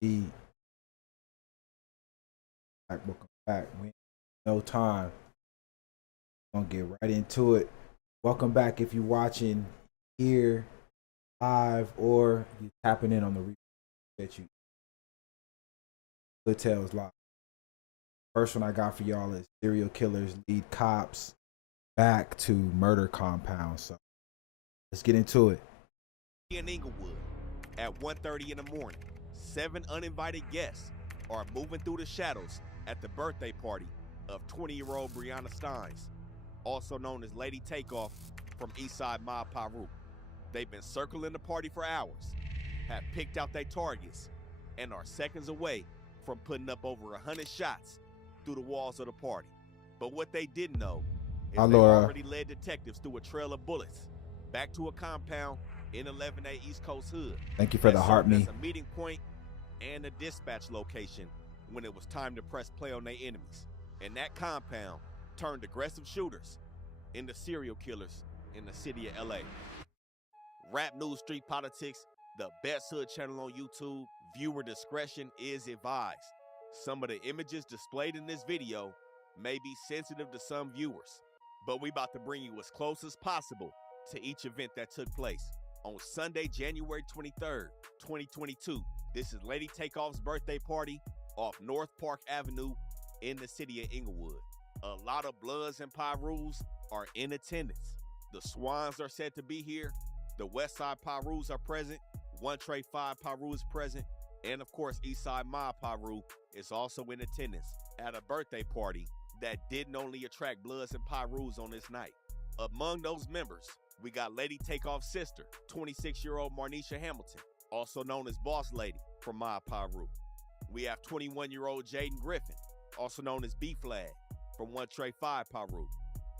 Be back, welcome back. We ain't no time. Gonna get right into it. Welcome back if you're watching here live or you tapping in on the replay that you HOODTALEZ live. First one I got for y'all is serial killers lead cops back to murder compound. So let's get into it. In Inglewood at 1:30 in the morning, 7 uninvited guests are moving through the shadows at the birthday party of 20-year-old Brianna Steins, also known as Lady Takeoff from Eastside Mob Piru. They've been circling the party for hours, have picked out their targets, and are seconds away from putting up over 100 shots through the walls of the party. But what they didn't know is they already led detectives through a trail of bullets back to a compound in 11A East Coast Hood. Thank you for the heart me. As a meeting point and a dispatch location when it was time to press play on their enemies. And that compound turned aggressive shooters into serial killers in the city of LA. Rap News Street Politics, the best hood channel on YouTube. Viewer discretion is advised. Some of the images displayed in this video may be sensitive to some viewers, but we about to bring you as close as possible to each event that took place. On Sunday, January 23rd, 2022, this is Lady Takeoff's birthday party off North Park Avenue in the city of Inglewood. A lot of Bloods and Pirus are in attendance. The Swans are said to be here. The Westside Pirus are present. 1 Trey 5 Piru is present. And of course, Eastside Mob Piru is also in attendance at a birthday party that didn't only attract Bloods and Pirus on this night. Among those members, we got Lady Takeoff's sister, 26-year-old Marnisha Hamilton, also known as Boss Lady from Mob Piru. We have 21-year-old Jaden Griffin, also known as B-Flag from 1 Trey 5 Piru.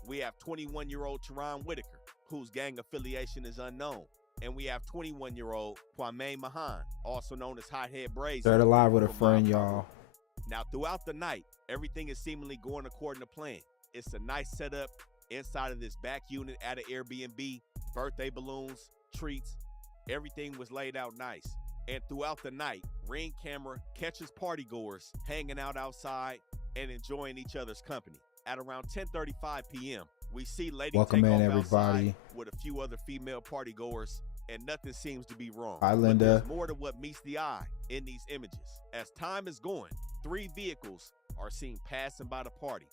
We have 21-year-old Teron Whitaker, whose gang affiliation is unknown. And we have 21-year-old Kwame Mahan, also known as Hothead Brazen. Third alive with a friend, y'all. Now, throughout the night, everything is seemingly going according to plan. It's a nice setup inside of this back unit at an Airbnb. Birthday balloons, treats, everything was laid out nice. And throughout the night, Ring camera catches partygoers hanging out outside and enjoying each other's company. At around 10:35 p.m., we see Lady Takeoff outside with a few other female partygoers, and nothing seems to be wrong. Hi, Linda. But there's more to what meets the eye in these images. As time is going, 3 vehicles are seen passing by the party.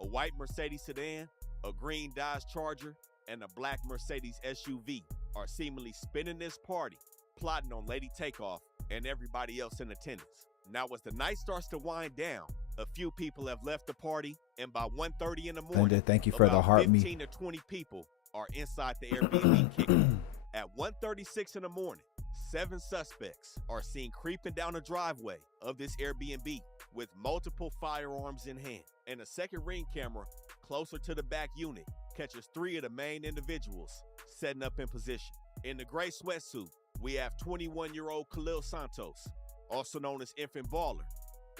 A white Mercedes sedan, a green Dodge Charger, and a black Mercedes SUV are seemingly spinning this party, plotting on Lady Takeoff and everybody else in attendance. Now, as the night starts to wind down, a few people have left the party, and by 1:30 in the morning, Linda, thank you for the heart 15 to 20 people are inside the Airbnb kicking. At 1:36 in the morning, 7 suspects are seen creeping down the driveway of this Airbnb with multiple firearms in hand. And a second Ring camera closer to the back unit catches 3 of the main individuals setting up in position. In the gray sweatsuit, we have 21-year-old Khalil Santos, also known as Infant Baller,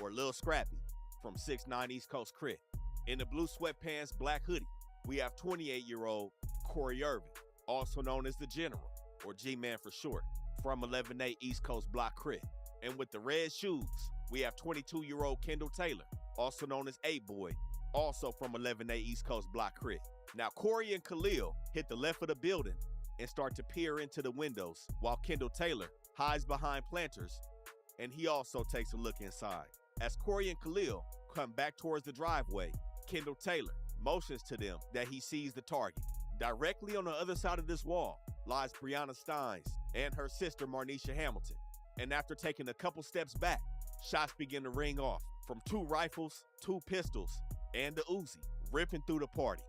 or Lil Scrappy, from 6'9 East Coast Crit. In the blue sweatpants, black hoodie, we have 28-year-old Corey Irvin, also known as the General, or G-Man for short, from 11A East Coast Block Crit. And with the red shoes, we have 22-year-old Kendall Taylor, also known as 8-Boy, also from 11A East Coast Block Crit. Now, Corey and Khalil hit the left of the building and start to peer into the windows, while Kendall Taylor hides behind planters, and he also takes a look inside. As Corey and Khalil come back towards the driveway, Kendall Taylor motions to them that he sees the target. Directly on the other side of this wall lies Brianna Steins and her sister Marnisha Hamilton. And after taking a couple steps back, shots begin to ring off from 2 rifles, 2 pistols, and the Uzi, ripping through the party.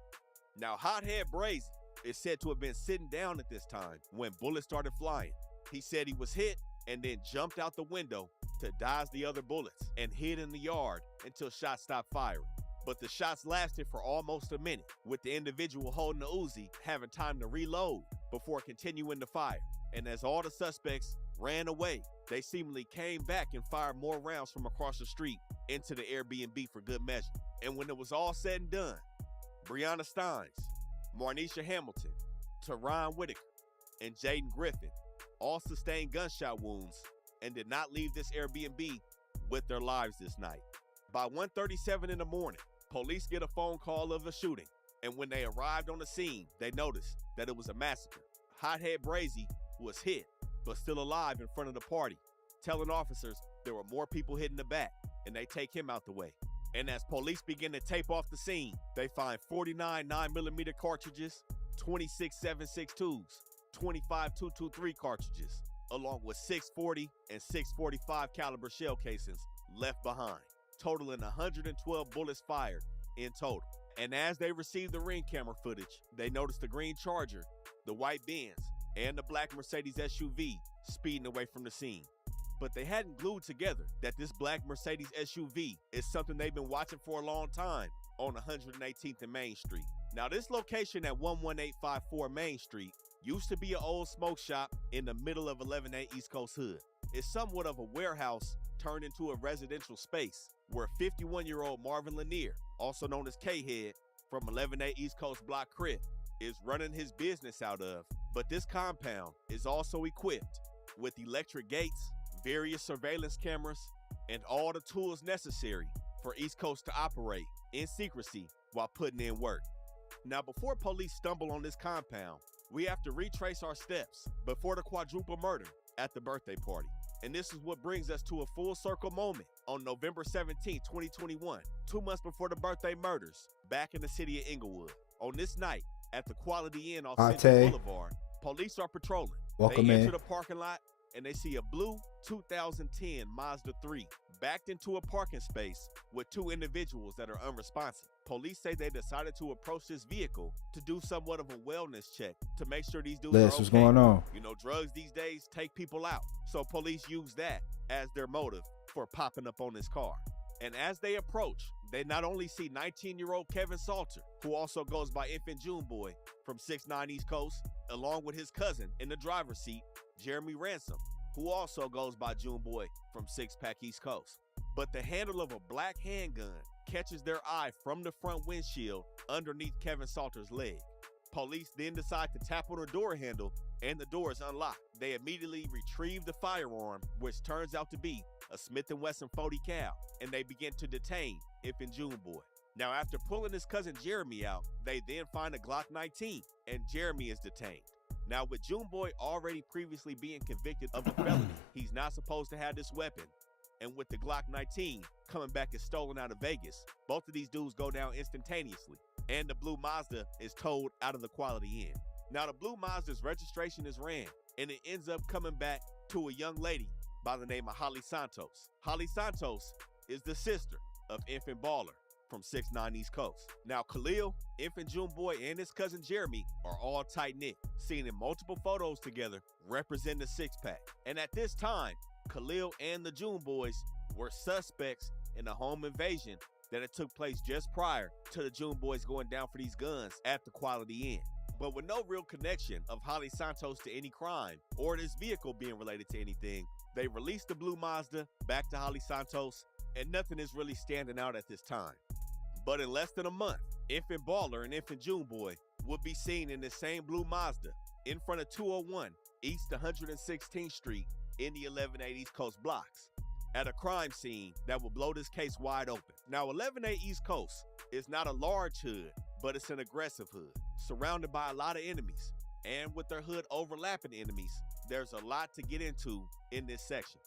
Now, Hothead Brazen is said to have been sitting down at this time when bullets started flying. He said he was hit and then jumped out the window to dodge the other bullets and hid in the yard until shots stopped firing. But the shots lasted for almost a minute, with the individual holding the Uzi having time to reload before continuing to fire. And as all the suspects ran away, they seemingly came back and fired more rounds from across the street into the Airbnb for good measure. And when it was all said and done, Brianna Steins, Marnisha Hamilton, Teron Whitaker, and Jaden Griffin all sustained gunshot wounds and did not leave this Airbnb with their lives this night. By 1:37 in the morning, police get a phone call of a shooting, and when they arrived on the scene, they noticed that it was a massacre. Hothead Brazy was hit, but still alive in front of the party, telling officers there were more people hit in the back, and they take him out the way. And as police begin to tape off the scene, they find 49 9mm cartridges, 26 7.62s, 25 .223 cartridges, along with 640 and 645 caliber shell casings left behind, totaling 112 bullets fired in total. And as they received the ring camera footage, they noticed the green Charger, the white Benz, and the black Mercedes SUV speeding away from the scene. But they hadn't glued together that this black Mercedes SUV is something they've been watching for a long time on 118th and Main Street. Now, this location at 11854 Main Street used to be an old smoke shop in the middle of 11A East Coast Hood. It's somewhat of a warehouse turned into a residential space where 51-year-old Marvin Lanier, also known as K-Head, from 11A East Coast Block Crib, is running his business out of. But this compound is also equipped with electric gates, various surveillance cameras, and all the tools necessary for East Coast to operate in secrecy while putting in work. Now, before police stumble on this compound, we have to retrace our steps before the quadruple murder at the birthday party. And this is what brings us to a full circle moment on November 17, 2021, 2 months before the birthday murders, back in the city of Inglewood. On this night, at the Quality Inn off Central Boulevard, police are patrolling. They enter the parking lot and they see a blue 2010 Mazda 3 backed into a parking space with 2 individuals that are unresponsive. Police say they decided to approach this vehicle to do somewhat of a wellness check to make sure these dudes are okay. What's going on? You know, drugs these days take people out. So police use that as their motive for popping up on this car. And as they approach, they not only see 19-year-old Kevin Salter, who also goes by Infant June Boy from 6'9 East Coast, along with his cousin in the driver's seat, Jeremy Ransom, who also goes by June Boy from 6-Pack East Coast. But the handle of a black handgun catches their eye from the front windshield underneath Kevin Salter's leg. Police then decide to tap on the door handle and the door is unlocked. They immediately retrieve the firearm, which turns out to be a Smith & Wesson 40 cal, and they begin to detain Infant June Boy. Now, after pulling his cousin Jeremy out, they then find a Glock 19 and Jeremy is detained. Now, with June Boy already previously being convicted of a felony, he's not supposed to have this weapon. And with the Glock 19 coming back as stolen out of Vegas, both of these dudes go down instantaneously. And the blue Mazda is towed out of the Quality Inn. Now, the blue Mazda's registration is ran, and it ends up coming back to a young lady by the name of Holly Santos. Holly Santos is the sister of Infant Baller from 6'9 East Coast. Now, Khalil, Infant June Boy, and his cousin Jeremy are all tight-knit, seen in multiple photos together representing the 6-pack. And at this time, Khalil and the June Boys were suspects in a home invasion that it took place just prior to the June Boys going down for these guns at the Quality Inn. But with no real connection of Holly Santos to any crime or this vehicle being related to anything, they released the blue Mazda back to Holly Santos, and nothing is really standing out at this time. But in less than a month, Infant Baller and Infant June Boy would be seen in the same blue Mazda in front of 201 East 116th Street in the 11A East Coast blocks at a crime scene that will blow this case wide open. Now, 11A East Coast is not a large hood, but it's an aggressive hood, surrounded by a lot of enemies. And with their hood overlapping enemies, there's a lot to get into in this section.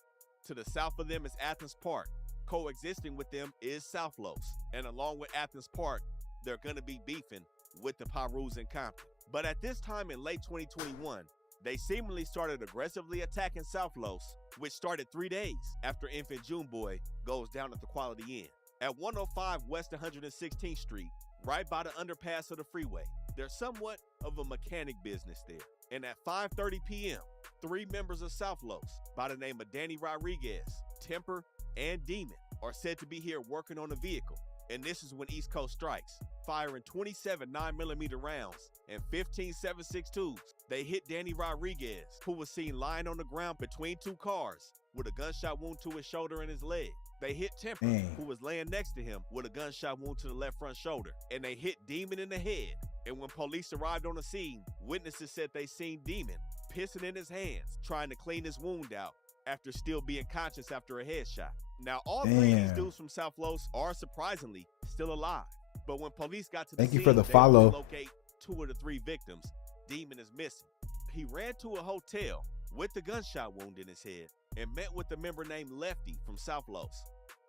To the south of them is Athens Park. Coexisting with them is South Los. And along with Athens Park, they're gonna be beefing with the Pirus and Compton. But at this time in late 2021, they seemingly started aggressively attacking South Los, which started 3 days after Infant June Boy goes down at the Quality Inn. At 105 West 116th Street, right by the underpass of the freeway, there's somewhat of a mechanic business there. And at 5:30 p.m., 3 members of South Los by the name of Danny Rodriguez, Temper, and Demon are said to be here working on a vehicle. And this is when East Coast strikes, firing 27 9mm rounds and 15 7.62s. They hit Danny Rodriguez, who was seen lying on the ground between 2 cars with a gunshot wound to his shoulder and his leg. They hit Temper, who was laying next to him with a gunshot wound to the left front shoulder. And they hit Demon in the head. And when police arrived on the scene, witnesses said they seen Demon pissing in his hands, trying to clean his wound out after still being conscious after a headshot. Now, all three of these dudes from South Los are surprisingly still alive. But when police got to the scene, for the they follow. only locate 2 of the 3 victims. Demon is missing. He ran to a hotel with the gunshot wound in his head and met with a member named Lefty from South Los.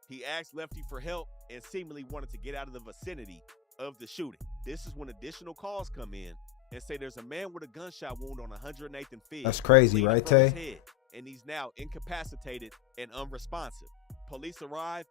He asked Lefty for help and seemingly wanted to get out of the vicinity of the shooting. This is when additional calls come in and say there's a man with a gunshot wound on 108th and Fig. That's crazy, right, Tay? And he's now incapacitated and unresponsive. Police arrive,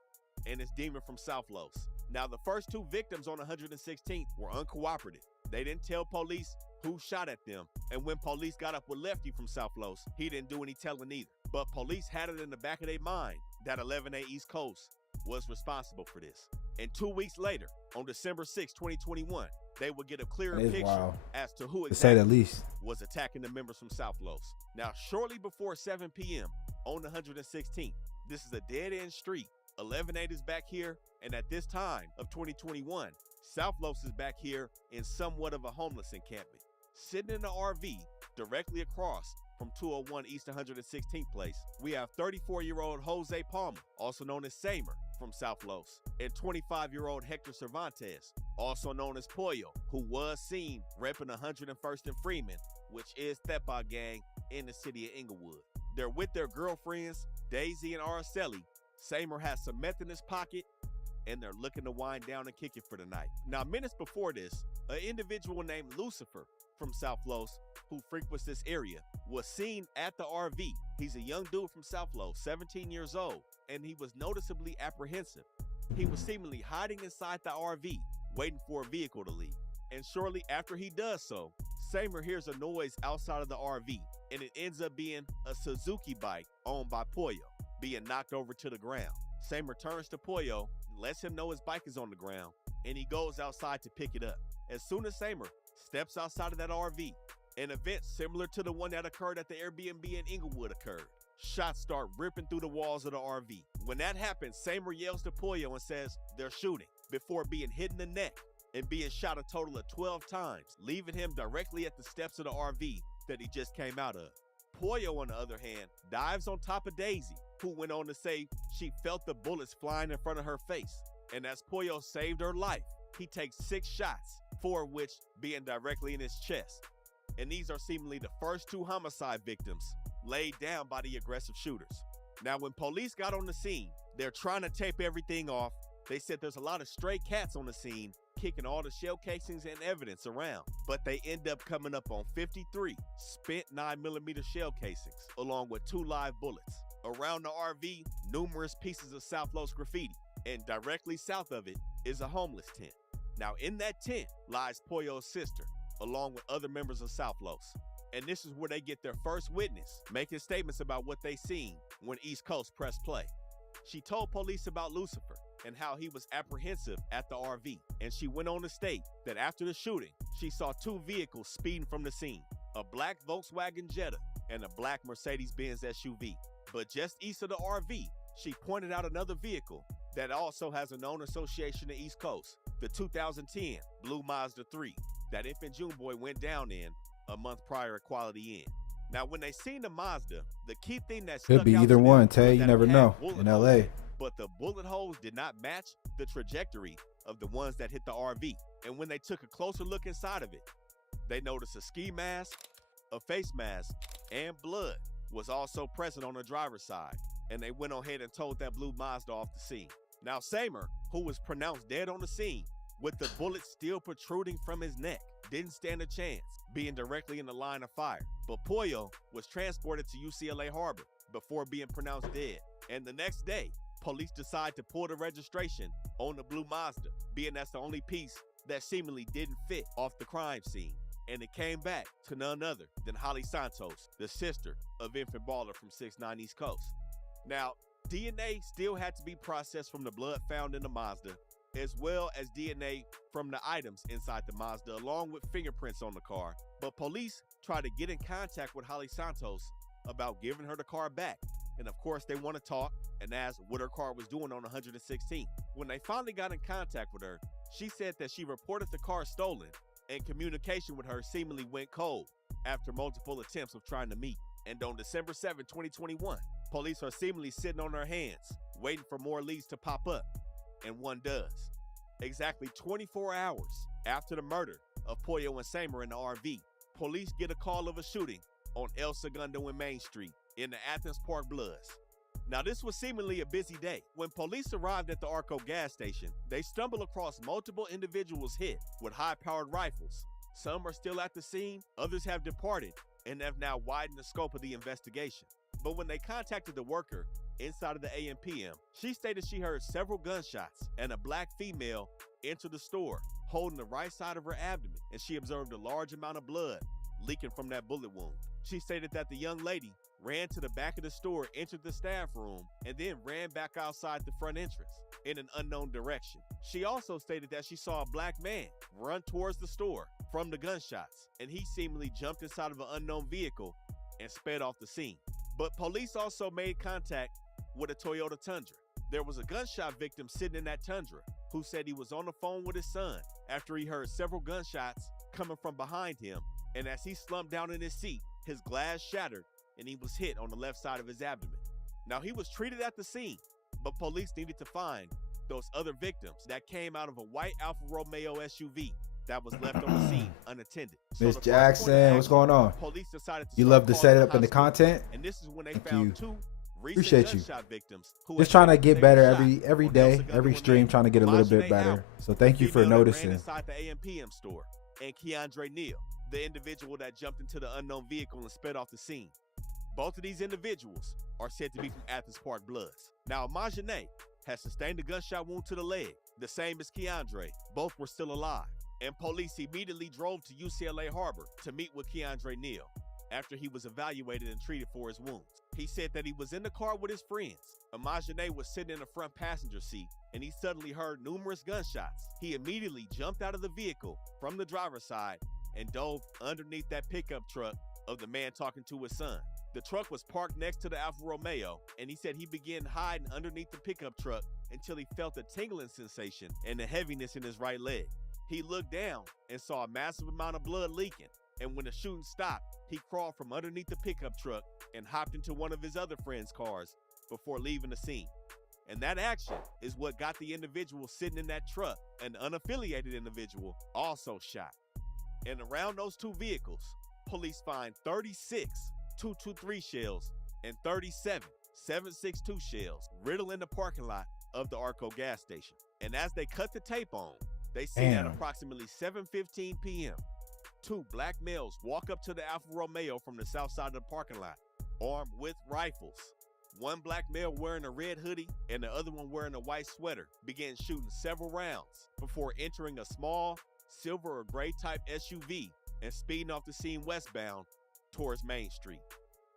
and it's Demon from South Los. Now, the first 2 victims on 116th were uncooperative. They didn't tell police who shot at them, and when police got up with Lefty from South Los, he didn't do any telling either. But police had it in the back of their mind that 11A East Coast was responsible for this. And 2 weeks later, on December 6, 2021, they would get a clearer picture as to who exactly was attacking the members from South Los. Now, shortly before 7 p.m. on the 116th, this is a dead-end street. 11A is back here, and at this time of 2021, South Los is back here in somewhat of a homeless encampment. Sitting in the RV directly across from 201 East 116th Place, we have 34-year-old Jose Palmer, also known as Samer, from South Los, and 25-year-old Hector Cervantes, also known as Pollo, who was seen repping 101st and Freeman, which is Thepa Gang in the city of Inglewood. They're with their girlfriends, Daisy and Araceli. Samer has some meth in his pocket, and they're looking to wind down and kick it for the night. Now, minutes before this, an individual named Lucifer from South Los, who frequents this area, was seen at the RV. He's a young dude from South Los, 17 years old, and he was noticeably apprehensive. He was seemingly hiding inside the RV, waiting for a vehicle to leave. And shortly after he does so, Samer hears a noise outside of the RV, and it ends up being a Suzuki bike owned by Pollo being knocked over to the ground. Samer turns to Pollo, lets him know his bike is on the ground, and he goes outside to pick it up. As soon as Samer steps outside of that RV, an event similar to the one that occurred at the Airbnb in Inglewood occurred. Shots start ripping through the walls of the RV. When that happens, Samer yells to Pollo and says they're shooting before being hit in the neck and being shot a total of 12 times, leaving him directly at the steps of the RV that he just came out of. Pollo, on the other hand, dives on top of Daisy, who went on to say she felt the bullets flying in front of her face. And as Pollo saved her life, he takes 6 shots, 4 of which being directly in his chest. And these are seemingly the first 2 homicide victims laid down by the aggressive shooters. Now, when police got on the scene, they're trying to tape everything off. They said there's a lot of stray cats on the scene, kicking all the shell casings and evidence around, but they end up coming up on 53 spent 9mm shell casings, along with 2 live bullets. Around the RV, numerous pieces of South Los graffiti, and directly south of it is a homeless tent. Now, in that tent lies Pollo's sister, along with other members of South Los. And this is where they get their first witness, making statements about what they seen when East Coast pressed play. She told police about Lucifer and how he was apprehensive at the RV. And she went on to state that after the shooting, she saw 2 vehicles speeding from the scene, a black Volkswagen Jetta and a black Mercedes-Benz SUV. But just east of the RV, she pointed out another vehicle that also has a known association to East Coast, the 2010 Blue Mazda 3 that Infant June Boy went down in a month prior at Quality Inn. Now, when they seen the Mazda, the key thing that stuck could be out either to one, them Tay. was You that never it had know. bullet In holes, LA. but the bullet holes did not match the trajectory of the ones that hit the RV. And when they took a closer look inside of it, they noticed a ski mask, a face mask, and blood was also present on the driver's side. And they went ahead and towed that blue Mazda off the scene. Now, Samer, who was pronounced dead on the scene, with the bullet still protruding from his neck, didn't stand a chance, being directly in the line of fire. But Pollo was transported to UCLA Harbor before being pronounced dead. And the next day, police decide to pull the registration on the blue Mazda, being that's the only piece that seemingly didn't fit off the crime scene. And it came back to none other than Holly Santos, the sister of infant baller from 6'9" East Coast. Now, DNA still had to be processed from the blood found in the Mazda, as well as DNA from the items inside the Mazda, along with fingerprints on the car. But police tried to get in contact with Holly Santos about giving her the car back. And of course, they want to talk and ask what her car was doing on 116th. When they finally got in contact with her, she said that she reported the car stolen, and communication with her seemingly went cold after multiple attempts of trying to meet. And on December 7, 2021, Police are seemingly sitting on their hands, waiting for more leads to pop up, and one does. Exactly 24 hours after the murder of Pollo and Samer in the RV, police get a call of a shooting on El Segundo and Main Street in the Athens Park Bloods. Now, this was seemingly a busy day. When police arrived at the Arco gas station, they stumbled across multiple individuals hit with high-powered rifles. Some are still at the scene, others have departed, and have now widened the scope of the investigation. But when they contacted the worker inside of the AMPM, she stated she heard several gunshots and a black female enter the store holding the right side of her abdomen, and she observed a large amount of blood leaking from that bullet wound. She stated that the young lady ran to the back of the store, entered the staff room, and then ran back outside the front entrance in an unknown direction. She also stated that she saw a black man run towards the store from the gunshots, and he seemingly jumped inside of an unknown vehicle and sped off the scene. But police also made contact with a Toyota Tundra. There was a gunshot victim sitting in that Tundra who said he was on the phone with his son after he heard several gunshots coming from behind him, and as he slumped down in his seat, his glass shattered and he was hit on the left side of his abdomen. Now, he was treated at the scene, but police needed to find those other victims that came out of a white Alfa Romeo SUV that was left on the scene unattended. Miss Jackson, what's going on? Police decided to You love the setup and the content. And this is when they Thank found you. two Appreciate you. gunshot victims who Just had trying to get taken better a shot every on day, El Segundo every and stream, Main. trying to get a little bit Majane better. Howard, So thank you for female that ran noticing. inside the AMPM store, and Keandre Neal, the individual that jumped into the unknown vehicle and sped off the scene. Both of these individuals are said to be from Athens Park Bloods. Now, Majane has sustained a gunshot wound to the leg, the same as Keandre. Both were still alive, and police immediately drove to UCLA Harbor to meet with Keandre Neal after he was evaluated and treated for his wounds. He said that he was in the car with his friends. Majane was sitting in the front passenger seat, and he suddenly heard numerous gunshots. He immediately jumped out of the vehicle from the driver's side and dove underneath that pickup truck of the man talking to his son. The truck was parked next to the Alfa Romeo, and he said he began hiding underneath the pickup truck until he felt a tingling sensation and a heaviness in his right leg. He looked down and saw a massive amount of blood leaking, and when the shooting stopped, he crawled from underneath the pickup truck and hopped into one of his other friends' cars before leaving the scene. And that action is what got the individual sitting in that truck, an unaffiliated individual, also shot. And around those two vehicles, police find 36 .223 shells and 37 .762 shells riddled in the parking lot of the Arco gas station. And as they cut the tape on, they see at approximately 7:15 p.m., two black males walk up to the Alfa Romeo from the south side of the parking lot, armed with rifles. One black male wearing a red hoodie and the other one wearing a white sweater began shooting several rounds before entering a small silver or gray type SUV and speeding off the scene westbound towards Main Street.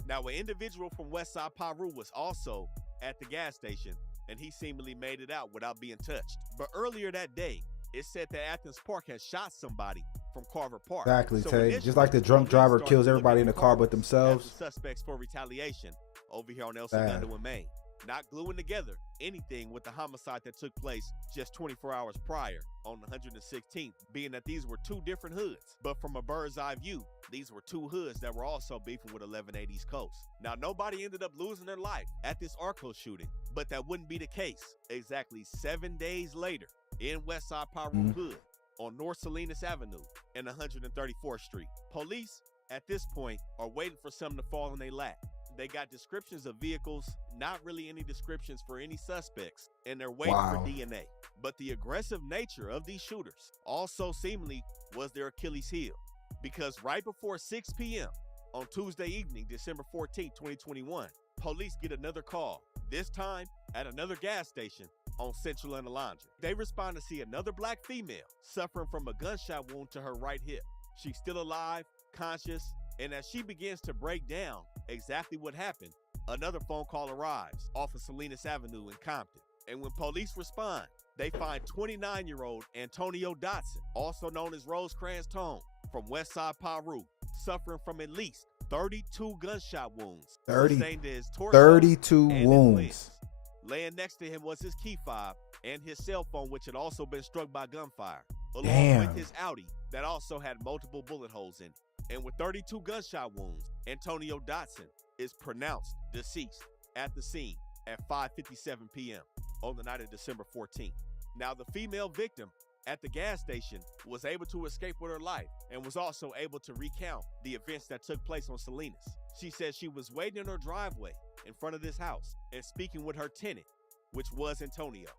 Now, an individual from Westside Peru was also at the gas station, and he seemingly made it out without being touched. But earlier that day, it said that Athens Park had shot somebody from Carver Park. Exactly, So Tay. initially, Just like the drunk police driver started kills looking everybody in the for car but Carvers themselves. as the suspects for retaliation over here on El Bad. Segundo and Main, not gluing together anything with the homicide that took place just 24 hours prior on the 116th, being that these were two different hoods. But from a bird's eye view, these were two hoods that were also beefing with 1180 East Coast. Now, nobody ended up losing their life at this Arco shooting, but that wouldn't be the case exactly 7 days later in Westside Peru Hood on North Salinas Avenue and 134th Street. Police at this point are waiting for something to fall in their lap. They got descriptions of vehicles, not really any descriptions for any suspects, and they're waiting for DNA. But the aggressive nature of these shooters also seemingly was their Achilles heel, because right before 6 p.m. on Tuesday evening, December 14, 2021, police get another call, this time at another gas station on Central and Alondra. They respond to see another black female suffering from a gunshot wound to her right hip. She's still alive, conscious, and as she begins to break down exactly what happened, another phone call arrives off of Salinas Avenue in Compton. And when police respond, they find 29-year-old Antonio Dotson, also known as Rosecrans Tone, from Westside Peru, suffering from at least 32 gunshot wounds sustained to his torso 32 and his wounds. limbs. Laying next to him was his key fob and his cell phone, which had also been struck by gunfire, along with his Audi that also had multiple bullet holes in it. And with 32 gunshot wounds, Antonio Dotson is pronounced deceased. at the scene at 5:57 p.m. on the night of December 14th. Now, the female victim at the gas station was able to escape with her life and was also able to recount the events that took place on Salinas. She said she was waiting in her driveway in front of this house and speaking with her tenant, which was Antonio.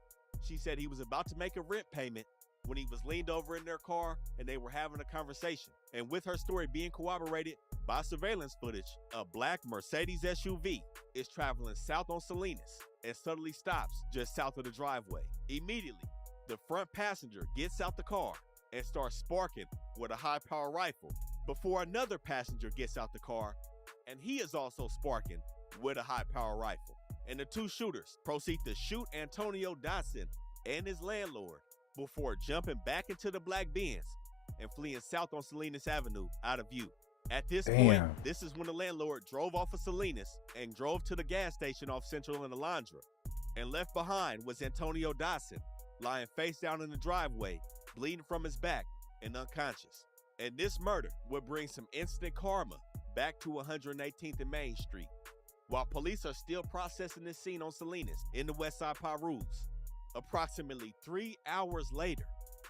She said he was about to make a rent payment when he was leaned over in their car and they were having a conversation. And with her story being corroborated by surveillance footage, a black Mercedes SUV is traveling south on Salinas and suddenly stops just south of the driveway. Immediately, the front passenger gets out the car and starts sparking with a high-power rifle before another passenger gets out the car and he is also sparking with a high-power rifle. And the two shooters proceed to shoot Antonio Dotson and his landlord before jumping back into the black Benz and fleeing south on Salinas Avenue out of view. At this point, this is when the landlord drove off of Salinas and drove to the gas station off Central and Alondra. And left behind was Antonio Dotson, lying face down in the driveway, bleeding from his back and unconscious. And this murder would bring some instant karma back to 118th and Main Street. While police are still processing this scene on Salinas in the Westside Pyrus, approximately 3 hours later,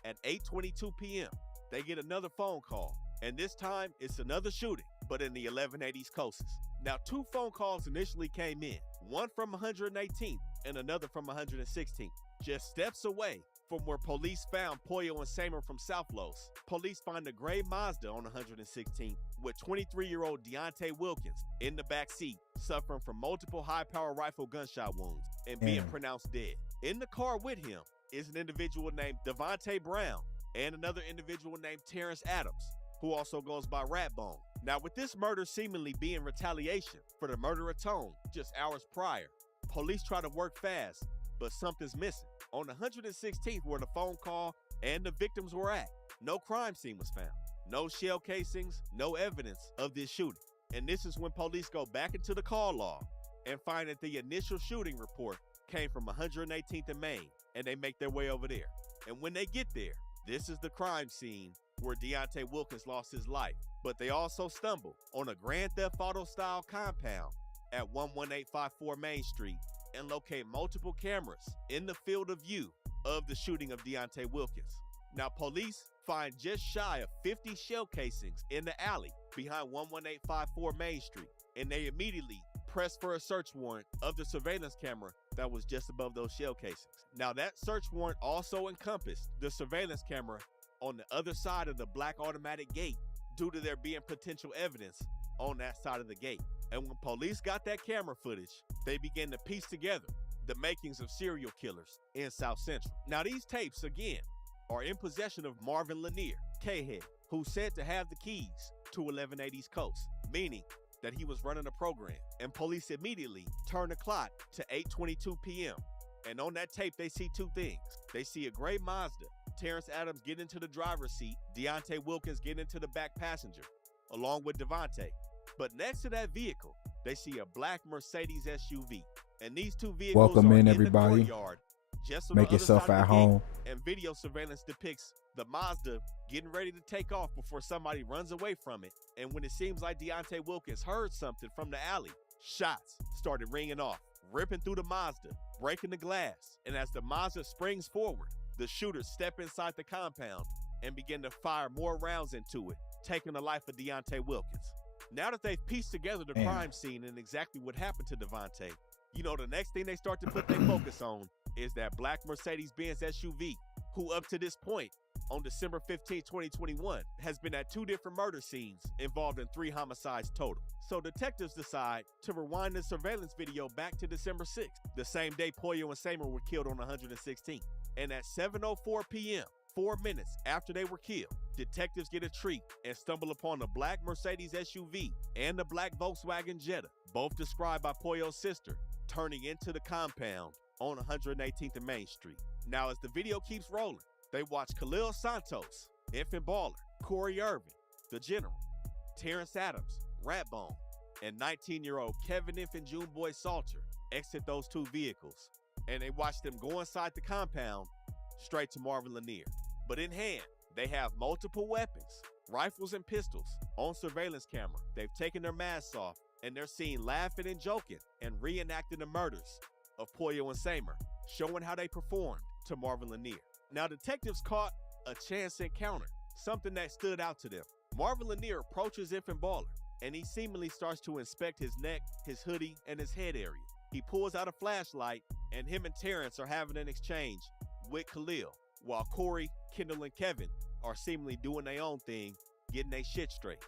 at 8:22 p.m., they get another phone call, and this time it's another shooting, but in the 1180s Coast. Now, 2 phone calls initially came in, one from 118th and another from 116th, just steps away from where police found Pollo and Samer from South Los. Police find a gray Mazda on 116th with 23-year-old Deontay Wilkins in the back seat, suffering from multiple high-power rifle gunshot wounds and being pronounced dead. In the car with him is an individual named Devontae Brown and another individual named Terrence Adams, who also goes by Ratbone. Now, with this murder seemingly being retaliation for the murder of Tone just hours prior, police try to work fast, but something's missing. On 116th, where the phone call and the victims were at, no crime scene was found. No shell casings, no evidence of this shooting. And this is when police go back into the call log and find that the initial shooting report came from 118th and Main, and they make their way over there. And when they get there, this is the crime scene where Deontay Wilkins lost his life. But they also stumble on a Grand Theft Auto style compound at 11854 Main Street and locate multiple cameras in the field of view of the shooting of Deontay Wilkins. Now, police find just shy of 50 shell casings in the alley behind 11854 Main Street, and they immediately press for a search warrant of the surveillance camera that was just above those shell casings. Now, that search warrant also encompassed the surveillance camera on the other side of the black automatic gate due to there being potential evidence on that side of the gate. And when police got that camera footage, they began to piece together the makings of serial killers in South Central. Now, these tapes, again, are in possession of Marvin Lanier, K-Head, who's said to have the keys to 1180's Coast, meaning that he was running a program. And police immediately turn the clock to 8:22 p.m. And on that tape, they see 2 things. They see a gray Mazda, Terrence Adams get into the driver's seat, Deontay Wilkins get into the back passenger, along with Devontae. But next to that vehicle, they see a black Mercedes SUV. And these 2 vehicles are in everybody. The courtyard, just on Make the other yourself side of at the home. gate. And video surveillance depicts the Mazda getting ready to take off before somebody runs away from it. And when it seems like Deontay Wilkins heard something from the alley, shots started ringing off, ripping through the Mazda, breaking the glass. And as the Mazda springs forward, the shooters step inside the compound and begin to fire more rounds into it, taking the life of Deontay Wilkins. Now that they've pieced together the crime scene and exactly what happened to Devontae, you know, the next thing they start to put their focus on is that black Mercedes-Benz SUV, who up to this point, on December 15, 2021, has been at 2 different murder scenes involved in 3 homicides total. So detectives decide to rewind the surveillance video back to December 6th, the same day Pollo and Samer were killed on 116th. And at 7:04 p.m., 4 minutes after they were killed, detectives get a treat and stumble upon the black Mercedes SUV and the black Volkswagen Jetta, both described by Pollo's sister, turning into the compound on 118th and Main Street. Now, as the video keeps rolling, they watch Khalil Santos, Infant Baller, Corey Irvin, The General, Terrence Adams, Ratbone, and 19-year-old Kevin Infant Juneboy Salter exit those 2 vehicles. And they watch them go inside the compound straight to Marvin Lanier. But in hand, they have multiple weapons, rifles and pistols on surveillance camera. They've taken their masks off and they're seen laughing and joking and reenacting the murders of Pollo and Samer, showing how they performed to Marvin Lanier. Now, detectives caught a chance encounter, something that stood out to them. Marvin Lanier approaches Infant Baller, and he seemingly starts to inspect his neck, his hoodie, and his head area. He pulls out a flashlight, and him and Terrence are having an exchange with Khalil, while Corey, Kendall, and Kevin are seemingly doing their own thing, getting their shit straight.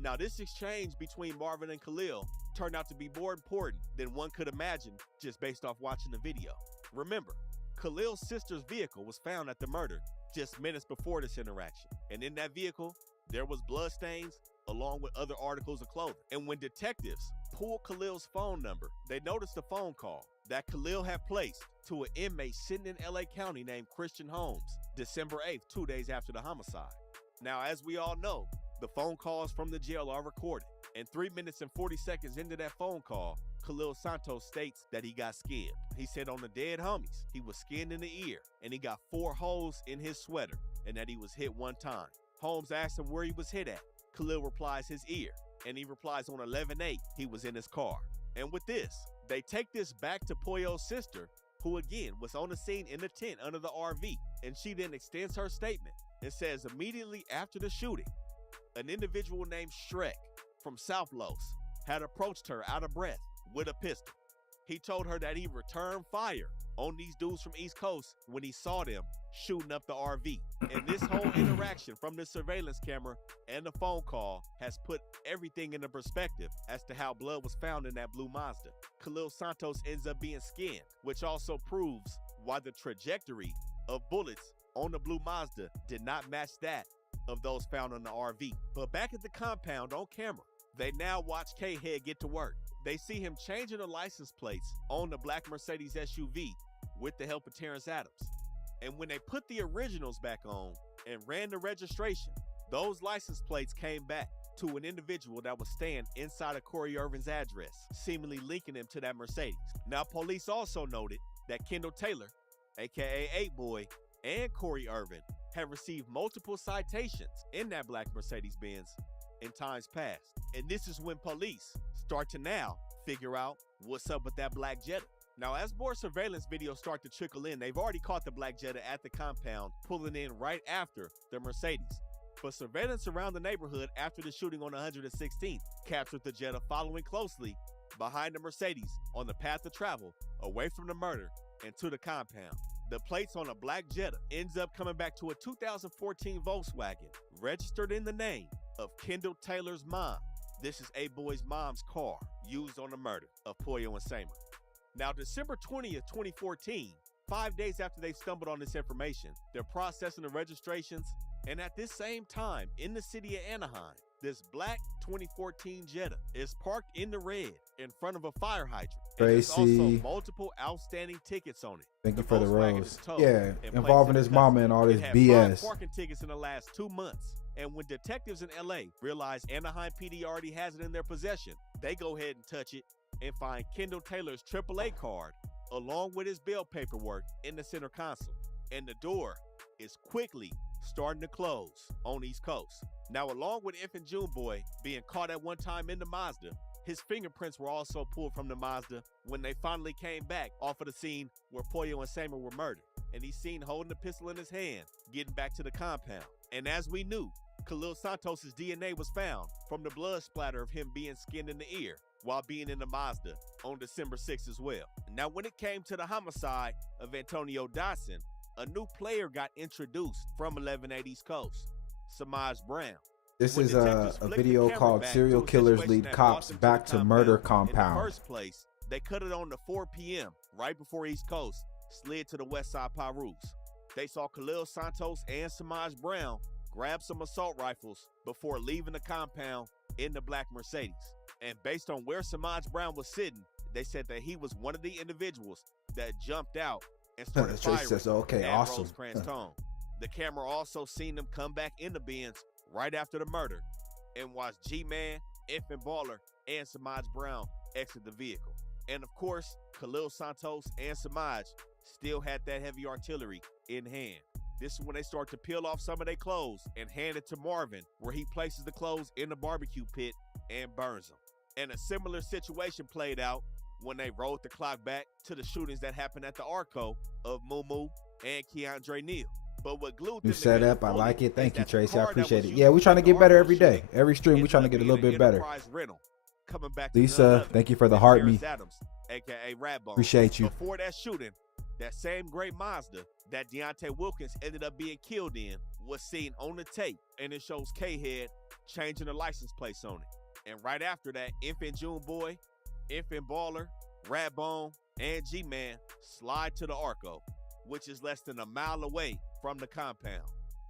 Now, this exchange between Marvin and Khalil turned out to be more important than one could imagine just based off watching the video. Remember, Khalil's sister's vehicle was found at the murder just minutes before this interaction, and in that vehicle, there was bloodstains along with other articles of clothing. And when detectives pulled Khalil's phone number, they noticed a phone call that Khalil had placed to an inmate sitting in LA County named Christian Holmes, December 8th, 2 days after the homicide. Now, as we all know, the phone calls from the jail are recorded, and 3 minutes and 40 seconds into that phone call, Khalil Santos states that he got skinned. He said on the dead homies, he was skinned in the ear, and he got 4 holes in his sweater, and that he was hit 1 time. Holmes asked him where he was hit at. Khalil replies his ear, and he replies on 11/8 he was in his car. And with this, they take this back to Pollo's sister, who again was on the scene in the tent under the RV, and she then extends her statement and says immediately after the shooting, an individual named Shrek from South Los had approached her out of breath with a pistol. He told her that he returned fire on these dudes from East Coast when he saw them shooting up the RV. And this whole interaction from the surveillance camera and the phone call has put everything into perspective as to how blood was found in that blue Mazda. Khalil Santos ends up being skinned, which also proves why the trajectory of bullets on the blue Mazda did not match that of those found on the RV. But back at the compound on camera, they now watch K-Head get to work. They see him changing the license plates on the black Mercedes SUV with the help of Terrence Adams. And when they put the originals back on and ran the registration, those license plates came back to an individual that was staying inside of Corey Irvin's address, seemingly linking him to that Mercedes. Now, police also noted that Kendall Taylor, aka 8-Boy, and Corey Irvin have received multiple citations in that black Mercedes-Benz in times past. And this is when police start to now figure out what's up with that black Jetta. Now, as more surveillance videos start to trickle in, they've already caught the black Jetta at the compound, pulling in right after the Mercedes. But surveillance around the neighborhood after the shooting on 116th captured the Jetta following closely behind the Mercedes on the path of travel away from the murder and to the compound. The plates on a black Jetta ends up coming back to a 2014 Volkswagen registered in the name of Kendall Taylor's mom. This is 8-Boy's mom's car used on the murder of Pollo and Samer. Now, December 20th, 2014, 5 days after they stumbled on this information, they're processing the registrations, and at this same time, in the city of Anaheim, this black 2014 Jetta is parked in the red in front of a fire hydrant. And there's also multiple outstanding tickets on it. Thank you for the rose. Yeah, involving his mama and all this BS. 5 parking tickets in the last 2 months. And when detectives in LA realize Anaheim PD already has it in their possession, they go ahead and touch it and find Kendall Taylor's AAA card along with his bail paperwork in the center console. And the door is quickly starting to close on East Coast. Now, along with Infant June Boy being caught at one time in the Mazda, his fingerprints were also pulled from the Mazda when they finally came back off of the scene where Pollo and Samer were murdered. And he's seen holding the pistol in his hand, getting back to the compound. And as we knew, Khalil Santos' DNA was found from the blood splatter of him being skinned in the ear while being in the Mazda on December 6th as well. Now, when it came to the homicide of Antonio Dodson, a new player got introduced from 1180 East Coast, Samaj Brown. This is a video called Serial Killers Lead Cops Back to Murder Compound. In the first place, they cut it on to 4 p.m. right before East Coast slid to the west side Pirus. They saw Khalil Santos and Samaj Brown grab some assault rifles before leaving the compound in the black Mercedes. And based on where Samaj Brown was sitting, they said that he was one of the individuals that jumped out and started firing at Rosecrans Tone. The camera also seen them come back in the Benz right after the murder and watched G-Man, Infant Baller, and Samaj Brown exit the vehicle. And of course, Khalil Santos and Samaj still had that heavy artillery in hand. This is when they start to peel off some of their clothes and hand it to Marvin, where he places the clothes in the barbecue pit and burns them. And a similar situation played out when they rolled the clock back to the shootings that happened at the Arco of Mumu and Keandre Neal. But what glued New them together setup. I fully like it. Thank is you, that the Tracy. I car that appreciate was it. used Yeah, we to trying to commit get better the every Arco day. shooting Every stream, we ended trying to up get a being little an bit better. enterprise rental. Coming back to none Lisa, other thank you for the than heart Terrence me. Adams, aka Ratbone. Appreciate you. Before that shooting, that same gray Mazda that Deontay Wilkins ended up being killed in was seen on the tape, and it shows K-Head changing the license plates on it. And right after that, Infant June Boy, Infant Baller, Ratbone, and G-Man slide to the Arco, which is less than a mile away from the compound.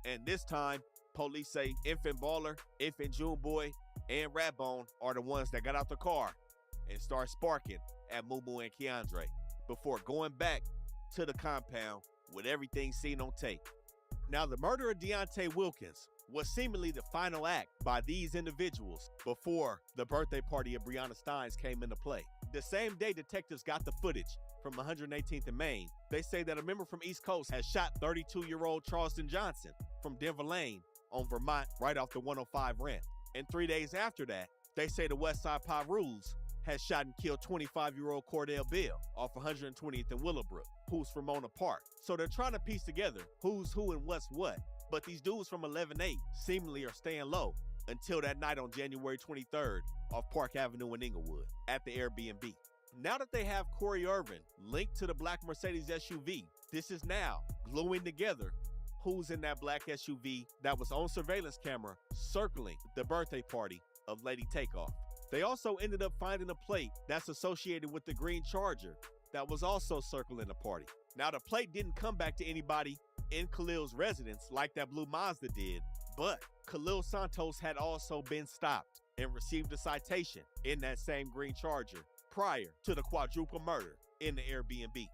And this time, police say Infant Baller, Infant June Boy, and Ratbone are the ones that got out the car and start sparking at Mumu and Keandre before going back to the compound with everything seen on tape. Now, the murder of Deontay Wilkins was seemingly the final act by these individuals before the birthday party of Breonna Stines came into play. The same day detectives got the footage from 118th and Main, they say that a member from East Coast has shot 32-year-old Charleston Johnson from Denver Lane on Vermont right off the 105 ramp. And 3 days after that, they say the Westside Pyrus has shot and killed 25-year-old Cordell Bill off 120th and Willowbrook, who's from Mona Park. So they're trying to piece together who's who and what's what. But these dudes from 11-8 seemingly are staying low until that night on January 23rd off Park Avenue in Inglewood at the Airbnb. Now that they have Corey Irvin linked to the black Mercedes SUV, this is now gluing together who's in that black SUV that was on surveillance camera circling the birthday party of Lady Takeoff. They also ended up finding a plate that's associated with the green Charger that was also circling the party. Now, the plate didn't come back to anybody in Khalil's residence like that blue Mazda did, but Khalil Santos had also been stopped and received a citation in that same green Charger prior to the quadruple murder in the Airbnb.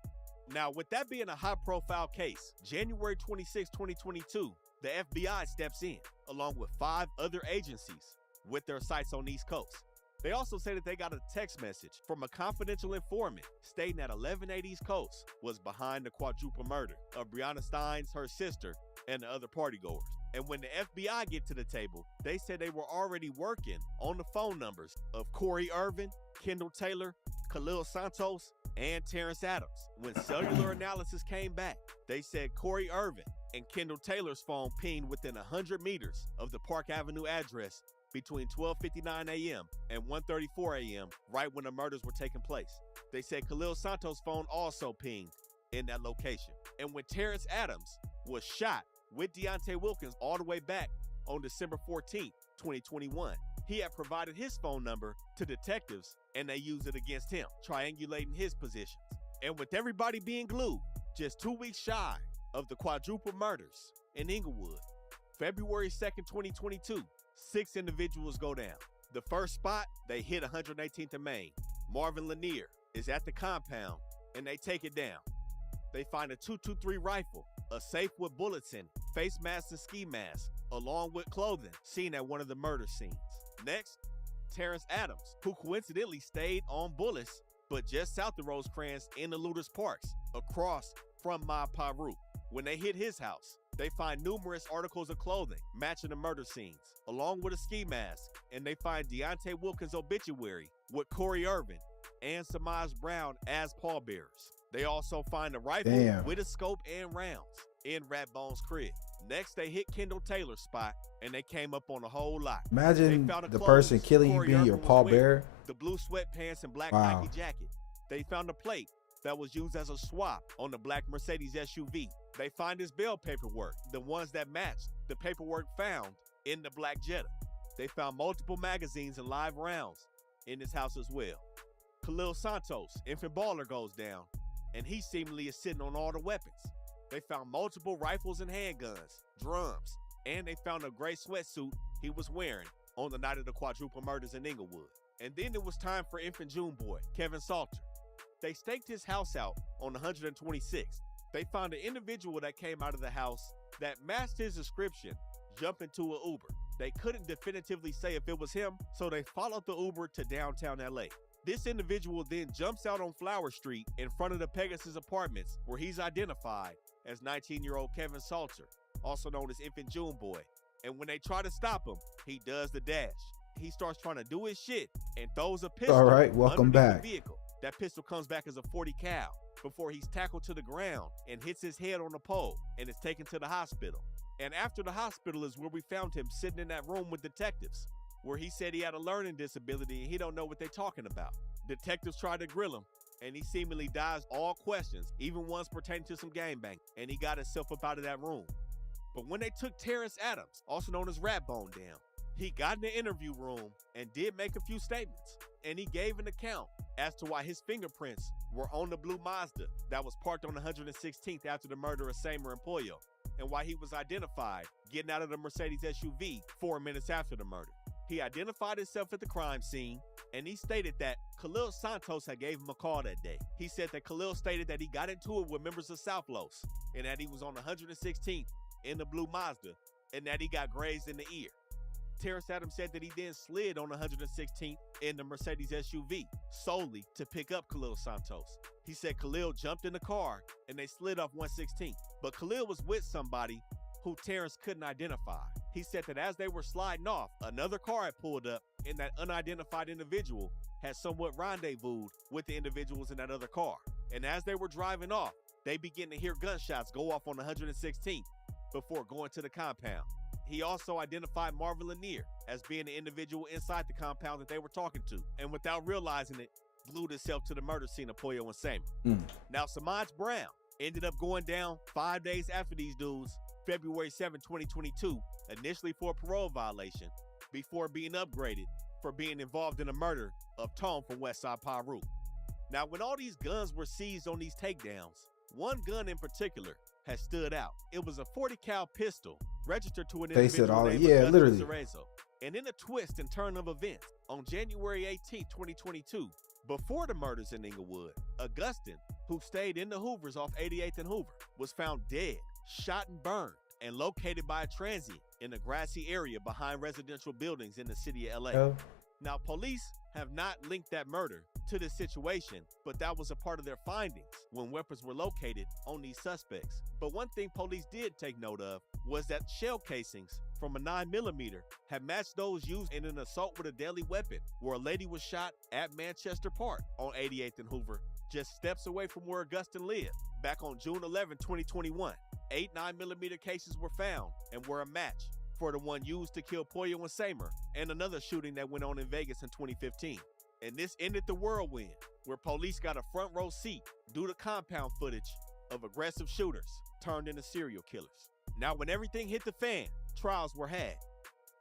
Now, with that being a high-profile case, January 26, 2022, the FBI steps in, along with 5 other agencies with their sights on the East Coast. They also say that they got a text message from a confidential informant stating that 11-8 East Coast was behind the quadruple murder of Breonna Stines, her sister, and the other partygoers. And when the FBI get to the table, they said they were already working on the phone numbers of Corey Irvin, Kendall Taylor, Khalil Santos, and Terrence Adams. When cellular analysis came back, they said Corey Irvin and Kendall Taylor's phone pinged within 100 meters of the Park Avenue address between 12:59 a.m. and 1:34 a.m., right when the murders were taking place. They said Khalil Santos' phone also pinged in that location. And when Terrence Adams was shot with Deontay Wilkins all the way back on December 14th, 2021, he had provided his phone number to detectives and they used it against him, triangulating his positions. And with everybody being glued, just 2 weeks shy of the quadruple murders in Inglewood, February 2nd, 2022, 6 individuals go down. The first spot, they hit 118th and Main. Marvin Lanier is at the compound, and they take it down. They find a .223 rifle, a safe with bullets in, face masks and ski masks, along with clothing seen at one of the murder scenes. Next, Terrence Adams, who coincidentally stayed on Bullis, but just south of Rosecrans in the Looters Parks, across from Ma Paru. When they hit his house, they find numerous articles of clothing matching the murder scenes, along with a ski mask, and they find Deontay Wilkins' obituary with Corey Irvin and Samaj Brown as pallbearers. They also find a rifle with a scope and rounds in Ratbone's crib. Next, they hit Kendall Taylor's spot, and they came up on a whole lot. Imagine the person killing you being your pallbearer. The blue sweatpants and black Nike jacket. They found a plate that was used as a swap on the black Mercedes SUV. They find his bail paperwork, the ones that matched the paperwork found in the black Jetta. They found multiple magazines and live rounds in his house as well. Khalil Santos, infant baller, goes down, and he seemingly is sitting on all the weapons. They found multiple rifles and handguns, drums, and they found a gray sweatsuit he was wearing on the night of the quadruple murders in Inglewood. And then it was time for infant June boy, Kevin Salter. They staked his house out on 126th. They found an individual that came out of the house that matched his description, jumping to an Uber. They couldn't definitively say if it was him, so they followed the Uber to downtown LA. This individual then jumps out on Flower Street in front of the Pegasus Apartments, where he's identified as 19-year-old Kevin Salter, also known as Infant June Boy. And when they try to stop him, he does the dash he starts trying to do his shit and throws a pistol. All right, welcome back. The vehicle. That pistol comes back as a 40 cal before he's tackled to the ground and hits his head on the pole and is taken to the hospital. And after the hospital is where we found him sitting in that room with detectives, where he said he had a learning disability and he don't know what they're talking about. Detectives tried to grill him, and he seemingly dodged all questions, even ones pertaining to some gangbang, and he got himself up out of that room. But when they took Terrence Adams, also known as Ratbone, down, he got in the interview room and did make a few statements, and he gave an account as to why his fingerprints were on the blue Mazda that was parked on 116th after the murder of Samer and Pollo, and why he was identified getting out of the Mercedes SUV 4 minutes after the murder. He identified himself at the crime scene, and he stated that Khalil Santos had gave him a call that day. He said that Khalil stated that he got into it with members of South Los, and that he was on 116th in the blue Mazda, and that he got grazed in the ear. Terrence Adams said that he then slid on 116th in the Mercedes SUV solely to pick up Khalil Santos. He said Khalil jumped in the car and they slid off 116th, but Khalil was with somebody who Terrence couldn't identify. He said that as they were sliding off, another car had pulled up and that unidentified individual had somewhat rendezvoused with the individuals in that other car. And as they were driving off, they began to hear gunshots go off on 116th before going to the compound. He also identified Marvin Lanier as being the individual inside the compound that they were talking to, and without realizing it, glued himself to the murder scene of Pollo and Samer. Now, Samaj Brown ended up going down 5 days after these dudes, February 7, 2022, initially for a parole violation, before being upgraded for being involved in the murder of Tom from Westside Piru. Now, when all these guns were seized on these takedowns, one gun in particular has stood out. It was a 40 cal pistol registered to an individual named Augustin Cerezo. And in a twist and turn of events, on January 18, 2022, before the murders in Inglewood, Augustin, who stayed in the Hoovers off 88th and Hoover, was found dead, shot and burned, and located by a transient in a grassy area behind residential buildings in the city of LA. Now, police have not linked that murder to this situation, but that was a part of their findings when weapons were located on these suspects. But one thing police did take note of was that shell casings from a 9mm had matched those used in an assault with a deadly weapon, where a lady was shot at Manchester Park on 88th and Hoover, just steps away from where Augustin lived. Back on June 11, 2021, 8 9mm cases were found and were a match for the one used to kill Pollo and Samer, and another shooting that went on in Vegas in 2015. And this ended the whirlwind, where police got a front row seat due to compound footage of aggressive shooters turned into serial killers. Now, when everything hit the fan, trials were had.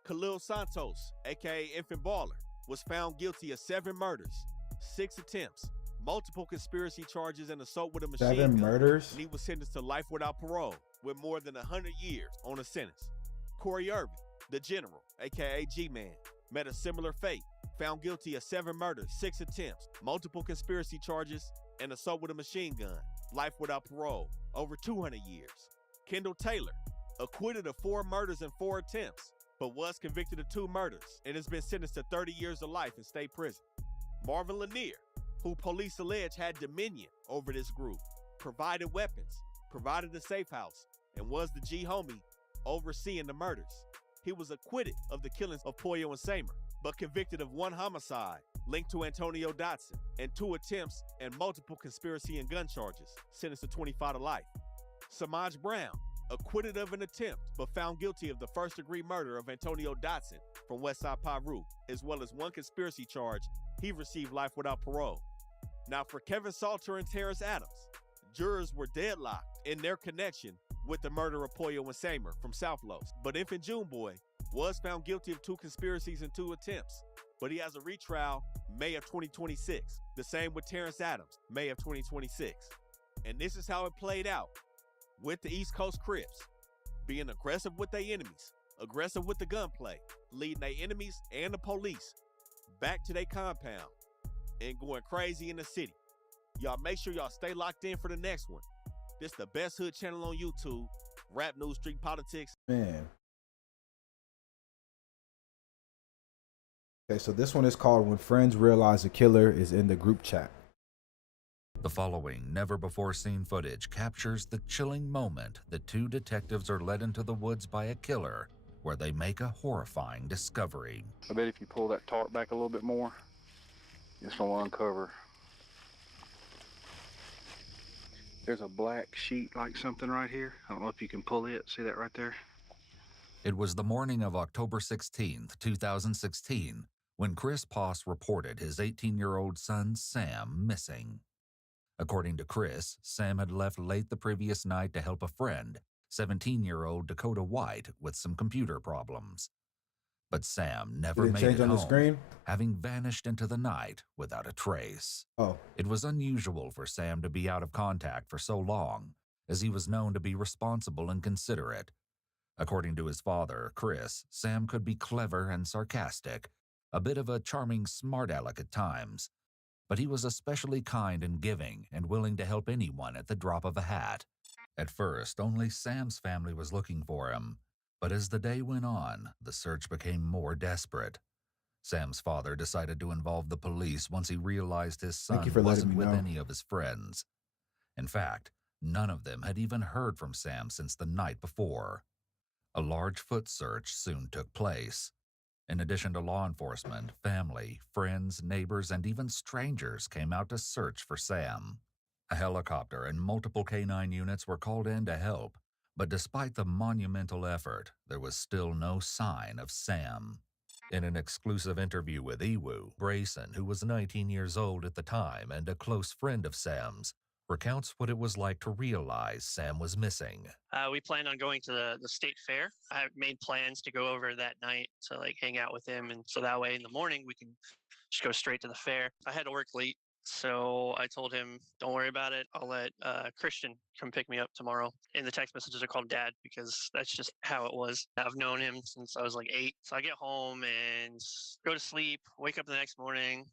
Khalil Santos, aka Infant Baller, was found guilty of 7 murders, 6 attempts, multiple conspiracy charges, and assault with a machine gun. 7 murders? And he was sentenced to life without parole with more than 100 years on a sentence. Corey Irvin, the General, aka G-Man, met a similar fate, found guilty of 7 murders, 6 attempts, multiple conspiracy charges, and assault with a machine gun, life without parole, over 200 years. Kendall Taylor, acquitted of 4 murders and 4 attempts, but was convicted of 2 murders and has been sentenced to 30 years of life in state prison. Marvin Lanier, who police allege had dominion over this group, provided weapons, provided a safe house, and was the G-homie overseeing the murders. He was acquitted of the killings of Pollo and Samer, but convicted of 1 homicide linked to Antonio Dotson and 2 attempts and multiple conspiracy and gun charges, sentenced to 25 to life. Samaj Brown, acquitted of an attempt, but found guilty of the first-degree murder of Antonio Dotson from Westside Piru, as well as 1 conspiracy charge. He received life without parole. Now, for Kevin Salter and Terrence Adams, jurors were deadlocked in their connection with the murder of Pollo and Samer from South Los, but Infant Juneboy was found guilty of 2 conspiracies and 2 attempts, but he has a retrial May of 2026. The same with Terrence Adams, May of 2026. And this is how it played out with the East Coast Crips, being aggressive with their enemies, aggressive with the gunplay, leading their enemies and the police back to their compound and going crazy in the city. Y'all make sure y'all stay locked in for the next one. This the best hood channel on YouTube, Rap News Street Politics. Man. Okay, so this one is called When Friends Realize a Killer is in the Group Chat. The following never-before-seen footage captures the chilling moment that 2 detectives are led into the woods by a killer where they make a horrifying discovery. I bet if you pull that tarp back a little bit more, it's going to uncover. There's a black sheet like something right here. I don't know if you can pull it. See that right there? It was the morning of October 16th, 2016, when Chris Poss reported his 18-year-old son, Sam, missing. According to Chris, Sam had left late the previous night to help a friend, 17-year-old Dakota White, with some computer problems. But Sam never Did it made change it on the home, screen? having vanished into the night without a trace. Oh, It was unusual for Sam to be out of contact for so long, as he was known to be responsible and considerate. According to his father, Chris, Sam could be clever and sarcastic, a bit of a charming smart aleck at times, but he was especially kind and giving and willing to help anyone at the drop of a hat. At first, only Sam's family was looking for him, but as the day went on, the search became more desperate. Sam's father decided to involve the police once he realized his Thank you son for letting wasn't me with know. any of his friends. In fact, none of them had even heard from Sam since the night before. A large foot search soon took place. In addition to law enforcement, family, friends, neighbors, and even strangers came out to search for Sam. A helicopter and multiple K-9 units were called in to help, but despite the monumental effort, there was still no sign of Sam. In an exclusive interview with Ewu, Brayson, who was 19 years old at the time and a close friend of Sam's, recounts what it was like to realize Sam was missing. We planned on going to the state fair. I made plans to go over that night to like hang out with him, and so that way in the morning we can just go straight to the fair. I had to work late, so I told him, "Don't worry about it. I'll let Christian come pick me up tomorrow." In the text messages, I called Dad because that's just how it was. I've known him since I was like 8, so I get home and go to sleep. Wake up the next morning.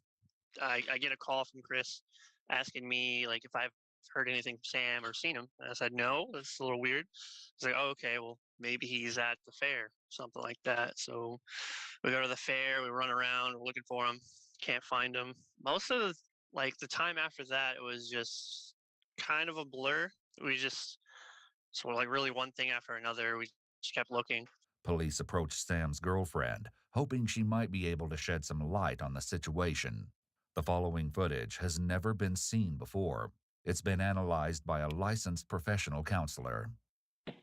I get a call from Chris asking me like if I've heard anything from Sam or seen him. And I said, no, that's a little weird. He's like, oh, okay, well, maybe he's at the fair, something like that. So we go to the fair, we run around, we're looking for him, can't find him. Most of the time after that, it was just kind of a blur. We just sort of like really one thing after another. We just kept looking. Police approached Sam's girlfriend, hoping she might be able to shed some light on the situation. The following footage has never been seen before. It's been analyzed by a licensed professional counselor.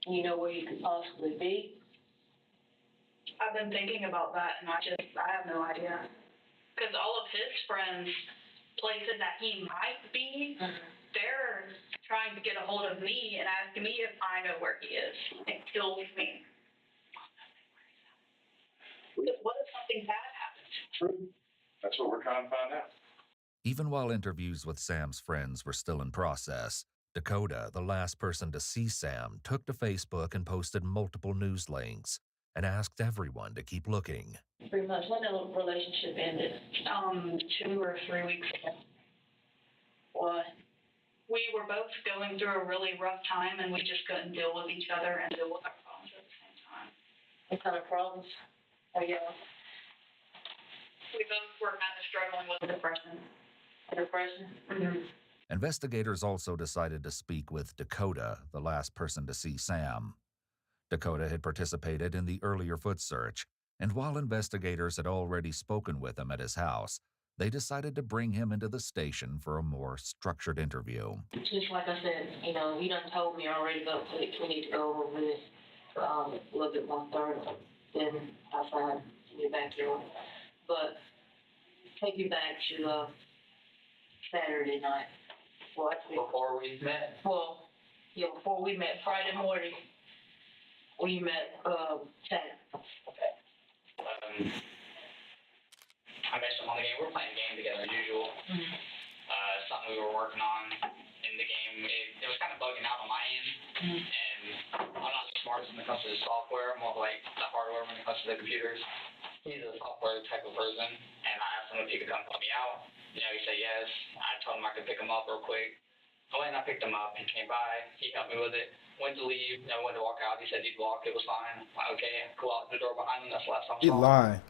You know where you could possibly be? I've been thinking about that, and I have no idea. Because all of his friends, places that he might be, they're trying to get a hold of me and asking me if I know where he is. It kills me. What if something bad happens? True. That's what we're trying to find out. Even while interviews with Sam's friends were still in process, Dakota, the last person to see Sam, took to Facebook and posted multiple news links and asked everyone to keep looking. Pretty much when the relationship ended. 2 or 3 weeks ago. Why? We were both going through a really rough time, and we just couldn't deal with each other and deal with our problems at the same time. What kind of problems? Oh, yeah. We both were kind of struggling with depression. Depression? Mm-hmm. Investigators also decided to speak with Dakota, the last person to see Sam. Dakota had participated in the earlier foot search, and while investigators had already spoken with him at his house, they decided to bring him into the station for a more structured interview. Just like I said, you done told me already, but we need to go over this a little bit more thoroughly. Then I'll find you back here. But take you back to Saturday night. What? Before we met? Well, yeah, before we met Friday morning, we met Saturday. Okay. I met him on the game. We were playing the game together as usual. Mm-hmm. Something we were working on in the game. It was kind of bugging out on my end. Mm-hmm. And I'm not the smartest when it comes to the software. I'm more like the hardware when it comes to the computers. He's a software type of person. And I asked him if he could come help me out. He said yes. I told him I could pick him up real quick. I went and I picked him up. He came by. He helped me with it. Went to leave. I went to walk out. He said he'd walk. It was fine. Okay, go out the door behind him. That's the last time I He saw him. lying.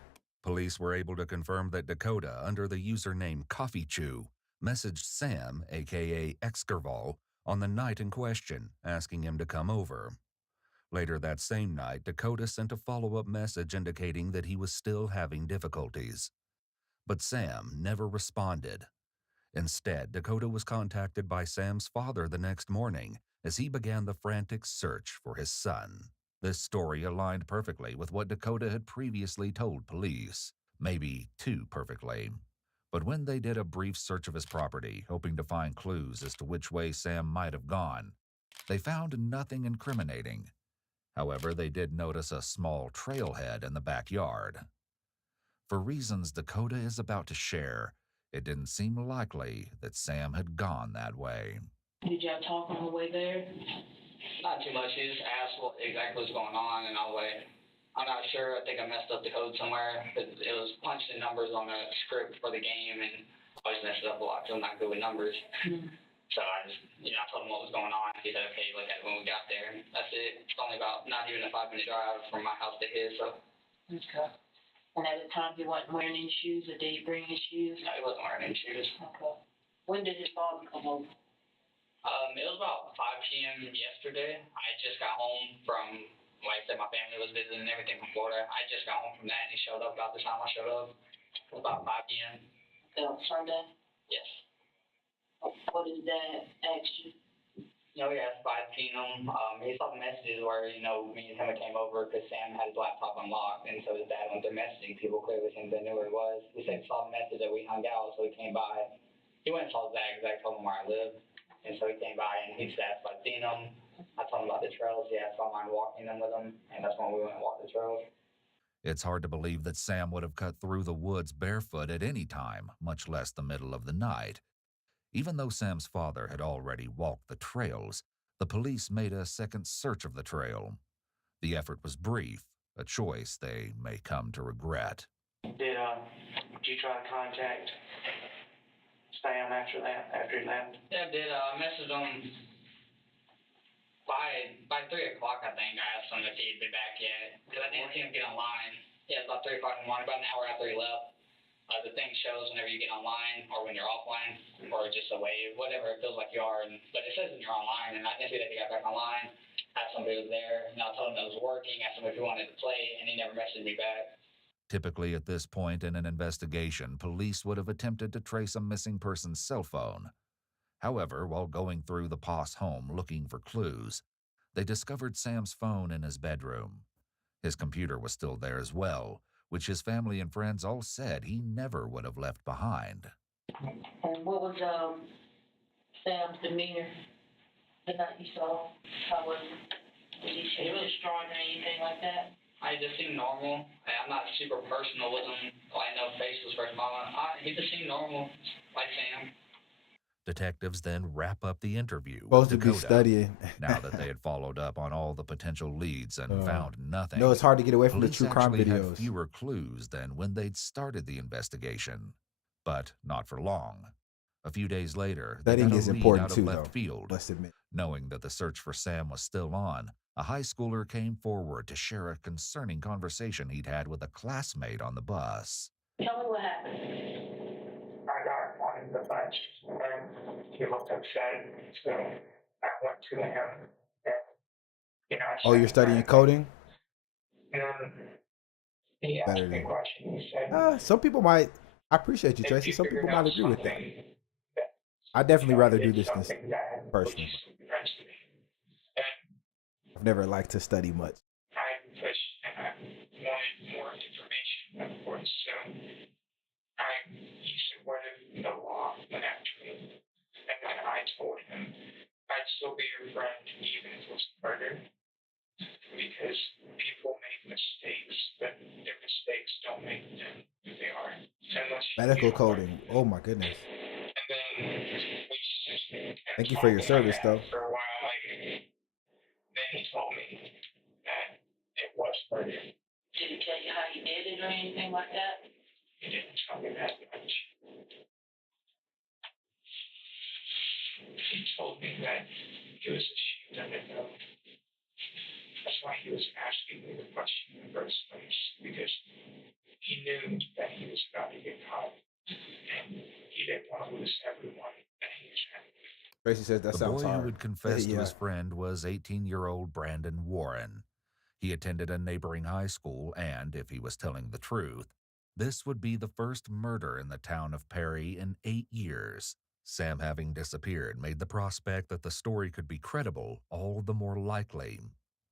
Police were able to confirm that Dakota, under the username Coffee Chew, messaged Sam, aka Exkerval, on the night in question, asking him to come over. Later that same night, Dakota sent a follow-up message indicating that he was still having difficulties. But Sam never responded. Instead, Dakota was contacted by Sam's father the next morning as he began the frantic search for his son. This story aligned perfectly with what Dakota had previously told police, maybe too perfectly. But when they did a brief search of his property, hoping to find clues as to which way Sam might have gone, they found nothing incriminating. However, they did notice a small trailhead in the backyard. For reasons Dakota is about to share, it didn't seem likely that Sam had gone that way. Did y'all talk on the way there? Not too much. He just asked what exactly was going on, and I was like, I'm not sure. I think I messed up the code somewhere. It was punching numbers on the script for the game, and I always messed it up a lot because I'm not good with numbers. Mm-hmm. So I just, I told him what was going on. He said, okay, look at it when we got there. And that's it. It's only about not even a 5-minute drive from my house to his, so. Okay. And at the time, he wasn't wearing any shoes, or did he bring his shoes? No, he wasn't wearing any shoes. Okay. When did his father come over? It was about 5 p.m. yesterday. I just got home from, like I said, my family was visiting and everything from Florida. I just got home from that, and he showed up about the time I showed up. It was about 5 p.m. Sunday? Yes. What did Dad ask you? He asked if I'd seen him. He saw the messages where, me and him came over because Sam had his laptop unlocked, and so his dad went there messaging people clearly since they knew where he was. He said he saw the message that we hung out, so he came by. He went and saw Zach because I told him where I lived, and so he came by and he just asked if I'd seen him. I told him about the trails. He asked if I mind walking them with him, and that's when we went and walked the trails. It's hard to believe that Sam would have cut through the woods barefoot at any time, much less the middle of the night. Even though Sam's father had already walked the trails, the police made a second search of the trail. The effort was brief, a choice they may come to regret. Did you try to contact Sam after he left? Yeah, I did. I messaged him by 3 o'clock, I think. I asked him if he'd be back yet, because I didn't see him get online. Yeah, it was about 3 o'clock in the morning, about an hour after he left. The thing shows whenever you get online or when you're offline or just away, whatever it feels like you are. But it says when you're online, and I didn't see that he got back online. Asked him if he was there, and I told him that it was working. Asked him if he wanted to play, and he never messaged me back. Typically, at this point in an investigation, police would have attempted to trace a missing person's cell phone. However, while going through the Poss home looking for clues, they discovered Sam's phone in his bedroom. His computer was still there as well, which his family and friends all said he never would have left behind. And what was Sam's demeanor the night you saw him? How was he? Did he seem distraught or anything like that? I just seemed normal. I'm not super personal with him. I know face was first moment. He just seemed normal, like Sam. Detectives then wrap up the interview Supposed with to be Dakota, studying. now that they had followed up on all the potential leads and found nothing. No, it's hard to get away from the Police true crime actually videos. had fewer clues than when they'd started the investigation, but not for long. A few days later, they Studying got a is lead important out of too, left though. field. Let's admit. Knowing that the search for Sam was still on, a high schooler came forward to share a concerning conversation he'd had with a classmate on the bus. Tell me what happened. I got one in the bunch, and he looked upset, so I went to him, and, I Oh, you're studying coding? And he asked me a question. He said, Some people might. I appreciate you, Tracy. Some people might agree with that. I'd definitely rather do this than personally. I've never liked to study much. I pushed and I wanted more information, of course, so he said, what if the law went after me? And then I told him I'd still be your friend even if it was murder. Because people make mistakes, but their mistakes don't make them who they are. Medical coding. Oh my goodness. And then Thank you for your service, though. For a while, then he told me that it was murder. Did he tell you how he did it or anything like that? He didn't tell me that much. He told me that he was ashamed of it, though. That's why he was asking me the question in the first place, because he knew that he was about to get caught, and he didn't want to lose everyone that he was having. Tracy says that The sounds boy hard. who had confessed to Yeah. his friend was 18-year-old Brandon Warren. He attended a neighboring high school, and, if he was telling the truth, this would be the first murder in the town of Perry in 8 years. Sam having disappeared made the prospect that the story could be credible all the more likely.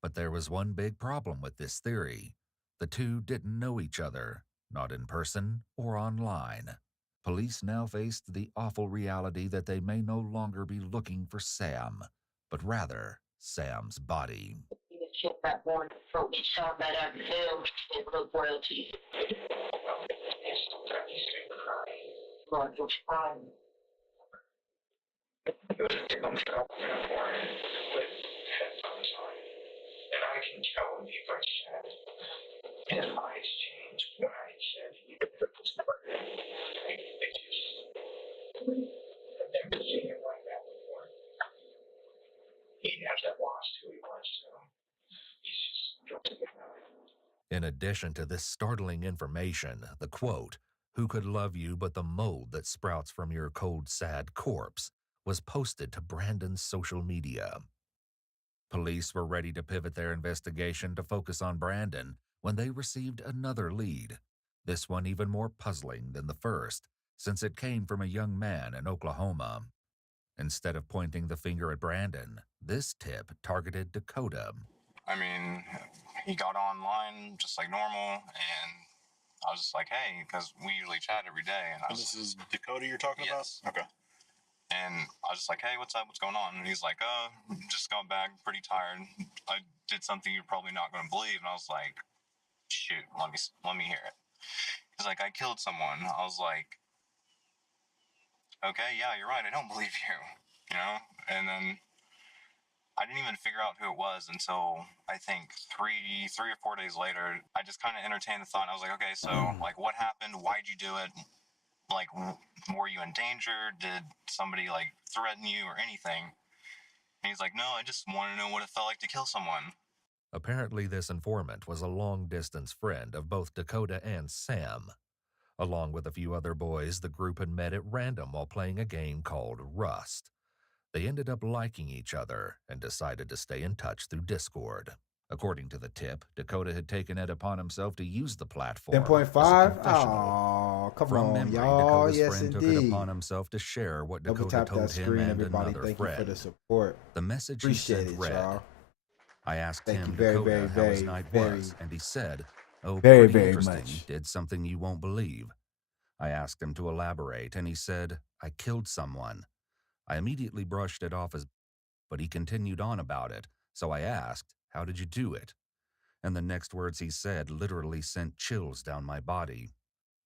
But there was one big problem with this theory. The two didn't know each other, not in person or online. Police now faced the awful reality that they may no longer be looking for Sam, but rather Sam's body. You can check that one from each time that afternoon and look royalty. Like, which time? He was a big on top in the morning with headphones on. And I can tell when people are sad. His eyes changed when I said he was murdered. It just, I've never seen him like that before. He hasn't lost who he was, so he's just In addition to this startling information, the quote, "Who could love you but the mold that sprouts from your cold, sad corpse," was posted to Brandon's social media. Police were ready to pivot their investigation to focus on Brandon when they received another lead, this one even more puzzling than the first, since it came from a young man in Oklahoma. Instead of pointing the finger at Brandon, this tip targeted Dakota. I mean, he got online just like normal, and I was just like, hey, because we usually chat every day. And this is Dakota you're talking yes. about? Okay. And I was just like, hey, what's up? What's going on? And he's like, just got back, pretty tired. I did something you're probably not going to believe. And I was like, shoot, let me hear it. He's like, I killed someone. I was like, okay, yeah, you're right. I don't believe you, you know? And then I didn't even figure out who it was until I think three or 4 days later. I just kind of entertained the thought. I was like, okay, so like, what happened? Why'd you do it? Like, were you in danger? Did somebody like threaten you or anything? And he's like, no, I just want to know what it felt like to kill someone. Apparently, this informant was a long-distance friend of both Dakota and Sam. Along with a few other boys, the group had met at random while playing a game called Rust. They ended up liking each other and decided to stay in touch through Discord. According to the tip, Dakota had taken it upon himself to use the platform 10.5? as a Oh, come From on, memory, y'all. Dakota's Yes, friend took it indeed. upon himself to share what Double Dakota tap told that him screen, and everybody. another Thank you for friend. the support. The message he Appreciate sent it, read, y'all. I asked Thank him, you very, Dakota, very, how his very, night very, was, and he said, oh, very, pretty very interesting. much. Did something you won't believe. I asked him to elaborate, and he said, I killed someone. I immediately brushed it off as, but he continued on about it, so I asked, how did you do it? And the next words he said literally sent chills down my body.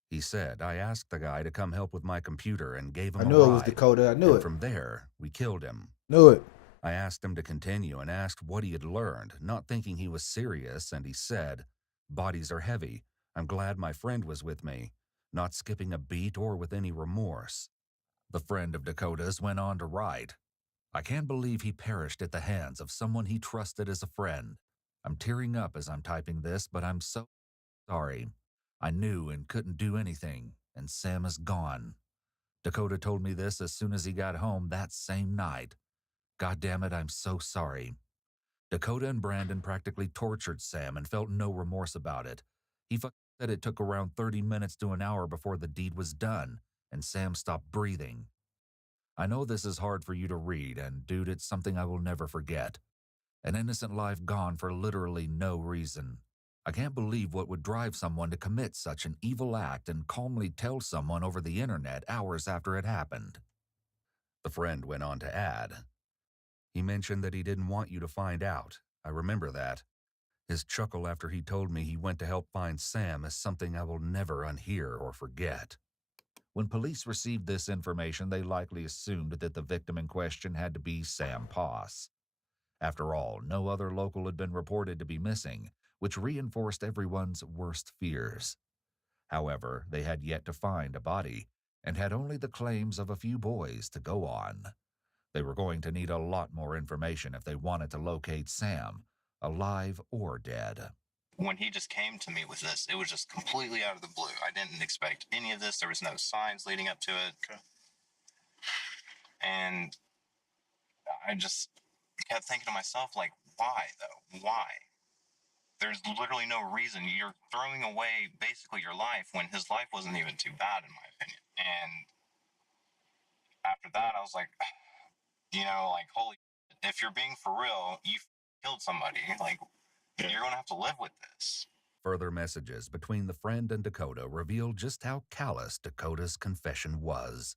He said, I asked the guy to come help with my computer and gave him a ride. I knew it was Dakota. I knew it. From there, we killed him. Knew it. I asked him to continue and asked what he had learned, not thinking he was serious, and he said, bodies are heavy. I'm glad my friend was with me, not skipping a beat or with any remorse. The friend of Dakota's went on to write, I can't believe he perished at the hands of someone he trusted as a friend. I'm tearing up as I'm typing this, but I'm so sorry. I knew and couldn't do anything, and Sam is gone. Dakota told me this as soon as he got home that same night. God damn it, I'm so sorry. Dakota and Brandon practically tortured Sam and felt no remorse about it. He said it took around 30 minutes to an hour before the deed was done, and Sam stopped breathing. I know this is hard for you to read, and dude, it's something I will never forget. An innocent life gone for literally no reason. I can't believe what would drive someone to commit such an evil act and calmly tell someone over the internet hours after it happened. The friend went on to add, he mentioned that he didn't want you to find out. I remember that. His chuckle after he told me he went to help find Sam is something I will never unhear or forget. When police received this information, they likely assumed that the victim in question had to be Sam Poss. After all, no other local had been reported to be missing, which reinforced everyone's worst fears. However, they had yet to find a body, and had only the claims of a few boys to go on. They were going to need a lot more information if they wanted to locate Sam, alive or dead. When he just came to me with this, it was just completely out of the blue. I didn't expect any of this. There was no signs leading up to it. Okay. And I just kept thinking to myself, like, why though? Why? There's literally no reason. You're throwing away basically your life when his life wasn't even too bad, in my opinion. And after that, I was like, you know, like, holy, if you're being for real, you killed somebody. Like, you're going to have to live with this. Further messages between the friend and Dakota revealed just how callous Dakota's confession was.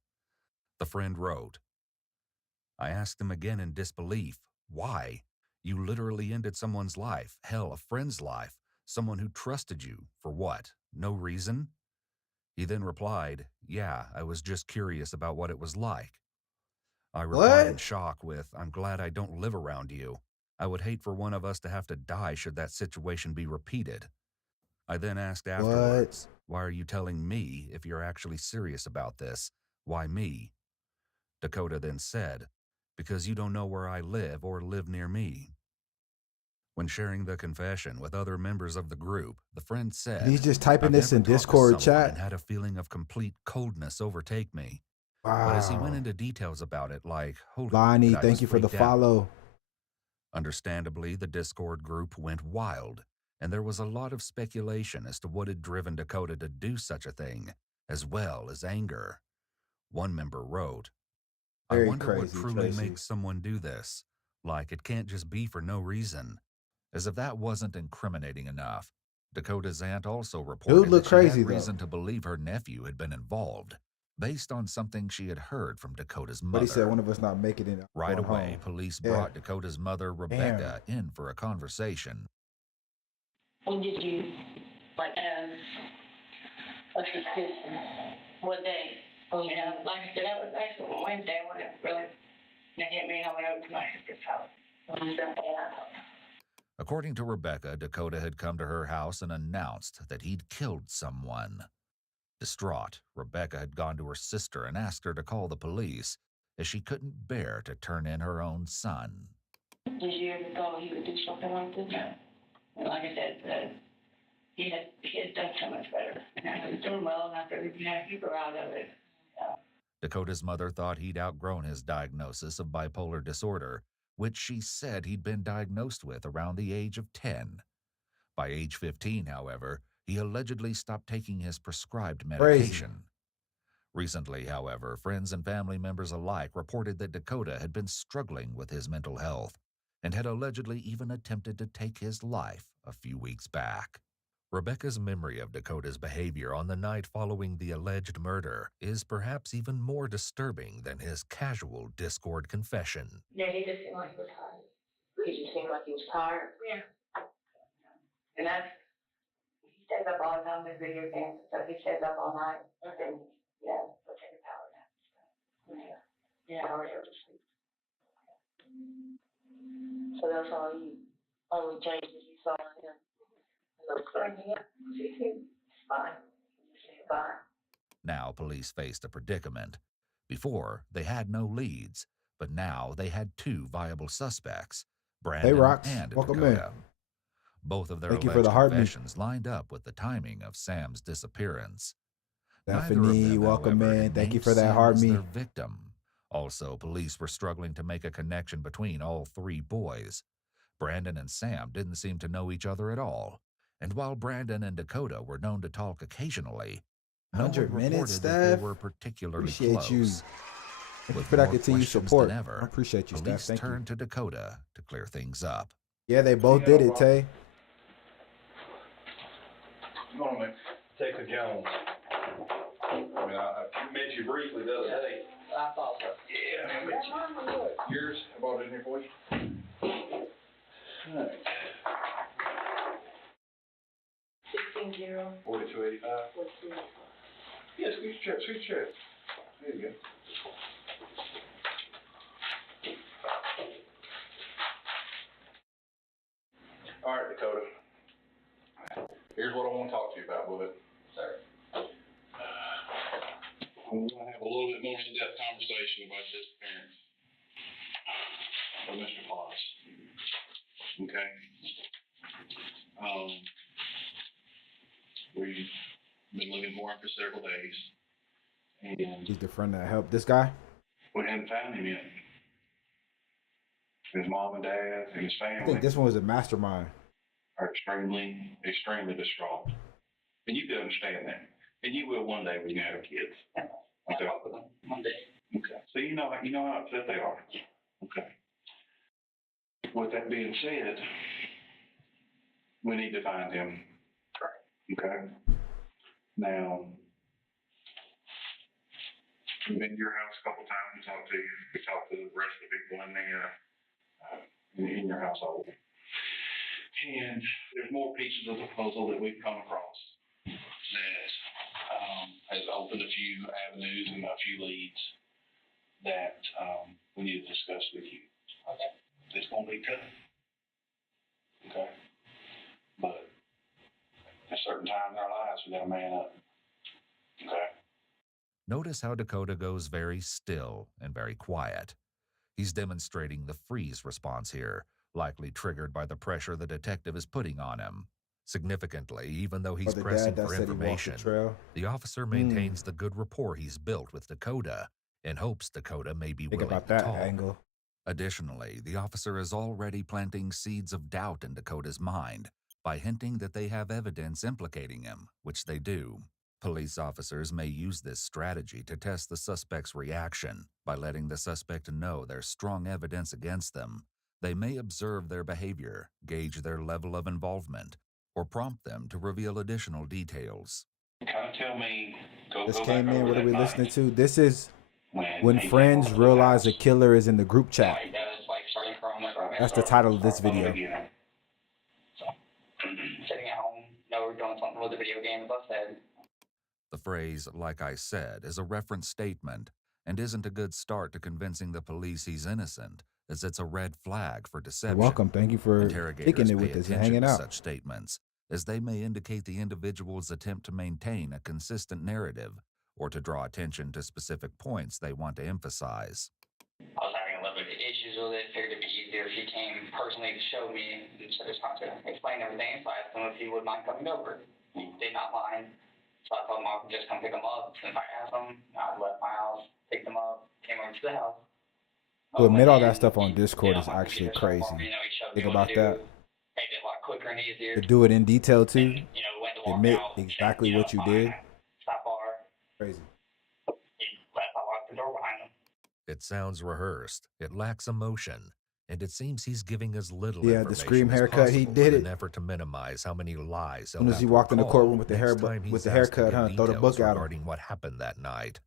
The friend wrote, I asked him again in disbelief, why? You literally ended someone's life, hell, a friend's life, someone who trusted you, for what? No reason? He then replied, yeah, I was just curious about what it was like. I replied in What? shock with, I'm glad I don't live around you. I would hate for one of us to have to die should that situation be repeated. I then asked afterwards, why are you telling me if you're actually serious about this? Why me? Dakota then said, because you don't know where I live or live near me. When sharing the confession with other members of the group, the friend said, He's just typing I've this never in talked to Discord someone chat. and had a feeling of complete coldness overtake me. Wow. But as he went into details about it, like, holy Lonnie, shit, I thank was you for the freaked out. follow. Understandably, the Discord group went wild, and there was a lot of speculation as to what had driven Dakota to do such a thing, as well as anger. One member wrote, I Very wonder what crazy, truly Tracy. makes someone do this. Like, it can't just be for no reason. As if that wasn't incriminating enough, Dakota's aunt also reported look that she crazy, had though. reason to believe her nephew had been involved, based on something she had heard from Dakota's mother. But he said one of us not making it Right going away, home. police brought Dakota's mother, Rebecca, in for a conversation. When did you, like, have a suspicion? What day? Like I said, that was actually Wednesday when it really hit me, and I went over to my sister's house. According to Rebecca, Dakota had come to her house and announced that he'd killed someone. Distraught, Rebecca had gone to her sister and asked her to call the police, as she couldn't bear to turn in her own son. Did you ever thought he would do something like this? No. Like I said, he had done so much better. And he was doing well, and after he had to grow out of it. Dakota's mother thought he'd outgrown his diagnosis of bipolar disorder, which she said he'd been diagnosed with around the age of 10. By age 15, however, he allegedly stopped taking his prescribed medication. Crazy. Recently, however, friends and family members alike reported that Dakota had been struggling with his mental health and had allegedly even attempted to take his life a few weeks back. Rebecca's memory of Dakota's behavior on the night following the alleged murder is perhaps even more disturbing than his casual Discord confession. Yeah, he just seemed like he was tired. He just seemed like he was tired. Yeah. And he stays up all the time with video games, so he stays up all night. And, he'll take a power nap. Yeah, I already go to sleep. So that's all you, only changes you saw in him. He's fine. He's fine. Now police faced a predicament. Before, they had no leads, but now they had two viable suspects, Brandon and Welcome Dakota. in. Both of their Thank you for the alleged heartbeat. confessions lined up with the timing of Sam's disappearance. Stephanie, welcome in. Thank you for that heartbeat. Their victim. Also, police were struggling to make a connection between all three boys. Brandon and Sam didn't seem to know each other at all. And while Brandon and Dakota were known to talk occasionally, no one 100 minutes, reported that Steph. they were particularly Appreciate close. you. Thank you for that continued support. I appreciate you, Steph. Police Thank you. turned to Dakota to clear things up. Yeah, they both did it, Tay. You want to take the Jones? I mean, I met you briefly the other day. I thought so. Yeah, I met you. Yours, I brought it in here for you. All right. 16-0. 4285. Yeah, squeeze your chair. There you go. All right, Dakota. Here's what I want to talk to you about, Bullet. Sir. I'm going to have a little bit more in-depth conversation about the disappearance of Mr. Talez. Okay? We've been looking for him for several days. And He's the friend that helped this guy. we hadn't found him yet. his mom and dad, and his I family think this one was a mastermind. are extremely, extremely distraught. And you can understand that. And you will one day when you have kids. Okay. One day. Okay. So you know how upset they are. Okay. With that being said, we need to find him. Okay. Now, we've been to your house a couple times and talked to you. We talked to the rest of the people in your household. And there's more pieces of the puzzle that we've come across that has opened a few avenues and a few leads that we need to discuss with you. Okay. It's going to be tough. Okay. But at certain times in our lives, we got to man up. Okay. Notice how Dakota goes very still and very quiet. He's demonstrating the freeze response here, likely triggered by the pressure the detective is putting on him. Significantly, even though he's the pressing dad that for said he walked the information, trail. the officer maintains the good rapport he's built with Dakota in hopes Dakota may be Think willing about to that talk. angle. Additionally, the officer is already planting seeds of doubt in Dakota's mind by hinting that they have evidence implicating him, which they do. Police officers may use this strategy to test the suspect's reaction by letting the suspect know there's strong evidence against them. They may observe their behavior, gauge their level of involvement, or prompt them to reveal additional details. Kind of tell me, This go came back in. over What are that we night listening to? This is when he friends came over to the realize a house. killer is in the group chat. He does, like, starting from, like, That's the title of this Start from the video. beginning. sitting at home, know we're doing something with the video game, as I said. The phrase, like I said, is a reference statement and isn't a good start to convincing the police he's innocent, as it's a red flag for deception. You're welcome. Thank you for Interrogators kicking it pay with us and attention hanging to out. such statements, as they may indicate the individual's attempt to maintain a consistent narrative or to draw attention to specific points they want to emphasize. I was having a little bit of issues with it. Figured it'd be easier if he came personally to show me instead of trying to explain everything. So I asked him if he would mind coming over. He did not mind. So I told him I would just come pick him up. And if I asked him, I'd left my house, picked him up, came over to the house. To admit all that stuff on Discord is actually crazy. Think about that. Made it a lot quicker and easier. To do it in detail too. And, went to walk Admit out, exactly what you did. Stop bar. Crazy. He left. I locked the door behind him. It sounds rehearsed, it lacks emotion, and it seems he's giving as little Yeah, the information scream as haircut, he possible did in an it. effort to minimize how many lies As soon as he walked in the courtroom with the hair, with the haircut, throw the book at him. regarding what happened that night.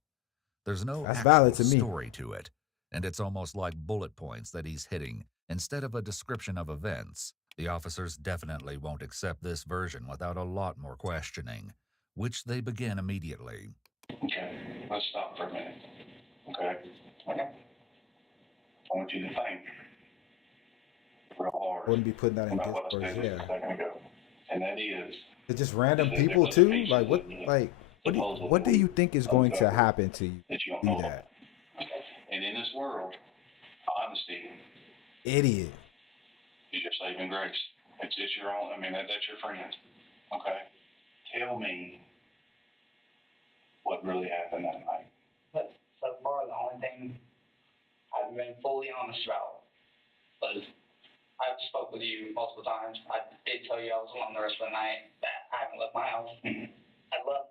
There's no That's actual valid to me. story to it, and it's almost like bullet points that he's hitting instead of a description of events. The officers definitely won't accept this version without a lot more questioning, which they begin immediately. Okay, let's stop for a minute. Okay? Okay. I want you to think real hard Wouldn't be putting that in about what I Discord. said just a Yeah. second ago. And that is, It's just random people too. Like what? What do you think is going to happen to you? that you don't Do know that, and in this world, honesty idiot. is your saving grace. It's your own, I mean, that's your friend. Okay? Tell me what really happened that night. But so far, the only thing I've been fully honest about was I've spoke with you multiple times. I did tell you I was alone the rest of the night, that I haven't left my house. I left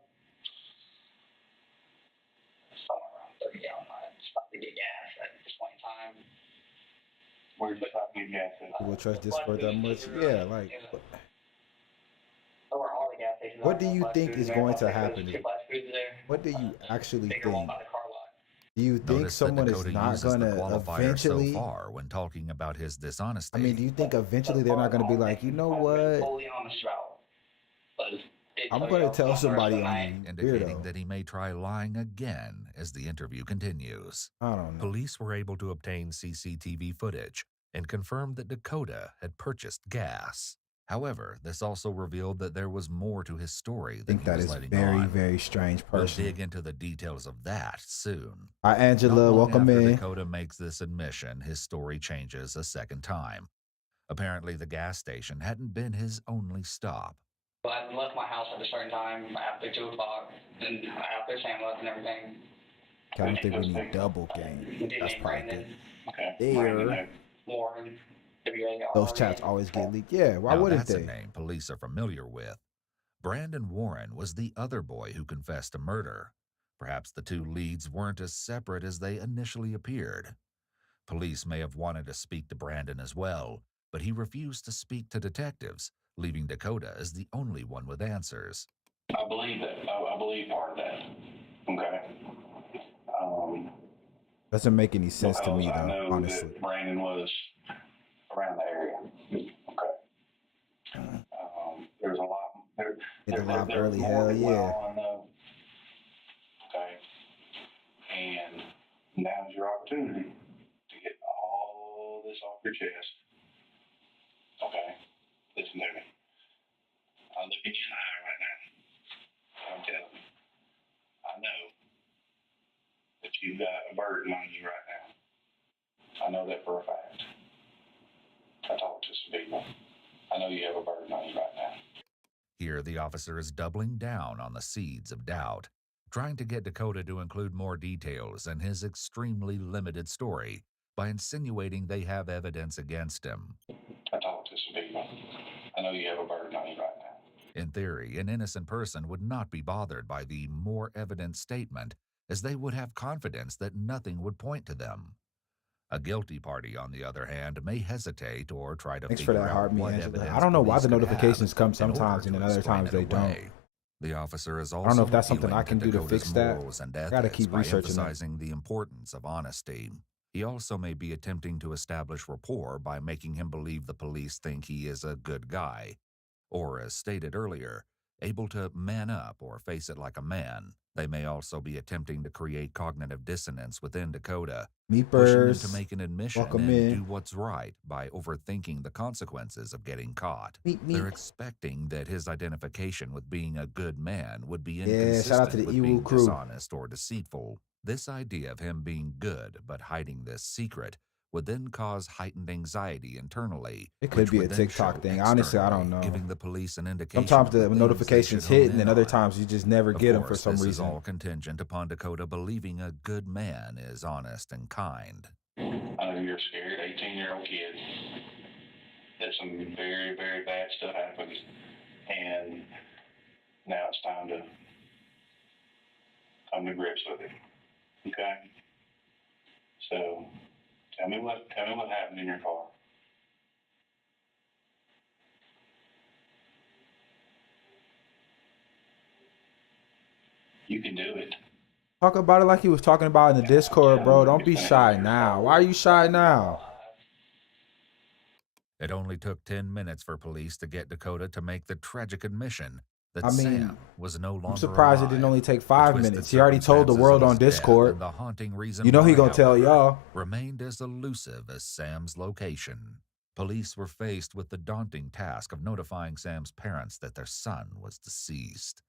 somewhere around 30 gallon. I stopped to get gas at this point in time. Where'd you stop and get gas at? People trust Discord that much? Yeah, like. Or all the gas stations. What do you think is going to There's happen? 2 fast foods there. What do you actually Bigger one think? by the car lot. Do you think Notice that someone is Dakota not uses the gonna qualifier eventually? so far when talking about his dishonesty. I mean, do you think eventually they're not gonna be like, you know what? Fully honest about was I'm gonna tell somebody on you, indicating weirdo. that he may try lying again as the interview continues. I don't know. Police were able to obtain CCTV footage and confirmed that Dakota had purchased gas. However, this also revealed that there was more to his story I than think he that was is letting very, on. very strange We'll person. dig into the details of that soon. Hi, Not Angela. long Welcome after in. Dakota makes this admission, his story changes a second time. Apparently, the gas station hadn't been his only stop. But I left my house at a certain time after 2 o'clock, and after Sam left and everything. I don't think we need double game. That's probably good. Okay. There. Brandon, Warren, WA, Those chats always get leaked. Yeah, why Now wouldn't that's a they? name police are familiar with. Brandon Warren was the other boy who confessed to murder. Perhaps the two leads weren't as separate as they initially appeared. Police may have wanted to speak to Brandon as well, but he refused to speak to detectives, leaving Dakota as the only one with answers. I believe that. I believe part of that. Okay. Doesn't make any sense to Because me I though, know honestly. that Brandon was around the area. Okay. There's a lot. Hit the live There's early, more hell that went yeah. on, okay. And now's your opportunity to get all this off your chest. Okay. Listen to me. I'm looking you in the eye right now. I'm telling you. I know that you've got a burden on you right now. I know that for a fact. I talked to some people. I know you have a burden on you right now. Here, the officer is doubling down on the seeds of doubt, trying to get Dakota to include more details in his extremely limited story by insinuating they have evidence against him. I talked to some people. I know you have a burden on you right now. In theory, an innocent person would not be bothered by the more evident statement, as they would have confidence that nothing would point to them. A guilty party, on the other hand, may hesitate or try to Thanks for figure that, out Heart Me what Angela. evidence I don't know why police the could notifications have come in order sometimes and to then other explain times it they don't. away. The officer is also I don't know if that's something appealing I can to do to Dakota's fix that. morals and I gotta ethics keep by researching that. emphasizing the importance of honesty. He also may be attempting to establish rapport by making him believe the police think he is a good guy, or, as stated earlier, able to man up or face it like a man. They may also be attempting to create cognitive dissonance within Dakota, pushing him to Meepers, make an admission welcome and in. do what's right by overthinking the consequences of getting caught. Meep, They're meep. expecting that his identification with being a good man would be Yeah, shout out to inconsistent the with Ewu being crew. dishonest or deceitful. This idea of him being good but hiding this secret would then cause heightened anxiety internally. It could which be a would then TikTok show thing. Honestly, I don't externally, know. giving the police an indication Sometimes of the things they notifications should hone hit, and in then other on. times you just never Of get them for course, some this is reason. all contingent upon Dakota believing a good man is honest and kind. I know you're a scared 18-year-old kid. That some very, very bad stuff happens. And now it's time to come to grips with it. Okay? So tell me what happened in your car. You can do it. Talk about it like he was talking about in the Discord, bro. Don't be shy now. Why are you shy now? It only took 10 minutes for police to get Dakota to make the tragic admission that I mean, Sam was no longer I'm surprised alive. it didn't only take The 5 twisted minutes. He already told the circumstances world of on his death Discord. and the haunting reason You know he why, gonna tell however, y'all. remained as elusive as Sam's location. Police were faced with the daunting task of notifying Sam's parents that their son was deceased.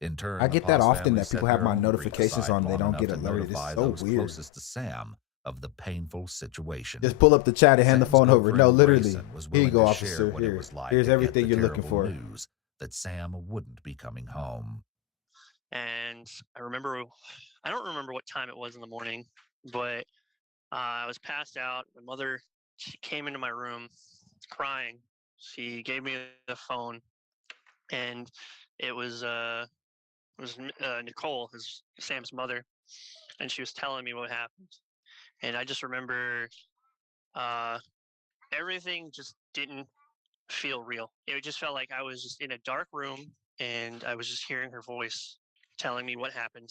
In turn, I the get that Paz often family that set people have their my own grief notifications aside on, they long don't enough get to alerted. It's notify so those weird. closest to Sam of the painful situation. Just pull up the chat and hand the Sam's phone good over. friend No, literally. Grayson was Here you willing go, to share officer. what it was like Here's to get everything the you're looking terrible for. news that Sam wouldn't be coming home. And I don't remember what time it was in the morning, but I was passed out. My mother, she came into my room crying. She gave me the phone, and it was Nicole, Sam's mother, and she was telling me what happened. And I just remember everything just didn't feel real. It just felt like I was just in a dark room, and I was just hearing her voice telling me what happened,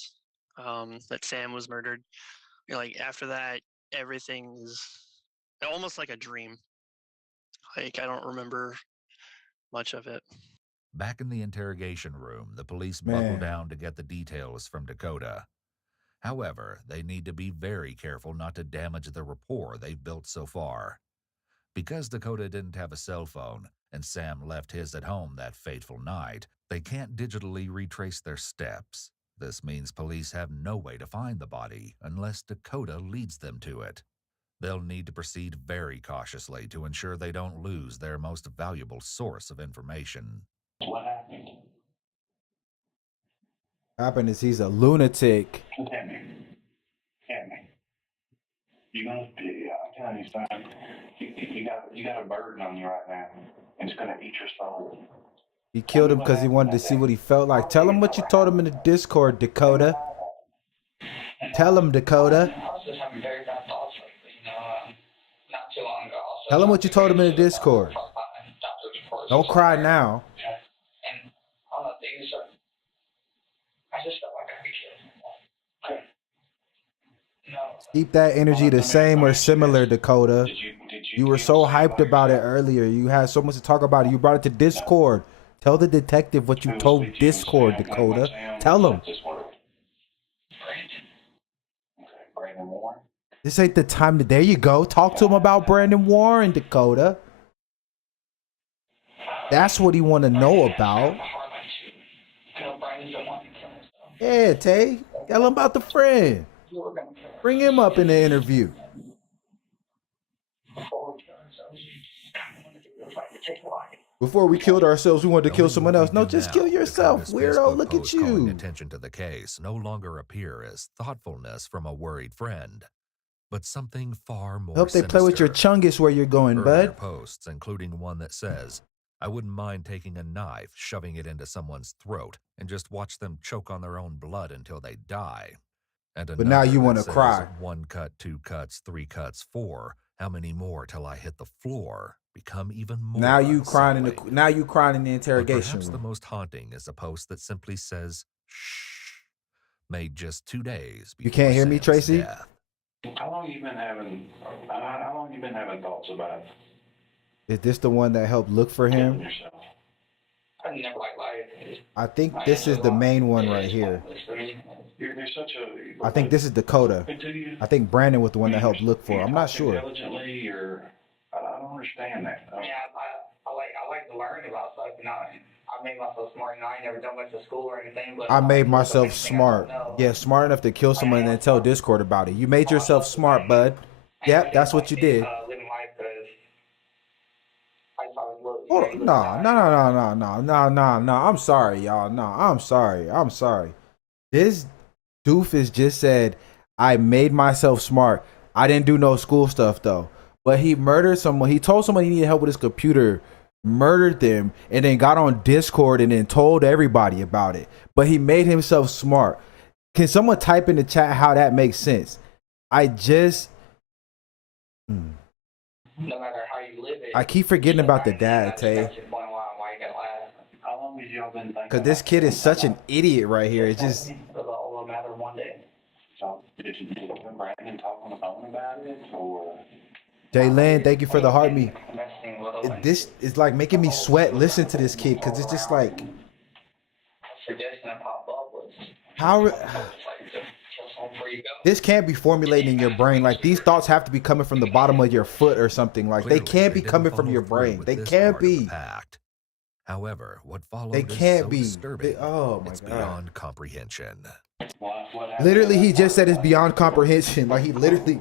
that Sam was murdered. Like after that, everything is almost like a dream. Like I don't remember much of it. Back in the interrogation room, the police buckle Man, down to get the details from Dakota. However, they need to be very careful not to damage the rapport they've built so far. Because Dakota didn't have a cell phone and Sam left his at home that fateful night, they can't digitally retrace their steps. This means police have no way to find the body unless Dakota leads them to it. They'll need to proceed very cautiously to ensure they don't lose their most valuable source of information. What happened? what happened is he's a lunatic. Tell me. You gonna be telling you, son, you got a burden on you right now. It's gonna eat your soul. He killed him because he wanted to see what he felt like. Tell him what you told him in the Discord, Dakota. Tell him, Dakota. I was just having very bad thoughts lately, not too long ago. Also, Tell him what you told him in the Discord. Don't cry now. And all the things are, I just felt like I could kill him. No. Keep that energy the same or similar, Dakota. You were so hyped about it earlier. You had so much to talk about it. You brought it to Discord. Tell the detective what you told Discord, Dakota. Tell him. Brandon Warren. This ain't the time to. There you go. Talk to him about Brandon Warren, Dakota. That's what he want to know about. Yeah, Tay. Tell him about the friend. Bring him up in the interview. Before we killed ourselves, we wanted to kill someone else. No, just kill yourself, weirdo. Look at you. Attention to the case no longer appear as thoughtfulness from a worried friend, but something far more Hope they play with your chungus where you're going, Earlier bud. posts, including one that says, I wouldn't mind taking a knife, shoving it into someone's throat, and just watch them choke on their own blood until they die. And But now you want wanna cry. 1 cut, 2 cuts, 3 cuts, 4. How many more till I hit the floor? Become even more. Now you crying in the unsettling. now you crying in the But interrogation perhaps the room. most haunting is a post that simply says, shh, made just 2 days before You can't hear me, Sam's Tracy? death. How long you been having thoughts about Is this the one that helped look for killing him? yourself? I never like life. I think this is the main one right here. You're such a. I think this is Dakota. To you. I think Brandon was the one that helped look for. I'm not sure. Intelligently, or I don't understand that. I mean, I like to learn about stuff, and I made myself smart. I ain't never done much of school or anything, but I made the myself main thing I smart. don't know. Yeah, smart enough to kill someone and then tell Discord about it. You made yourself smart, bud. Yep, that's what you did. Living life, because I thought it was Hold on. No. I'm sorry, y'all. No, I'm sorry. This doofus just said, I made myself smart. I didn't do no school stuff, though. But he murdered someone. He told someone he needed help with his computer, murdered them, and then got on Discord and then told everybody about it. But he made himself smart. Can someone type in the chat how that makes sense? I just... No matter how you live it. I keep forgetting about the dad, Tay. How long have y'all been thinking? Because this kid is such an idiot right here. It's just... It'll matter one day. So, did you and Brandon talk on the phone about it, or? Jalen, thank you for the heart me. This is like making me sweat. Listen to this kid, because it's just like... Suggestion that popped up was How... before you go. This can't be formulating in your brain. Like, these thoughts have to be coming from the bottom of your foot or something. Like, they can't be coming from your brain. They can't be. However, what followed They is can't so be. disturbing. Oh my It's God. beyond comprehension. Literally, he just said it's beyond comprehension. Like, he literally...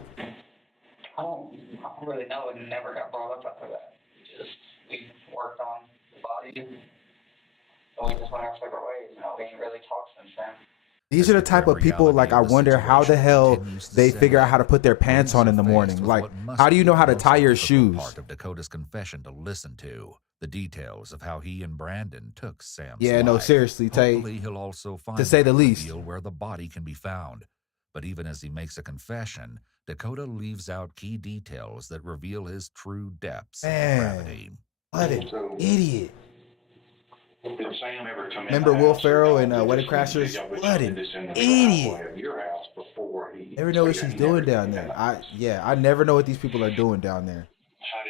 I don't really know. It never got brought up after that. We worked on the body, and we just went our separate ways. We ain't really talked since then. These are the type of people, like, I wonder how the hell they figure out how to put their pants on in the morning. Like, how do you know how to tie your shoes? Part of Dakota's confession to listen to the details of how he and Brandon took Sam's Yeah, no, life. seriously, Tay. Hopefully he'll also find To say the least. reveal where the body can be found. But even as he makes a confession, Dakota leaves out key details that reveal his true depths of Man. depravity. What an idiot. Did Sam ever come in Remember the Will house, Ferrell or and y'all did Wedding this- Crashers? y'all did What an this in the idiot. driveway of your house before he Never know what stayed she's in doing there? down there. I never know what these people are doing down there. How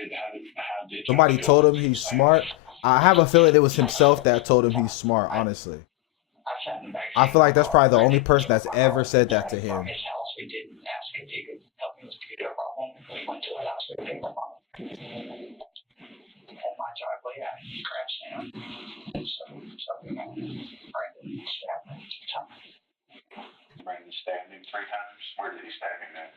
did Somebody y'all told feel him about he's Sam? smart. I have a feeling it was himself that told him he's smart, honestly. I feel like that's probably the only person that's ever said that to him. His house, we didn't ask if he could help me with the computer problem. We went to the house with him. At my driveway, I crashed down. So Brandon stabbed me 2 times. Brandon stabbed him 3 times. Where did he stab him at?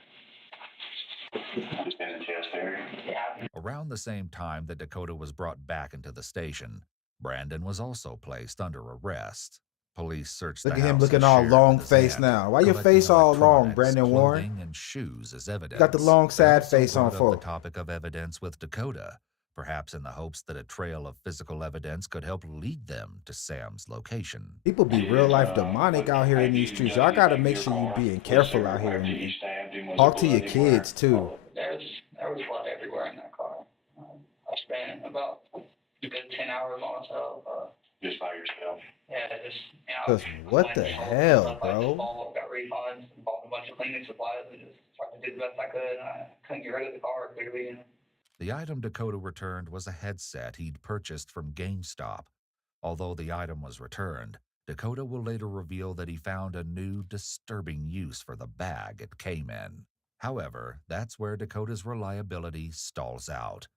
Just in the chest area. Yeah. Around the same time that Dakota was brought back into the station, Brandon was also placed under arrest. Police searched Look the at him house looking he all shared long with his face aunt, now. Why your collecting face all long, electronics, Brandon Warren? clothing, and shoes as evidence. You got the long They sad also face on brought up full. the topic of evidence with Dakota, perhaps in the hopes that a trail of physical evidence could help lead them to Sam's location. People be real life demonic out here in these streets. Y'all gotta make sure you being careful out here and talk to your kids too. There was blood everywhere in that car. I spent about a good 10 hours on myself. Just by yourself. Yeah, just, you know. Cause what the hell, bro? Got refunds, bought a bunch of cleaning supplies, and just tried to do the best I could. I couldn't get rid of the car, clearly. The item Dakota returned was a headset he'd purchased from GameStop. Although the item was returned, Dakota will later reveal that he found a new, disturbing use for the bag it came in. However, that's where Dakota's reliability stalls out.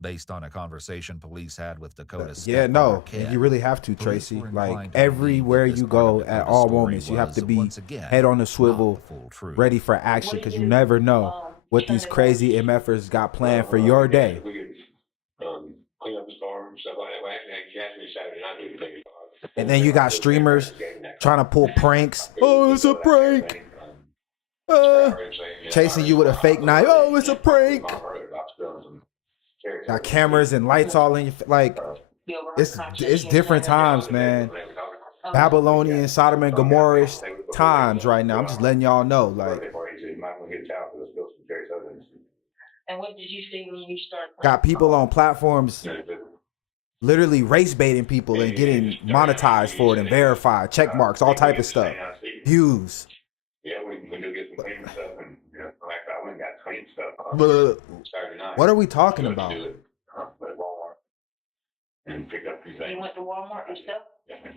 Based on a conversation police had with Dakota's yeah, stepfather, no, Ken, you really have to, police Tracy. were Like inclined to everywhere believe that you this part go of at Dakota's all story moments, you have was, to be once again, head on the not swivel, the full truth. ready for action, because you never know what these crazy MFers got planned for your day. We could clean up the car and stuff like that. Well, actually, he asked me Saturday night to clean the car. And then you got streamers trying to pull pranks. Oh, it's a prank. Chasing you with a fake knife. Oh, it's a prank. Got cameras and lights all in your like. It's different times, man. Babylonian, Sodom and Gomorrah times right now. I'm just letting y'all know, like. And what did you see when you started? Got people on platforms literally race baiting people and getting monetized for it and verified, check marks, all type of stuff. Views. Yeah, we do get some clean stuff, and I went and got clean stuff. Saturday night. What are we talking about? At Walmart and pick up these things. You went to Walmart yourself? Yeah.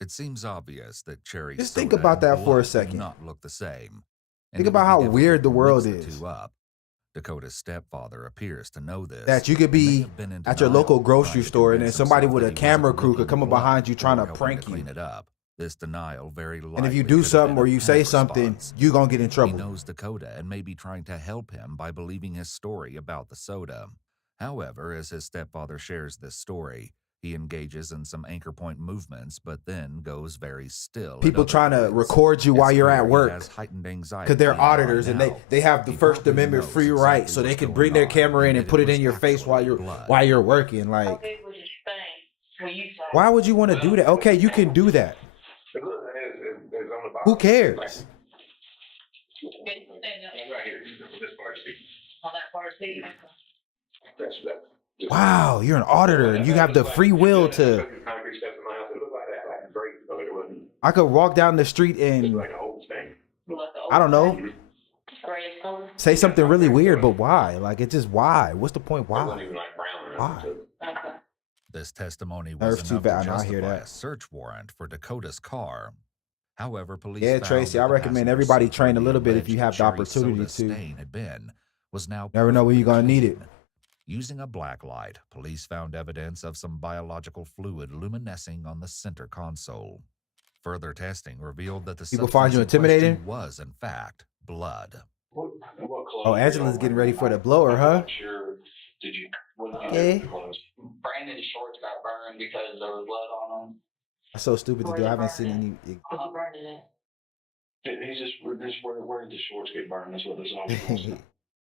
It seems obvious that cherry Just soda think about and that for a blood do second. not look the same. And Think it about would be how difficult weird the to world mix the is. two up. Dakota's stepfather appears to know this. That you could May be have been in at your denial, local grocery trying to store and then convince somebody himself with a that he camera wasn't crew could looking come up blood behind you trying or to helping prank clean you. it up. This denial very And if likely you could do have something been or a you say panic something, response. you're going to get in He trouble. knows Dakota and may be trying to help him by believing his story about the soda. However, as his stepfather shares this story, he engages in some anchor point movements, but then goes very still. at People other trying to points. record you while It's you're clear at he work has heightened anxiety because they're going on auditors and now. they have the He First probably Amendment knows free exactly right, so they what's can going bring their on camera in and and that put it was in your face actually while blood. you're working. Like, How big was your stain when you saw it? why would you want to do that? Okay, you can do that. It's on the bottom. Who cares? Okay, stand up Right here, this part is on that part of the seat. that's that. Wow, you're an auditor and you have the free will to. Concrete steps in my house. It looked like that, like great, but it wasn't. I could walk down the street It and was like an old thing. I don't know, Gray color. say something really weird, but why? Like, it's just why? What's the point? It wasn't Why? even like brown or Why? anything. Okay. This testimony Nerves was too enough to bad. I hear justify that. a search warrant for Dakota's car. However, police Yeah, found Tracy, that I the recommend passenger everybody seat train a where the little bit if you alleged have the cherry opportunity soda to. stain had been was now Never know when you're gonna need it. clean. Using a black light, police found evidence of some biological fluid luminescing on the center console. Further testing revealed that the People find you substance in intimidating? question was, in fact, blood. What clothes Oh, did Angela's y'all getting wear? ready for the blower, huh? I'm not sure. What did you do Yeah. with the clothes? Brandon's shorts got burned because there was blood on them. That's so stupid to do. I haven't seen any. Did you burn it in? He's just where did the shorts get burned? That's what this all was.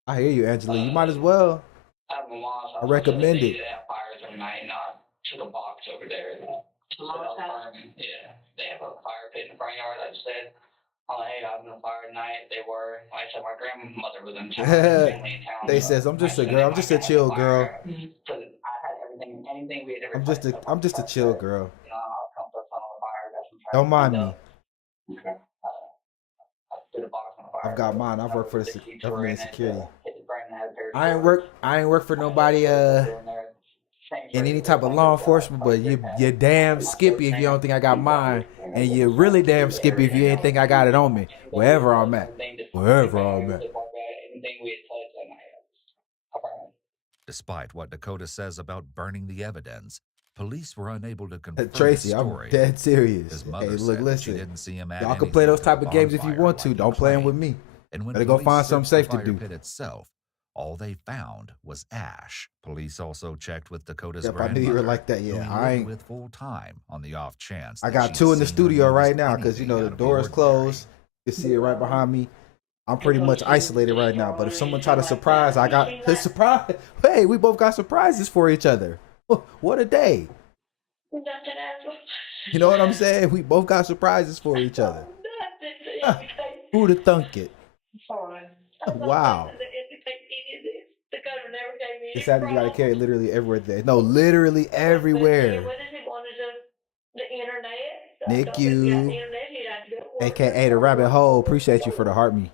I hear you, Angela. You might as well. At my mom's house, I recommend they it. have fires every night, and I took a box over there. Mom's house? Yeah, they have a fire pit in the front yard. I just said, I'm like, hey, I was in a fire tonight. They were. Like I said, my grandmother was in town. Family in town. They says I'm just a girl. I'm just a chill girl. So I had anything we had ever. I'm just a chill girl. You know, I'll come put some on the fire. Got some trash Don't mind cleaned me. up. I put a box on the fire. I've got mine. I've worked for the keys government were in and it, security. hit the Brandon had a pair of I ain't work for nobody in any type of law enforcement, but you're damn skippy if you don't think I got mine, and you're really damn skippy if you ain't think I got it on me. Wherever I'm at. Wherever I'm at. Anything we had touched that night. Despite what Dakota says about burning the evidence, police were unable to confirm Tracy, his I'm story. dead serious. His Hey, mother look, said that she listen. didn't see him at Y'all can play anything those type but of games if you bonfire want to. like he Don't play them with claimed. me. And when Better go police find searched something the safe to fire do. pit itself, All they found was ash. Police also checked with Dakota's Yep, I knew you were grandmother, like that. who Yeah, he I lived ain't. with full time, on the off chance I that got she'd two in the seen or studio noticed right now because you anything know the out of the door is ordinary. closed. You can see it right behind me. I'm pretty much isolated right now. But if someone try to surprise, I got his surprise. Hey, we both got surprises for each other. What a day! You know what I'm saying? We both got surprises for each other. Who'd have thunk it? Wow. It's sad that you got to carry it literally everywhere today. No, literally everywhere. Nick, you, aka the rabbit hole. Appreciate you for the heart me.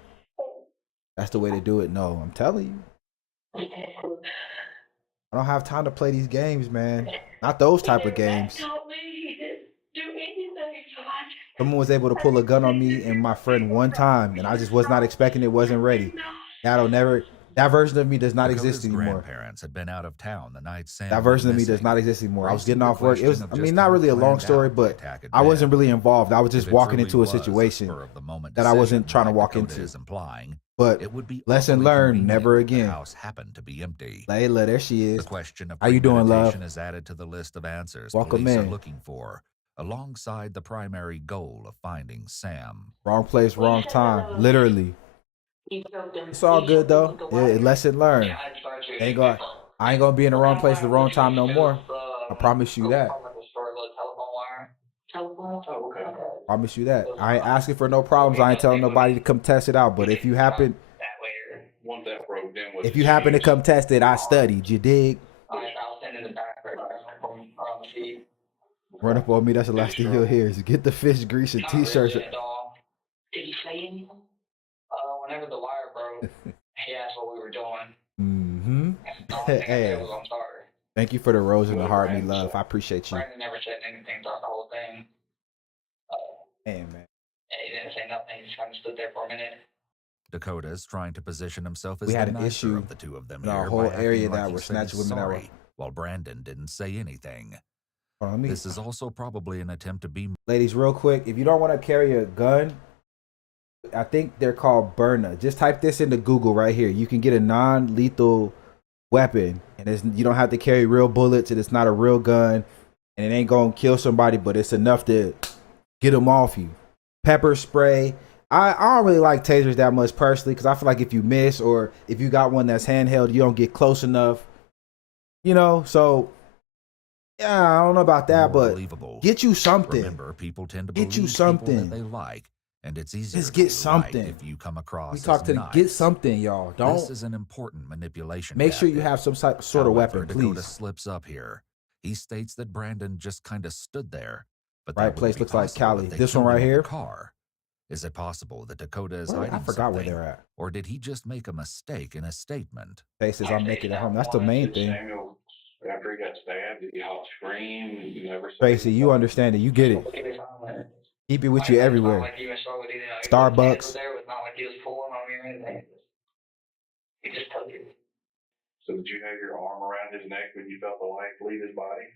That's the way to do it. No, I'm telling you. I don't have time to play these games, man. Not those type of games. Someone was able to pull a gun on me and my friend one time, and I just was not expecting it, wasn't ready. That version of me does not exist anymore. Grandparents had been out of town the night Sam That version of me does not exist anymore. I was getting off work. It was, I mean, not really a long story, but I wasn't really involved. I was just walking into a situation that I wasn't trying to walk into. But lesson learned, never again. The house happened to be empty. Layla, there she is. The question of how you doing, love? is added to the list of answers Welcome police in. are looking for, alongside the primary goal of finding Sam. Wrong place, wrong time. Literally. It's all good though. Lesson learned. I ain't gonna be in the wrong place at the wrong time no more. I promise you that. Promise you that. I ain't asking for no problems. I ain't telling nobody to come test it out. But if you happen to come test it, I studied. You dig? Run up on me. That's the last thing you'll hear. Is get the fish grease and t-shirts. Did he say anything? Whenever the wire broke, he asked what we were doing. Mm-hmm. Hey, I'm sorry. Thank you for the rose and the heart, me love. I appreciate you. Brandon never said anything throughout the whole thing. Hey, man. He didn't say nothing. He just kind of stood there for a minute. Dakota's trying to position himself as We had the an nicer issue of the two of them in our here whole by acting area like that he were said snatching he's women that were. sorry, while Brandon didn't say anything. On me. This is also probably an attempt to be. Ladies, real quick, if you don't want to carry a gun, I think they're called Burna. Just type this into Google right here. You can get a non-lethal weapon, and you don't have to carry real bullets, and it's not a real gun, and it ain't gonna kill somebody, but it's enough to get them off you. Pepper spray. I don't really like tasers that much personally, because I feel like if you miss or if you got one that's handheld, you don't get close enough. You know, so yeah, I don't know about that, but get you something. Remember, people tend to get you believe something people that they like, and it's easier just get to something. if you come across. We talk to nice. Get something, y'all. Don't. This is an important manipulation. Make sure you have some sort of weapon, Dakota please. Slips up here. He states that Brandon just kind of stood there, but right place looks like Cali. This one right here. Car. Is it possible that Dakota is Well, hiding I forgot where something, they're at. or did he just make a mistake in a statement? Faces, I'm making it home. That's the main thing. Samuel, after he got stabbed, did he holler scream? You never said Tracy, you understand it. You get it. Keep it with you everywhere. Starbucks. So did you have your arm around his neck when you felt the life leave his body?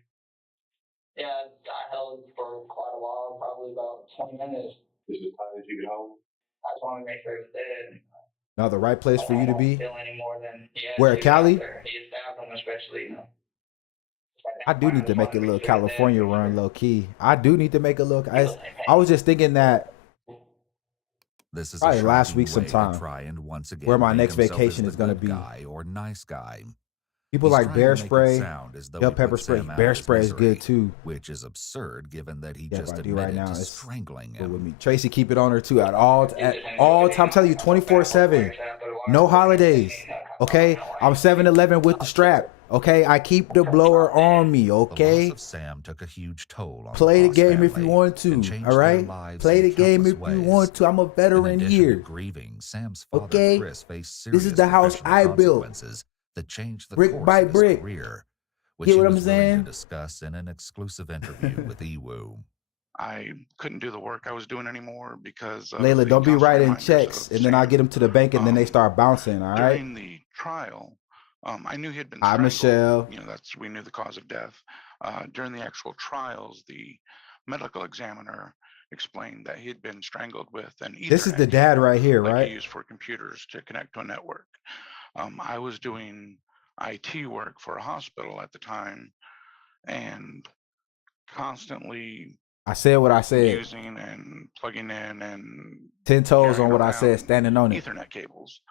Yeah, I held for quite a while, probably about 20 minutes. Just as tight as you could hold? I just wanted to make sure he was dead. Now the right place for you to be. Feel any more than Where, Cali? He stabbed him, especially, you know. I do need to make a little California run, low key. I do need to make a look. I was just thinking that this is probably last week sometime, where my next vacation is going to be. Guy or nice guy. People like bear spray, bell pepper spray. Bear spray is good too. Which is absurd, given that he just admitted right now to strangling him. With me. Tracy, keep it on her too at all time. I'm telling you, 24/7, no holidays. Okay, I'm 7-Eleven with the strap. Okay, I keep the blower on me. Okay. The loss of Sam took a huge toll on play the game family if you want to. All right, play the game if you want to. I'm a veteran here. Grieving, Sam's father, okay, Chris, faced this is the house I built. That changed the brick course by of his brick. Career, which Get he what I'm was willing saying? To discuss in an exclusive interview with Ewu. I couldn't do the work I was doing anymore because Layla, don't be writing checks and then I get them to the bank and then they start bouncing. All right. During the trial, I knew he had been strangled. Hi, Michelle. You know, we knew the cause of death. During the actual trials, the medical examiner explained that he had been strangled with an Ethernet. This is the dad right here, like right? Used for computers to connect to a network. I was doing IT work for a hospital at the time, and constantly I said what I said. using and plugging in and 10 toes on carrying what I said, around standing on it. Ethernet cables.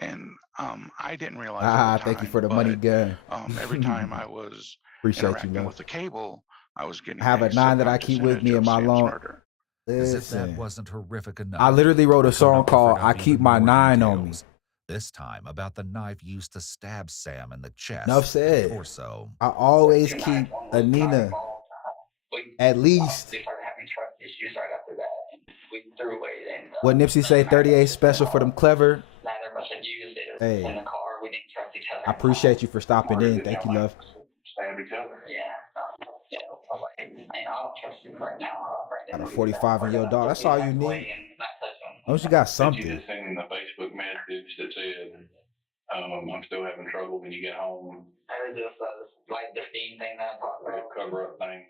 And I didn't realize at the time, Thank you for the money gun. every time I was Appreciate you, interacting love. with the cable, I was getting I have a 9 that I subconscious keep with me image in of my Sam's long. murder. As if that Listen, wasn't horrific enough, I literally wrote a Dakota song called offered "I up Keep even My more 9 on Me." details, this time about the knife used to stab Sam in the chest Enough and said. torso. I always keep a Nina at least. They started having trust issues right after that. And we threw away and What Nipsey say? 38 special for them clever. neither of us had used it. It was Hey, in the car. We didn't trust each other. I appreciate you for stopping in. Thank you, love. Stab each other. Yeah. Yeah. I was like, man, I don't trust you right now. Got a 45 in your dog. That's all you need. As long as you got Did something. you just send me the Facebook message that said, I'm still having trouble when you get home? It was just like the theme thing that I talked Like about. a cover up thing.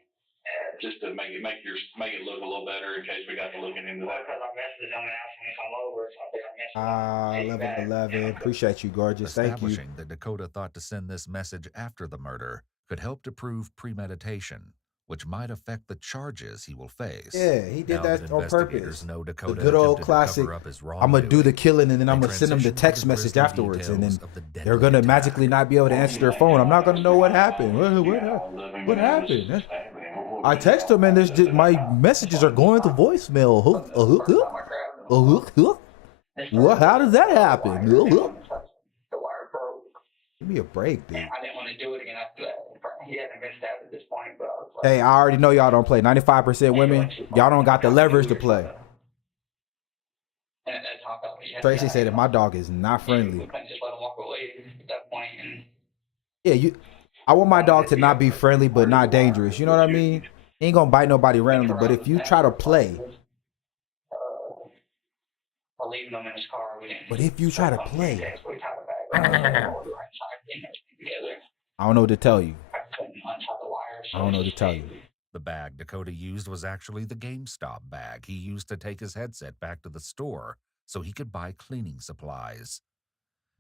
Just to make it look a little better in case we got to looking into that. Because I messaged them and asked them to come over, so I think I messaged them. Level 11. Appreciate you, gorgeous. Thank you. Establishing that Dakota thought to send this message after the murder could help to prove premeditation, which might affect the charges he will face. Yeah, he did Now that on investigators purpose. know The Dakota good old attempted to classic. cover up his I'm gonna do the wrongdoing. killing and then I'm They gonna send them the transitioned to text the message grisly afterwards, and then details of the deadly they're gonna attack. magically not be able to answer their phone. I'm not gonna know what happened. What happened? I text them and there's just, my messages are going to voicemail. What? How does that happen? The wire broke. Give me a break, dude. I didn't want to do it again after that. He hadn't been stabbed at this point, but I was like, Hey, I already know y'all don't play. 95% women, y'all don't got the leverage to play. and at that time, I thought we had Tracy to- said that my dog is not We friendly. couldn't just let him walk away at that point. And Yeah, I want my dog to not be friendly but not dangerous. You know what I mean? He ain't gonna bite nobody randomly, but if you try to play, I'll leave him in his car. We didn't. but if you try to play, So we tied it back. We were inside getting everything together. I don't know what to tell you. I couldn't untie the wires. I don't know what to tell you. The bag Dakota used was actually the GameStop bag he used to take his headset back to the store so he could buy cleaning supplies.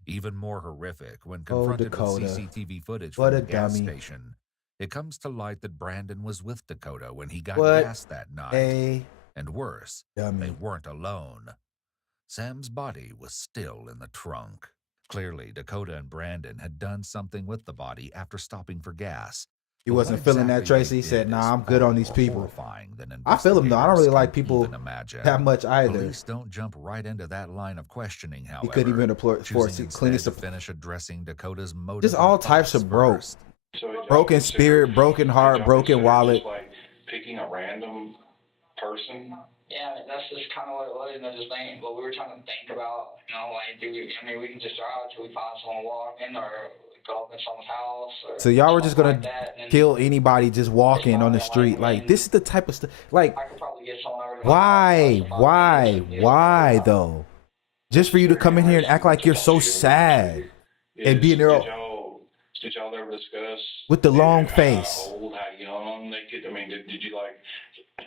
Even more horrific, when confronted Dakota. with CCTV footage What from a the gas dummy. station, it comes to light that Brandon was with Dakota when he got What gas that night. a And worse, they dummy. weren't alone. Sam's body was still in the trunk. Clearly, Dakota and Brandon had done something with the body after stopping for gas. He But wasn't what feeling that, exactly Tracy. He they said, did nah, is I'm good on far these more people. horrifying than I feel him, though. I don't really like investigators people can even imagine. that much either. Police don't jump right into that line of questioning, however. He couldn't even afford choosing to clean instead his to finish addressing Dakota's motive. Just and all types thoughts of broke. first. Broken spirit, broken heart, broken wallet. Like picking a random person. Yeah, that's just kind of what it was. And I just think, what we were trying to think about, like, we can just drive till we find someone walking or go up in someone's house. Or So y'all were just gonna like that, and then kill anybody just walking on the street. Like, this is the type of stuff. Like, I could probably get someone over to my house, why though? Just for you to come in here and act like you're so sad and be in there Did y'all ever discuss with the long how face. old, how young they could? I mean, did you like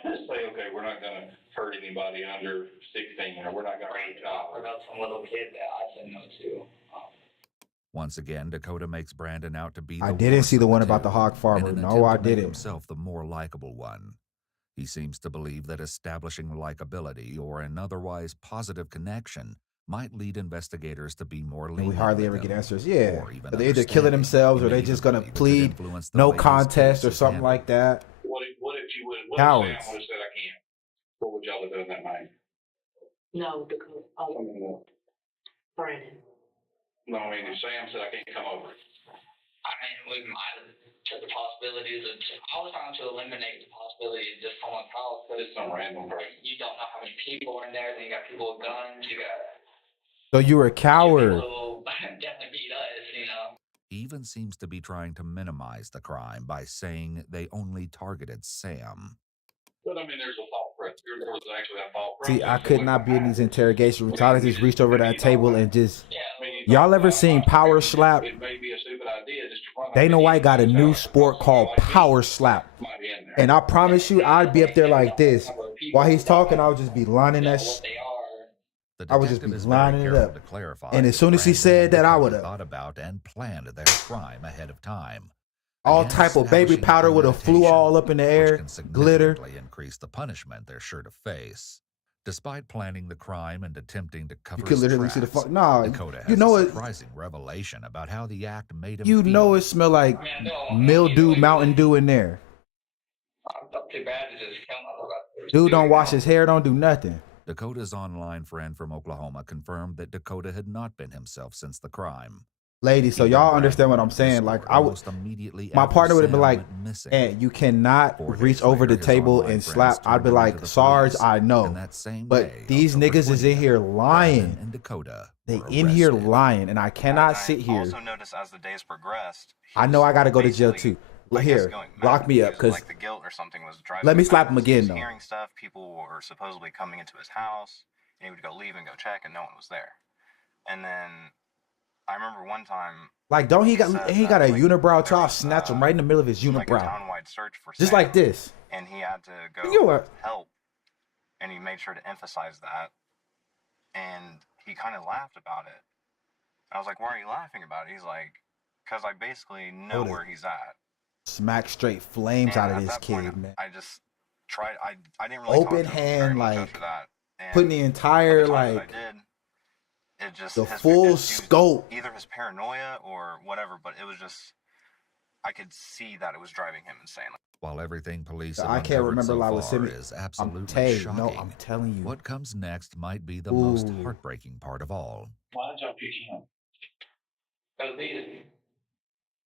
say, okay, we're not gonna hurt anybody under 16, or we're not gonna hurt a child? about some little kid that I said no to. Once again, Dakota makes Brandon out to be the I didn't worst see of the the one about the two, hog in farmer. an No, attempt I to make didn't. himself the more likable one. He seems to believe that establishing likability or an otherwise positive connection might lead investigators to be more And lenient. we hardly with ever get him, answers. Yeah. or even But they're either killing understanding. themselves He or may they just even gonna believe it could plead influence the no way his contest case or is something handled. like that. What if you would? What Cowards. if Sam would have said I can't? What would y'all have done that night? No, because, Brandon. No, I mean, if Sam said I can't come over. I mean, we might have took the possibilities of. I was trying to eliminate the possibility of just someone's house. Just some random person. You don't know how many people are in there. Then you got people with guns. You got So you were a coward. people who definitely beat us. He even seems to be trying to minimize the crime by saying they only targeted Sam. But I mean, there's a thought process. There was actually a thought process. See, I could not be in these interrogations. Talez just reached over that table and just. Yeah. I mean, Y'all ever seen Power Slap? It may be a stupid idea. Just to run Dana out White got a and new shout sport across called the line. Power Slap. Might be in there. And I promise you, I'd be up there like this. While he's talking, I'll just be lining that. What they are. The I would just detective be is very lining it careful up. to clarify And as that soon as he Brandon said and that, I Dakota would have thought about and planned their crime ahead of time. all Again, type of baby establishing powder would have flew premeditation, all up in the which air, can glitter. significantly increase the punishment they're sure to face. Despite planning the crime and attempting to cover You could his literally see the tracks, Nah, Dakota you has know a it. surprising revelation about how the act made him You feel. know it smell like mildew, Mountain Dew in there. Not too bad to just come up with Dude don't wash his hair, don't do nothing. Dakota's online friend from Oklahoma confirmed that Dakota had not been himself since the crime. Ladies, so Even y'all understand what Brandon I'm saying? Like discovered I would, almost immediately my after partner would have been Sam like, went missing. "And you cannot 4 days reach over later, the his table online and friends slap." I'd turned be him like, into the "Sarge, police, I know, and that same but day, these October niggas is in 20th, here Brandon lying. and Dakota They were in here arrested. lying, and I cannot I sit here. also noticed as the days progressed, I know I got to go to jail basically, too. I guess, Here, going lock mad. me He up, was cause like the guilt or something was driving let me him slap him madness. He again was though. hearing stuff. People were supposedly coming into his house, and he would go leave and go check, and no one was there. And then I remember one time, Like, don't he got said a that, like, unibrow there too? I'll was, snatch him right in the middle of his like a unibrow, town-wide search for just Sam, like this. and he had to go You are- help, and he made sure to emphasize that. And he kind of laughed about it. I was like, "Why are you laughing about it?" He's like, "Because I basically know Hold it. where he's at." Smack straight flames And out of at this that point, kid, man. I just tried. I didn't really Open talk to him very hand, much like after that. And putting the at entire the time that like I did, it just the his- full it was scope. either his paranoia or whatever, but it was just I could see that it was driving him insane. While everything police I have can't uncovered remember so like far with Simi. is I'm absolutely telling shocking. no, I'm telling you. What comes next might be the most Ooh. heartbreaking part of all. Why did y'all pick him? Because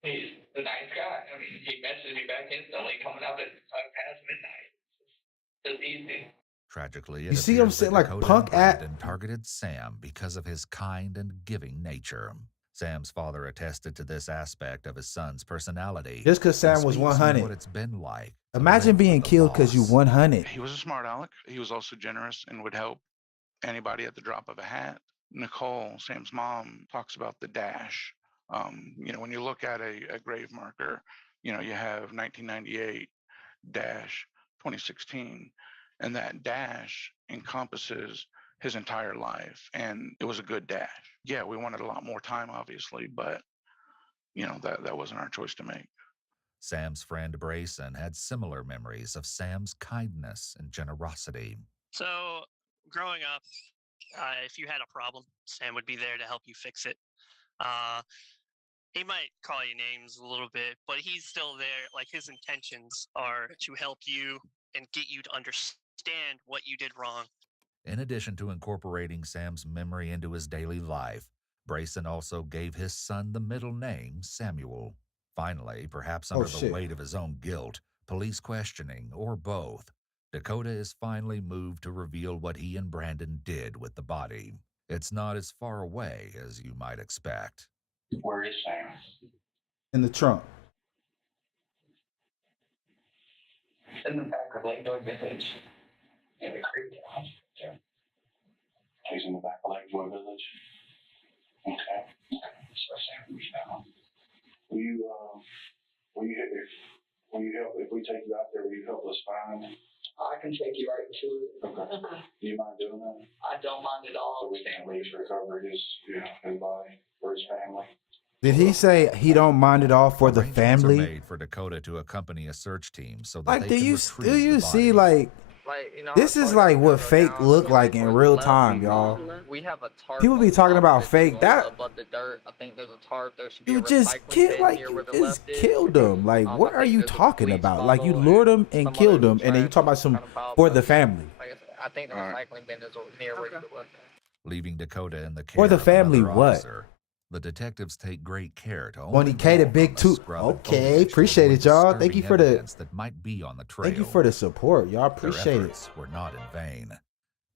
he's a nice guy. I mean, he messaged me back instantly coming up at past midnight. It's easy. Tragically, it You see him appears that saying, like, Dakota punk and at- Brandon targeted Sam because of his kind and giving nature. Sam's father attested to this aspect of his son's personality. Just because and Sam was speaks on 100. what it's been like to Imagine live being with the killed because you loss. 100. He was a smart aleck. He was also generous and would help anybody at the drop of a hat. Nicole, Sam's mom, talks about the dash. When you look at a grave marker, you have 1998 dash 2016, and that dash encompasses his entire life, and it was a good dash. Yeah, we wanted a lot more time, obviously, but that wasn't our choice to make. Sam's friend Brayson had similar memories of Sam's kindness and generosity. So, growing up, if you had a problem, Sam would be there to help you fix it. He might call you names a little bit, but he's still there. Like, his intentions are to help you and get you to understand what you did wrong. In addition to incorporating Sam's memory into his daily life, Brayson also gave his son the middle name Samuel. Finally, perhaps under the shit. weight of his own guilt, police questioning, or both, Dakota is finally moved to reveal what he and Brandon did with the body. It's not as far away as you might expect. Where is Sam? In the trunk. In the back of Lakewood Village. In the creek house. He's in the back of Lakewood Village. Okay. That's where Sam is now. Will you help if we take you out there? Will you help us find? I can take you right to it. Okay. Do you mind doing that? I don't mind at all. So we can at least recover his body for his family. Did he say he don't mind it all for the Arrangements are family? made for Dakota to accompany a search team so that Like, they do can you retrieve the see body. like this is like what fake look like in real time, y'all. We have a tarp. People be talking about fake. That Above the dirt. I think there's a tarp. There should be you a just recycling killed, bin like near you where the just left is. killed them. Like, what I are think you there's a talking police about? Like, you bottle lured them some and other killed them, and then you trash talk about some kind of pile, for but the family. like I said, I think the recycling bin is near where you left it. Leaving Dakota in the care For the of family, another what? officer, the detectives take great care to When he only K the walk big on the two. scrub and Okay, foliage to appreciate avoid it, y'all. Thank you disturbing for the evidence that might be on the trail. thank you for the support, y'all. Their Appreciate it. efforts were not in vain.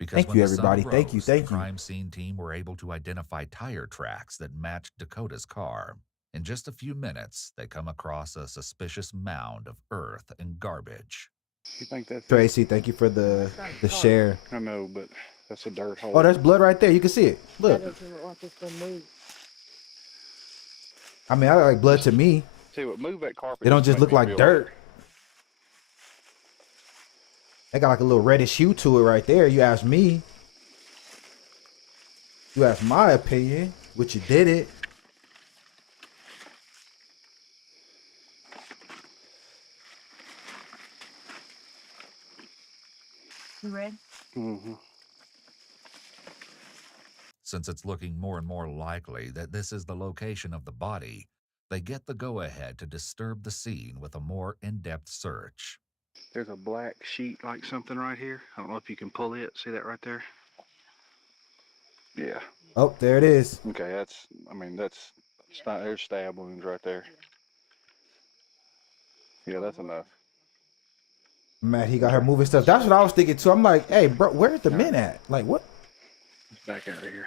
Because Thank when you, the sun everybody. Thank you, rose, thank the you. crime scene team were able to identify tire tracks that matched Dakota's car. In just a few minutes, they come across a suspicious mound of earth and garbage. You think that's Tracy, thank you for the share. I know, but that's a dirt hole. Oh, there's blood right there. You can see it. Look. I mean, I like blood to me. See what? Move that carpet. It don't just look like feel dirt. They got like a little reddish hue to it right there. You ask me. You asked my opinion, which you did it. You ready? Mm-hmm. Since it's looking more and more likely that this is the location of the body, they get the go-ahead to disturb the scene with a more in-depth search. There's a black sheet like something right here. I don't know if you can pull it. See that right there? Yeah. Oh, there it is. Okay, that's, I mean, that's, there's stab wounds right there. Yeah, that's enough. Man, he got her moving stuff. That's what I was thinking too. I'm like, hey, bro, where's the All men right. at? Like, what? Back out of here.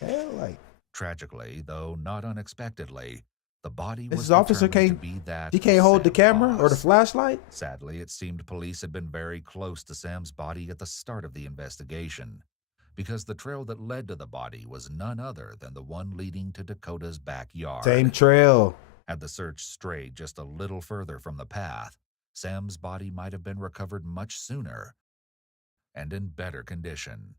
Hell, like, Tragically, though not unexpectedly, the body this was officer determined to can't. be that He of can't hold the Sam camera or the Foss. flashlight. Sadly, it seemed police had been very close to Sam's body at the start of the investigation, because the trail that led to the body was none other than the one leading to Dakota's backyard. Same trail. Had the search strayed just a little further from the path, Sam's body might have been recovered much sooner and in better condition.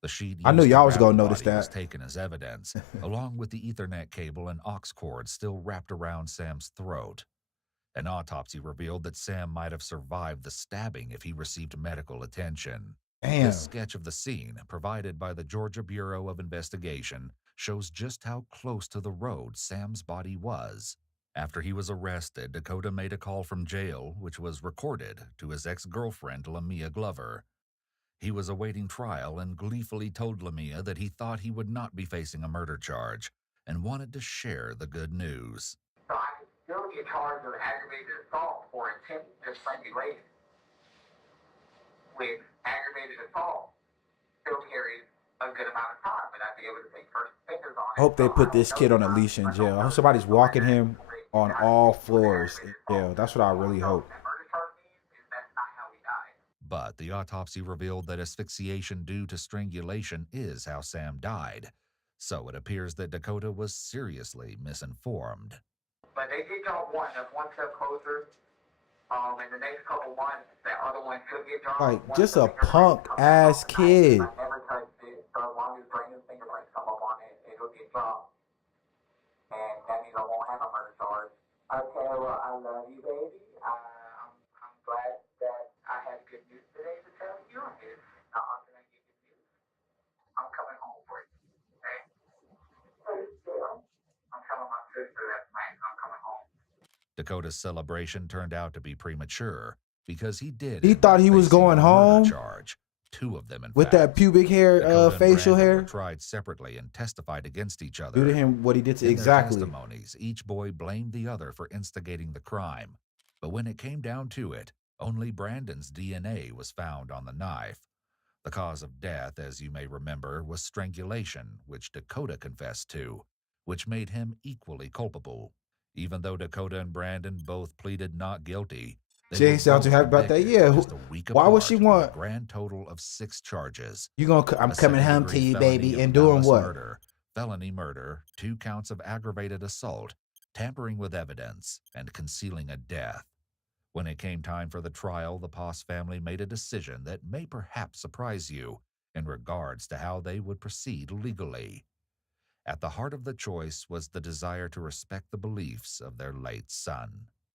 The sheet I knew used to y'all was wrap gonna the notice body was that. taken as evidence, along with the Ethernet cable and aux cord still wrapped around Sam's throat. An autopsy revealed that Sam might have survived the stabbing if he received medical attention. Damn. This sketch of the scene, provided by the Georgia Bureau of Investigation, shows just how close to the road Sam's body was. After he was arrested, Dakota made a call from jail, which was recorded, to his ex-girlfriend, Lamia Glover. He was awaiting trial and gleefully told Lamia that he thought he would not be facing a murder charge and wanted to share the good news. So I can still get charged with aggravated assault or attempted strangulation. With aggravated assault, still carries a good amount of time, and I'd be able to take first offenders on it. I hope they put this kid on a leash in jail. I hope somebody's walking him on all floors in jail. That's what I really hope. But the autopsy revealed that asphyxiation due to strangulation is how Sam died. So it appears that Dakota was seriously misinformed. But they did job one. That's one step closer. In the next couple months, that other one could get dropped. Like, just a punk ass kid. I never touched it, so as long as Brandon's fingerprints come up on it, it'll get dropped. And that means I won't have a murder charge. Okay, well, I love you, baby. I'm glad that I have good news today to tell you. It's not often I get good news. I'm coming home for you, okay? I'm telling my sister that night I'm coming home. Dakota's celebration turned out to be premature because he did. He thought he was going home charge. Two of them, in with fact. that pubic hair, Dakota and facial Brandon hair. were tried separately and testified against each other. Do to him what he did to In exactly. their testimonies, each boy blamed the other for instigating the crime. But when it came down to it, only Brandon's DNA was found on the knife. The cause of death, as you may remember, was strangulation, which Dakota confessed to, which made him equally culpable. Even though Dakota and Brandon both pleaded not guilty, She ain't sound too happy about that. Yeah, why would she want a grand total of 6 charges? You gonna? I'm coming home to you, baby, and doing what? Murder, felony murder, 2 counts of aggravated assault, tampering with evidence, and concealing a death. When it came time for the trial, the Poss family made a decision that may perhaps surprise you in regards to how they would proceed legally. At the heart of the choice was the desire to respect the beliefs of their late son.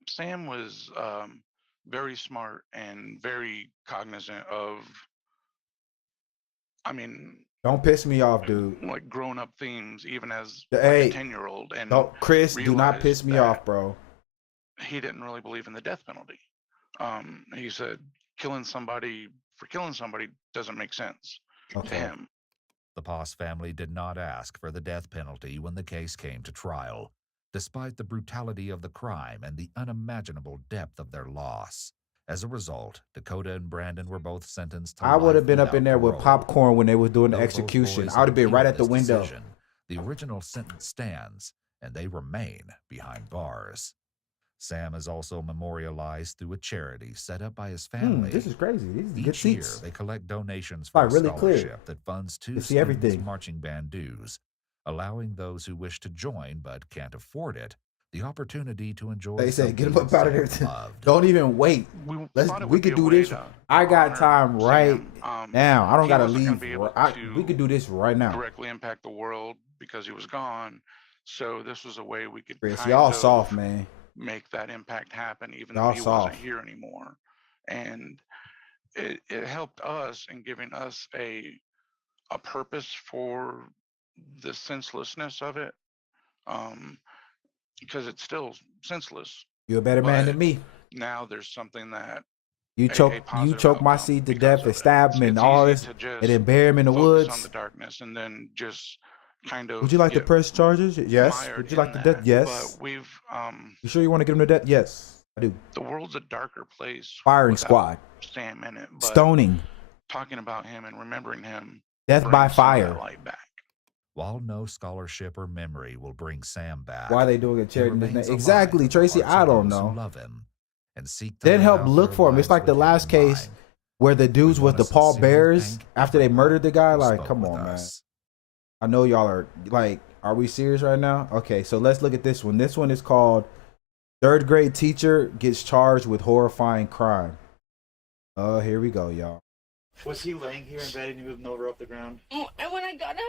Sam was very smart and very cognizant of, Don't piss me off, dude. like grown-up themes, even as Hey, a 10-year-old. And don't, Chris, do not piss realized me that off, bro. he didn't really believe in the death penalty. He said killing somebody doesn't make sense to him. The Poss family did not ask for the death penalty when the case came to trial, despite the brutality of the crime and the unimaginable depth of their loss. As a result, Dakota and Brandon were both sentenced to I would have life been up in without there with parole. popcorn when they was doing the Though both execution. boys I would have been right at the appealed this window. decision, the original sentence stands, and they remain behind bars. Sam is also memorialized through a charity set up by his family. This is crazy. These are good Each year, seats. they collect donations for Like, a really clear. scholarship that funds 2 You see students' everything. marching band dues, allowing those who wish to join but can't afford it the opportunity to enjoy. They said, get him something up out of there. so loved. Don't even wait. We could do this. I got time right now. I don't gotta leave. We could do this right now. Directly impact the world because he was gone. So this was a way we could Chris, kind y'all of soft, man. make that impact happen, even Y'all though he wasn't soft. here anymore. And it helped us in giving us a purpose for the senselessness of it. Because it's still senseless. You're a better man than me. Now there's something that You choke my seed to death and stab him and all this, and then bury him in the woods. on the darkness and then just kind of. Would you like to press charges? Yes. Would you like the death? Yes. But we've You sure you want to give him the death? Yes, I do. the world's a darker place. Firing without squad. Sam in it. But Stoning. Talking about him and remembering him. Death by brings some of that fire. light back. While no scholarship or memory will bring Sam back, Why are they doing a he charity in his remains name? alive Exactly, in the Tracy. hearts I of don't those who know. love him and seek to Then live help out look their for him. It's lives like the with him last in case mind. where the dudes We with want the to Paul sincerely Bears thank after they murdered the guy. who Like, spoke come with on, man. us. I know y'all are like, are we serious right now? Okay, so let's look at this one. This one is called Third Grade Teacher Gets Charged with Horrifying Crime. Here we go, y'all. Was he laying here in bed and he moved over off the ground? And when I got up,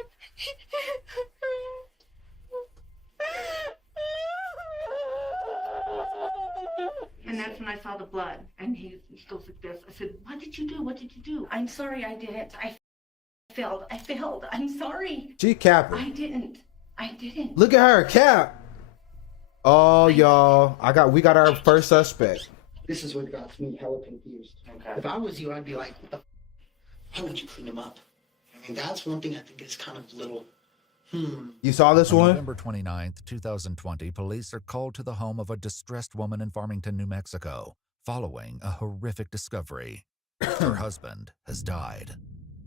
and that's when I saw the blood. And he goes like this. I said, "What did you do? What did you do?" "I'm sorry, I didn't. I failed. I'm sorry." She capping. I didn't. Look at her cap. Oh, y'all, we got our first suspect. This is what got me hella confused. Okay. If I was you, I'd be like, what the why would you clean him up? I mean, that's one thing I think is kind of little, You saw this On one? November 29th, 2020, police are called to the home of a distressed woman in Farmington, New Mexico, following a horrific discovery. Her husband has died.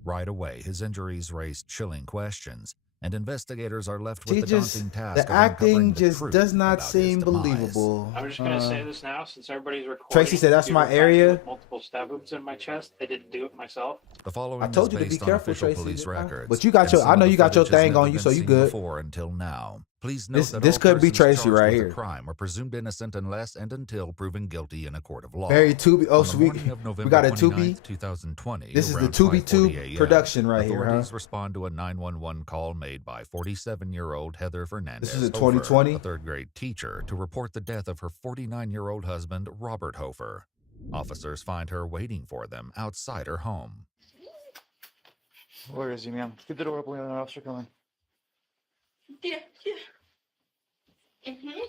Right away, his injuries raised chilling questions, and investigators are left with the daunting task the of acting uncovering the just truth does not about his seem demise. believable. I'm just gonna say this now, since everybody's recording. Tracy said, "That's my computer found me area." with multiple stab wounds in my chest. I didn't do it myself. The following I told is you to be based on careful, official Tracy. police records. But you got and your- some I of know the you got your footage has thing never on you, been so you seen good. Before until now. Please note that This all could be persons Tracy charged right with here. a crime are presumed innocent unless and until proven guilty in a court of law. Very Tubi. Oh, On the so morning of we November got a 29th, Tubi. 2020. This is the around Tubi 5:40 Tube a.m., production right here, huh? Authorities respond to a 911 call made by 47-year-old Heather Fernandez. This is a Hofer, 2020? a third-grade teacher, to report the death of her 49-year-old husband, Robert Hofer. Officers find her waiting for them outside her home. Where is he, ma'am? Keep the door open. We have an officer coming. Yeah. Mm-hmm.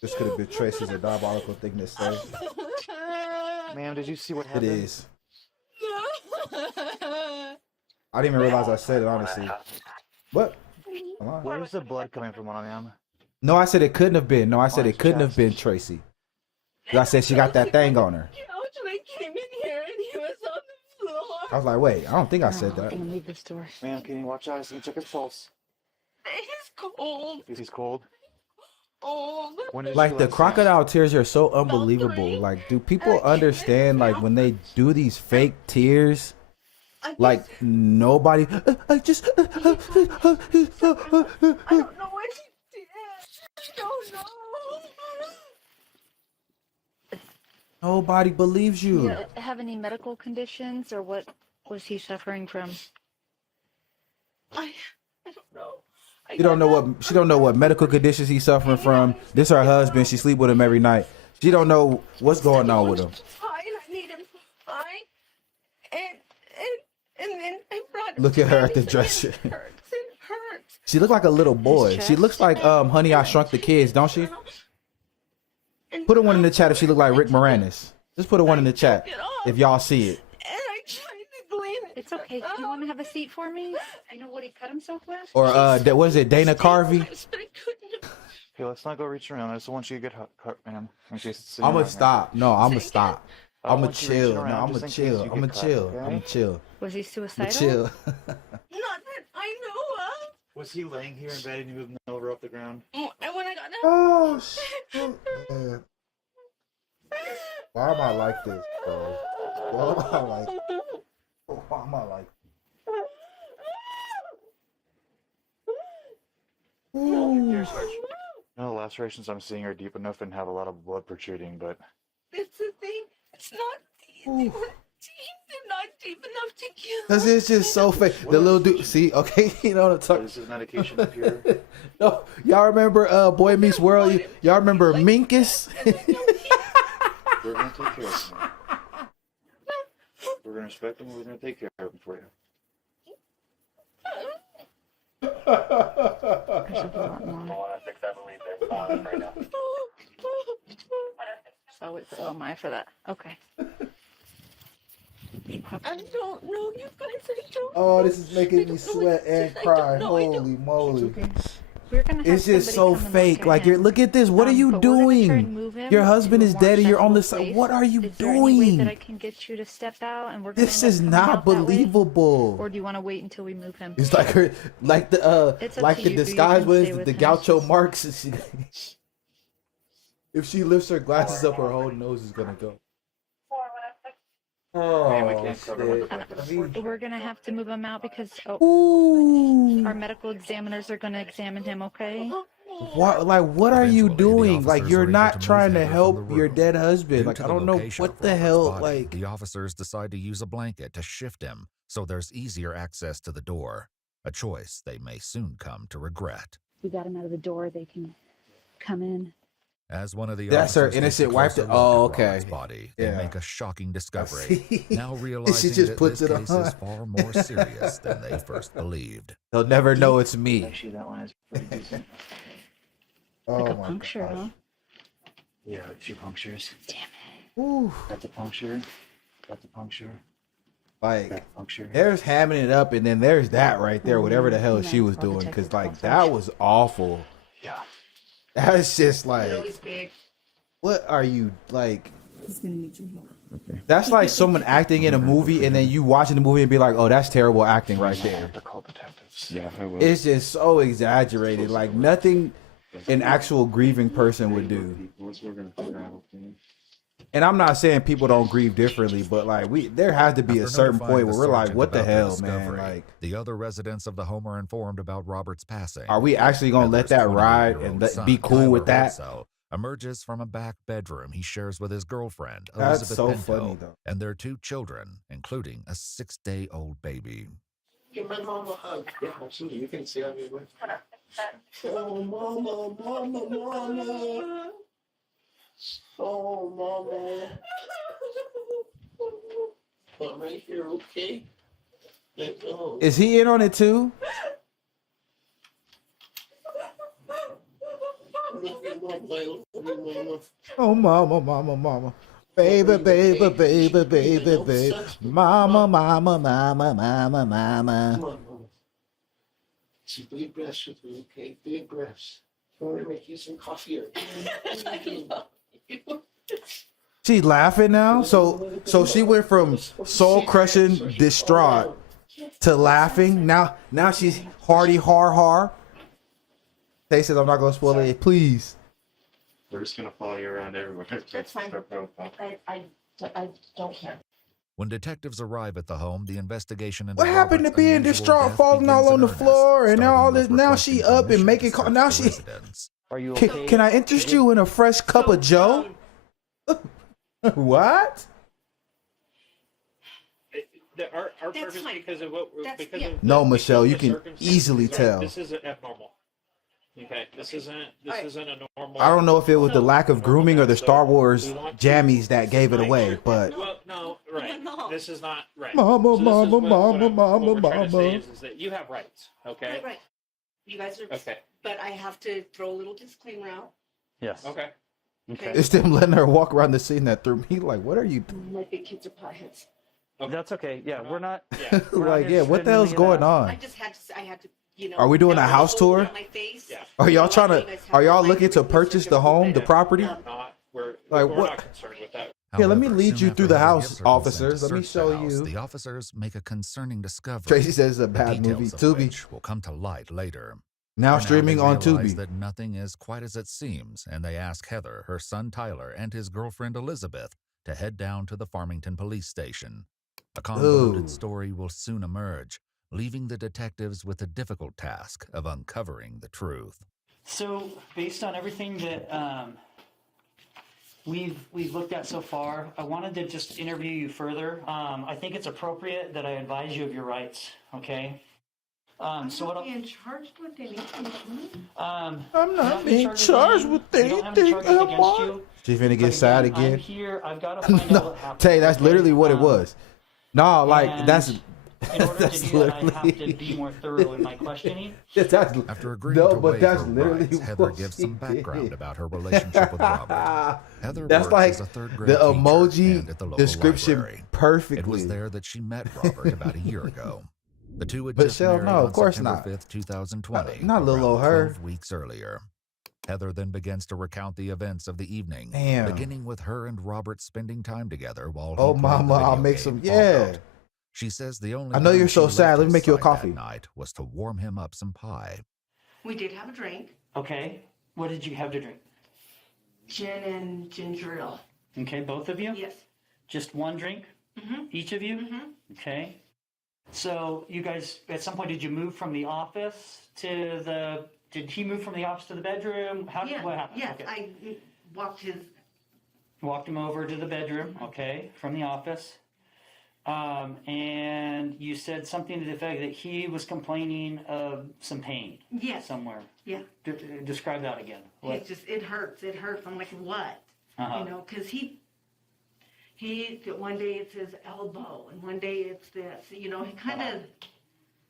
This could have been Tracy's a diabolical thing to say. Ma'am, did you see what It happened? is. I didn't even realize I said it, honestly. What? Where's the blood coming from, ma'am? No, I said it couldn't have been. No, I said it couldn't have been Tracy. I said she got that thing on her. I came in here and he was on the floor. I was like, wait, I don't think I said that. Leave this door. Ma'am, can you watch eyes and check his pulse? He's cold. He's cold. Old. When did Like you the last see him? crocodile tears are so unbelievable. Like, do people understand like when they do these fake tears? Like nobody. I just. I don't know what he did. I don't know. Nobody believes you. Yeah, have any medical conditions, or what was he suffering from? I don't know. She don't know what medical conditions he's suffering from. This her husband. She sleep with him every night. She don't know what's going on with him. Fine, I need him fine. And then I brought him. Look at her at the dresser. It hurts. She look like a little boy. She looks like Honey, I Shrunk the Kids, don't she? Put a one in the chat if she look like Rick Moranis. Just put a one in the chat if y'all see it. And I tried to clean it. It's okay. Do you want to have a seat for me? I know what he cut himself with. Or what is it, Dana Carvey? Okay, let's not go reach around. I just want you to get cut, ma'am. In case it's I'm gonna stop. No, I'm gonna stop. I don't I'm gonna want you reaching chill. No, around I'm just gonna in case chill. you I'm gonna get cut, chill. okay? I'm gonna chill. Was he I'm suicidal? chill. Not that I know of. Was he laying here in bed and he moved over her off the ground. And when I got up, Oh shit, man. Why am I like this, bro? Why am I like? Why am I like? Ooh. No, the lacerations I'm seeing are deep enough and have a lot of blood protruding, but that's the thing. It's not deep. They were deep. They're not deep enough to kill. Cause it's just so fake. The little dude, see, okay, you know what I'm talking. This is medication up here. No, y'all remember Boy Meets World? Y'all remember Minkus? We're gonna take care of him. We're gonna respect him. We're gonna take care of him for you. So it's my for that. Okay. I don't know, you guys. I don't. Oh, this is making me sweat and cry. Holy moly! We're gonna have It's just so somebody come and fake. look at Like, him. you're look at this. What are you But we're gonna try and doing? move him Your husband to is watch dead, and that you're on whole the side. place. What are you Is there any way that I doing? can get you to step out and we're This gonna is end up coming not out that way? believable. Or do you want to wait until we move him? It's like her, like the It's up like to the you. You disguise can was stay with the him. Gaucho Marx. If she lifts her glasses up, her whole nose is gonna go. Oh, shit. We're gonna have to move him out because our medical examiners are gonna examine him. Okay. What, like, what are you doing? Like, officers you're are able not to move trying to Heather from help the your room. dead husband. Due Like, to I the don't know location what of the Robert's hell. body, Like, the officers decide to use a blanket to shift him so there's easier access to the door, a choice they may soon come to regret. We got him out of the door. They can come in. As one of the that's her officers takes a innocent wife. closer Oh, look at okay. Robert's body, they Yeah. make a shocking discovery. See? Now She realizing just that puts this it case on. is far more serious than they first believed. They'll never know it's me. Actually, that one is pretty decent. Oh Like a my puncture, gosh. huh? Yeah, 2 punctures. Damn Ooh. That's a puncture. That's a puncture. Like, Puncture. there's hamming it up, and then there's that right there, whatever the hell she was doing, because like that was awful. Yeah. That's just like, Really big. what are you like? He's gonna need some help. That's like someone acting in a movie, and then you watching the movie and be like, "Oh, that's terrible acting right there." To call detectives. Yeah, I will. It's just so exaggerated, like nothing an actual grieving person would do. And I'm not saying people don't grieve differently, but like there has to be a After certain notifying point the where we're like, sergeant "What the about their hell, man?" discovery, Like, the other residents of the home are informed about Robert's passing. are we actually gonna let Heather's that ride 28-year-old and son, be cool with Tyler that? Holtzel, emerges from a back bedroom he shares with his girlfriend, That's Elizabeth so Pinto, funny, though. and their 2 children, including a 6-day-old baby. Give my mom a hug. Yeah, absolutely. You can see me with. Oh, mama, mama, mama. Oh, mama. I'm right here, okay? Let go. Is he in on it too? Love you, mama. Love you, mama. Oh, mama, mama, mama. Baby, baby, baby, baby, baby. Mama, mama, mama, mama, mama. Come on, mama. Some big breaths with me, okay? Big breaths. I'm gonna make you some coffee or She's laughing now. So she went from soul crushing, distraught, to laughing. Now she's hearty, har. Tay says, "I'm not gonna spoil it, please." We're just gonna follow you around everywhere. That's fine. I don't care. When detectives arrive at the home, the investigation into What happened to Robert's being unusual distraught, death falling begins all on in the earnest, floor, and now all starting this? with Now she requesting up and permission making to call. search Now the she. residence. Are you okay? Can I interest you in a fresh cup of Joe? What? Our purpose because of what That's- because yeah. of No, the- Michelle, because you of can the circumstances, easily right? tell. This isn't abnormal. Okay, this isn't a normal. I don't know if it was the lack of grooming or the Star Wars jammies that gave it away, but Well, no, right. This is not right. Mama, So this is mama, what mama, I'm- mama, what we're trying to say mama. is that you have rights. Okay. Right. You guys are. Okay. But I have to throw a little disclaimer out. Yes. Okay. Okay. it's them letting her walk around the scene that threw me. Like, what are you doing? My big kids are potheads. That's okay. Yeah, we're not. Yeah. We're not Like, yeah, what the interested in hell's any of going that. on? I just had to. I had to. You know. Are we doing a have house little tour? on my face. Yeah. Are y'all Like, trying you to? guys have Are y'all like looking to everything purchase the home, the property? We're Like, we're what- not concerned with that. Here, let me However, lead soon you after through the Heather house, gives her consent officers. to Let me search the show house, you. The officers make a concerning discovery. Tracy says it's a the bad details movie. of Tubi. which will come to light later. Now For streaming they on realize Tubi. that nothing is quite as it seems, and they ask Heather, her son Tyler, and his girlfriend Elizabeth to head down to the Farmington police station. A convoluted Ooh. story will soon emerge, leaving the detectives with the difficult task of uncovering the truth. So, based on everything that we've looked at so far, I wanted to just interview you further. I think it's appropriate that I advise you of your rights. Okay. I'm not being charged with anything. I'm not being charged with anything, am I? She finna get sad again. I'm here. I've got to find out what happened. Tay, that's literally what it was. No, like and that's in order that's to do that, I have to literally. be more thorough in my questioning. That's After agreeing to waive her rights, Heather gives some background about her relationship with Robert. Heather That's works like as a third-grade the teacher emoji and at the local description library. perfectly. It was there that she met Robert about a year ago. The two had But just Shell, married no, of on course September not. 5th, 2020, Not little around old her. 12 weeks earlier. Heather then begins to recount the events of the evening, Damn. beginning with her and Robert spending time together while he Oh, played the mama, I'll video make game some. Fallout. Yeah. She says the only I know time you're so she sad. left Let me his make you a side coffee. that night was to warm him up some pie. We did have a drink. Okay. What did you have to drink? Gin and ginger ale. Okay, both of you? Yes. Just one drink? Mm-hmm. Each of you? Mm-hmm. Okay. So you guys, at some point, did you move from the office to the? Did he move from the office to the bedroom? What happened? Yes, Okay. I walked his. Walked him over to the bedroom. Okay, from the office. And you said something to the effect that he was complaining of some pain. Yes. Somewhere. Yeah. Describe that again. It just it hurts. It hurts. I'm like, what? Uh-huh. You know, because he one day it's his elbow and one day it's this. You know, he kind of,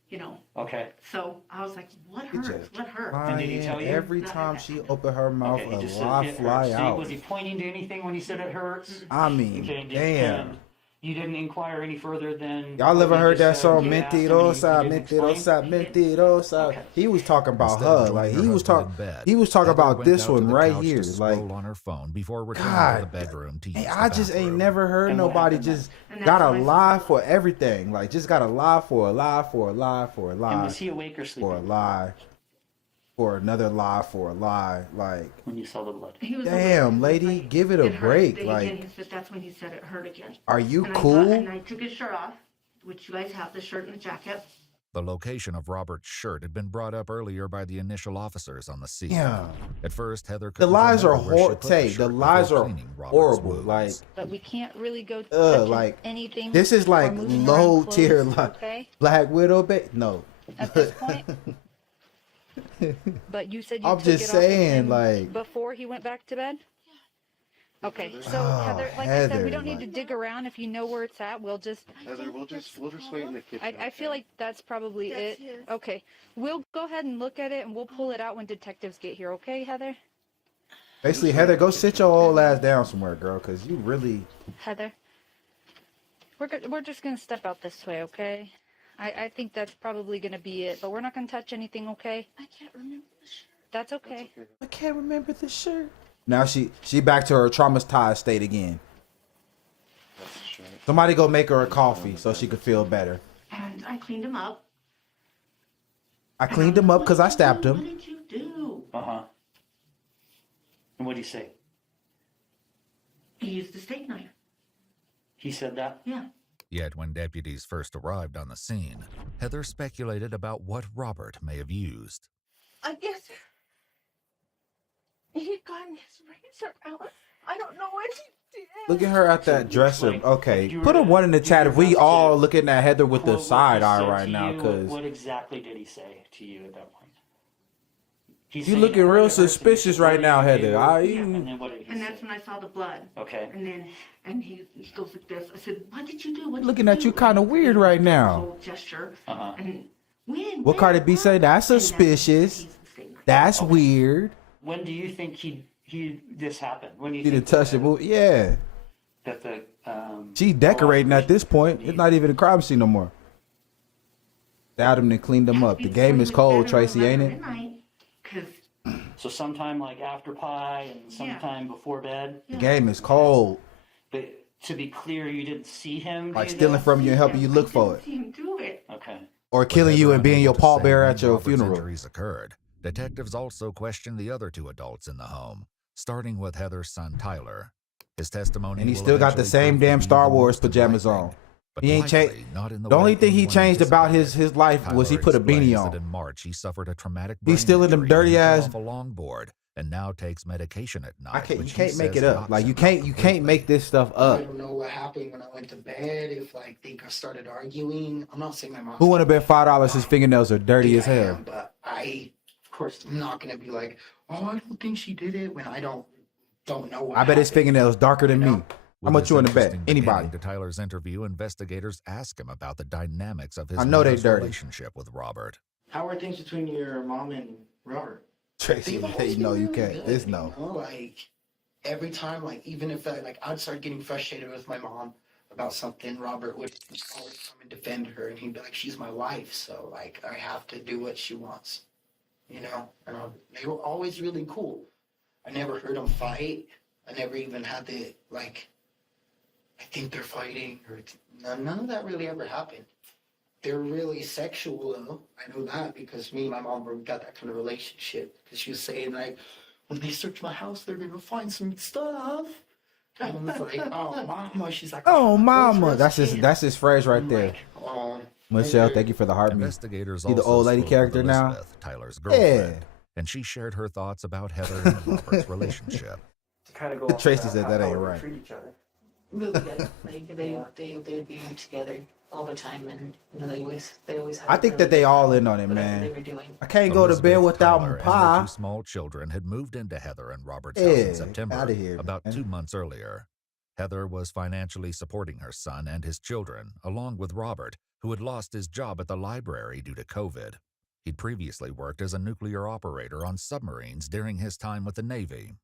you know. Okay. So I was like, what He hurts? just What hurts? And did he tell you? Every time she opened her mouth, Okay, he a just said lie it fly hurts. out. Was he pointing to anything when he said it hurts? I mean, Okay, damn. and you didn't inquire any further than. Y'all what ever he heard that just said? song You asked him and Mentirosa, he didn't Mentirosa, explain? Mentirosa? He was talking about Instead of her. joining Like her he was husband talking. in bed, He was talking Heather about went this out to one the right couch here. to Like, scroll on her phone before returning to God, the bedroom to use I the just ain't bathroom. never heard And what nobody happened just And got a that's when I lie saw for everything. Like, just got a lie for a lie for a lie for a And lie was he awake or for a sleeping lie for another lie for a lie. Like, when you saw the blood? He was damn, awake. lady, He was like, give it a it hurt. break. Then Like, again, he said that's when he said it hurt again. are you And cool? and I took his shirt off, which you guys have, the shirt and the jacket. The location of Robert's shirt had been brought up earlier by the initial officers on the scene. Yeah. At first, Heather The couldn't lies are remember where she horrible. put the The shirt lies before are cleaning Robert's horrible. wounds. Like, But we can't really go touching like anything. this is or like moving low around tier, clothes, like okay? Black Widow. No. At this point. But you said you I'm took just it off of saying, him like- before he went back to bed. Okay, so Oh, Heather, like I said, Heather, we don't need like- to dig around. If you know where it's at, we'll just. Heather, we'll just wait in the kitchen. I feel like that's probably That's it. his. Okay, we'll go ahead and look at it, and we'll pull it out when detectives get here. Okay, Heather? Basically, Heather, go sit your old ass down somewhere, girl, because you really. Heather, we're just gonna step out this way, okay? I think that's probably gonna be it, but we're not gonna touch anything, okay? I can't remember the shirt. That's okay. I can't remember the shirt. Now she back to her traumatized state again. Somebody go make her a coffee so she could feel better. And I cleaned him up. I cleaned him up because I stabbed What him. did you do? Uh-huh. And what did he say? He used a steak knife. He said that? Yeah. Yet when deputies first arrived on the scene, Heather speculated about what Robert may have used. I guess he got his razor out. I don't know what he did. Look at her at that dresser. like Okay, you put a were- one in the you chat were if we about to all looking at Heather with the Quote what side he eye said right to now, you. because What exactly did he say to you at that point? He's you saying looking it real hurts and you suspicious said, right "What now, did you Heather. do?" And I then what did he And say? that's when I saw the blood. Okay. And he goes like this. I said, "What did you do? What did looking you at you do?" kind of weird right now. Whole gesture. Uh-huh. And when? What Cardi B say? That's suspicious. That's weird. When do you think this happened? When do you She done think touched it. Yeah, that the she decorating at this point. It's not even a crime scene no more. Stabbed him and cleaned him up. The game is cold, Tracy, ain't it? So sometime like after pie and sometime before bed. The game is cold. But to be clear, you didn't see him. Like do stealing that? from you and helping you look for it, See him do it. Okay. or killing you and being your pallbearer at your Robert's funeral. Injuries occurred. Detectives also questioned the other two adults in the home, starting with Heather's son Tyler. His testimony And he will still got the eventually same prove to damn be Star the Wars most pajamas enlightening, on. but He ain't changed. likely not in the The only way thing he anyone changed about anticipated. his life was he Tyler put a beanie explains on. that in March he suffered a traumatic brain He's still in them injury when dirty he fell ass. off a longboard and now takes medication at night. You which can't he make says it up. knocks Like you him out can't completely. make this stuff I up. don't know what happened when I went to bed. If like they started arguing, I'm not saying my mom. Who would have bet $5 his fingernails are dirty as hell? But I, of course, I'm not gonna be like, oh, I don't think she did it when I don't know. What I bet his happened. fingernails darker than me. How With much this you want to bet? interesting Anybody? beginning to Tyler's interview, investigators ask him about the dynamics of his I know they mother's dirty. relationship with Robert. How are things between your mom and Robert? Tracy, They've hey, always no, been you really can't. good, This no. You know, like every time, like even if I'd start getting frustrated with my mom about something, Robert would always come and defend her, and he'd be like, "She's my wife, so like I have to do what she wants," you know. And they were always really cool. I never heard them fight. I never even had the like. I think they're fighting, or none of that really ever happened. They're really sexual, though. I know that because me and my mom got that kind of relationship. Because she was saying, like, when they search my house, they're going to find some stuff. And I was like, oh, mama. She's like, Oh, mama. That's That's his phrase right there. oh, Michelle, thank you for the heartbeat. Investigators See the also old lady spoke character with now? Elizabeth, Tyler's girlfriend, Yeah. and she shared her thoughts about Heather and Robert's relationship. to kind of go Tracy said that ain't right. treat each other. Really good. Like they'd be together all the time, and you know they always. Had I think that they all in on it, whatever they man. were doing. I can't go to bed Elizabeth, without Tyler, my and pie. their two small children had moved into Heather and Robert's house Yeah, in September, outta here, about man. 2 months earlier. Heather was financially supporting her son and his children, along with Robert, who had lost his job at the library due to COVID. He'd previously worked as a nuclear operator on submarines during his time with the Navy.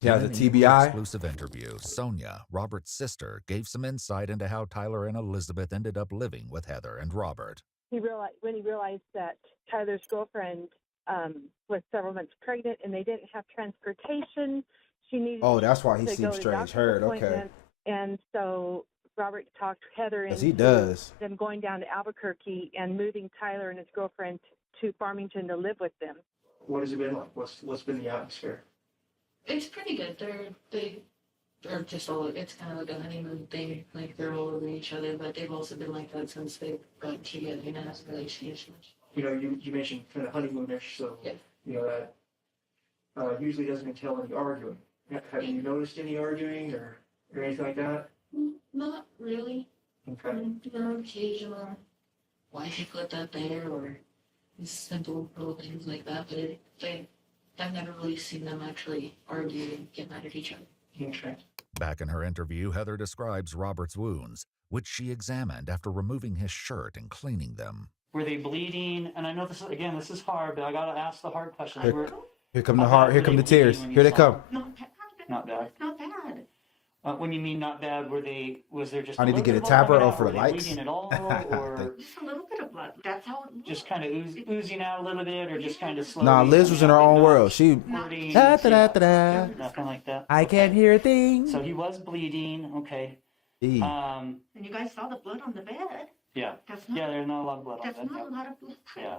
He has a In an TBI? exclusive interview, Sonia, Robert's sister, gave some insight into how Tyler and Elizabeth ended up living with Heather and Robert. When he realized that Tyler's girlfriend was several months pregnant and they didn't have transportation, she needed. Oh, that's why he to seems go to strange. doctor's Heard, okay. appointment. And so Robert talked Heather Because into he does. them going down to Albuquerque and moving Tyler and his girlfriend to Farmington to live with them. What has it been like? What's been the atmosphere? It's pretty good. They're just all. It's kind of like a honeymoon thing. Like they're all over each other, but they've also been like that since they got together. You know, as a relationship. You know, you mentioned kind of honeymoonish, so Yeah. you know that usually doesn't entail any arguing. Have you noticed any arguing or anything like that? Not really. Okay. You know, occasional. Why he put that there, or simple little things like that. But I've never really seen them actually argue and get mad at each other. Okay. Back in her interview, Heather describes Robert's wounds, which she examined after removing his shirt and cleaning them. Were they bleeding? And I know this is hard, but I gotta ask the hard questions. Here come the heart. Here come the tears. Here they come. Not bad. Not bad. When you mean not bad, was there just? I need to get a little bit of blood tapper coming or out? for Were the they likes. bleeding at all, or Just a little bit of blood. That's how it looks. just kind of oozing out a little bit, or just kind of slowly? Nah, Liz was in her own world. She. Squirting, Da, da, da, da, da. nothing like that. I can't hear a thing. So he was bleeding. Okay. Gee. And you guys saw the blood on the bed. Yeah. That's not, Yeah, there's not a lot of blood on That's that. not a lot of blood. Yeah.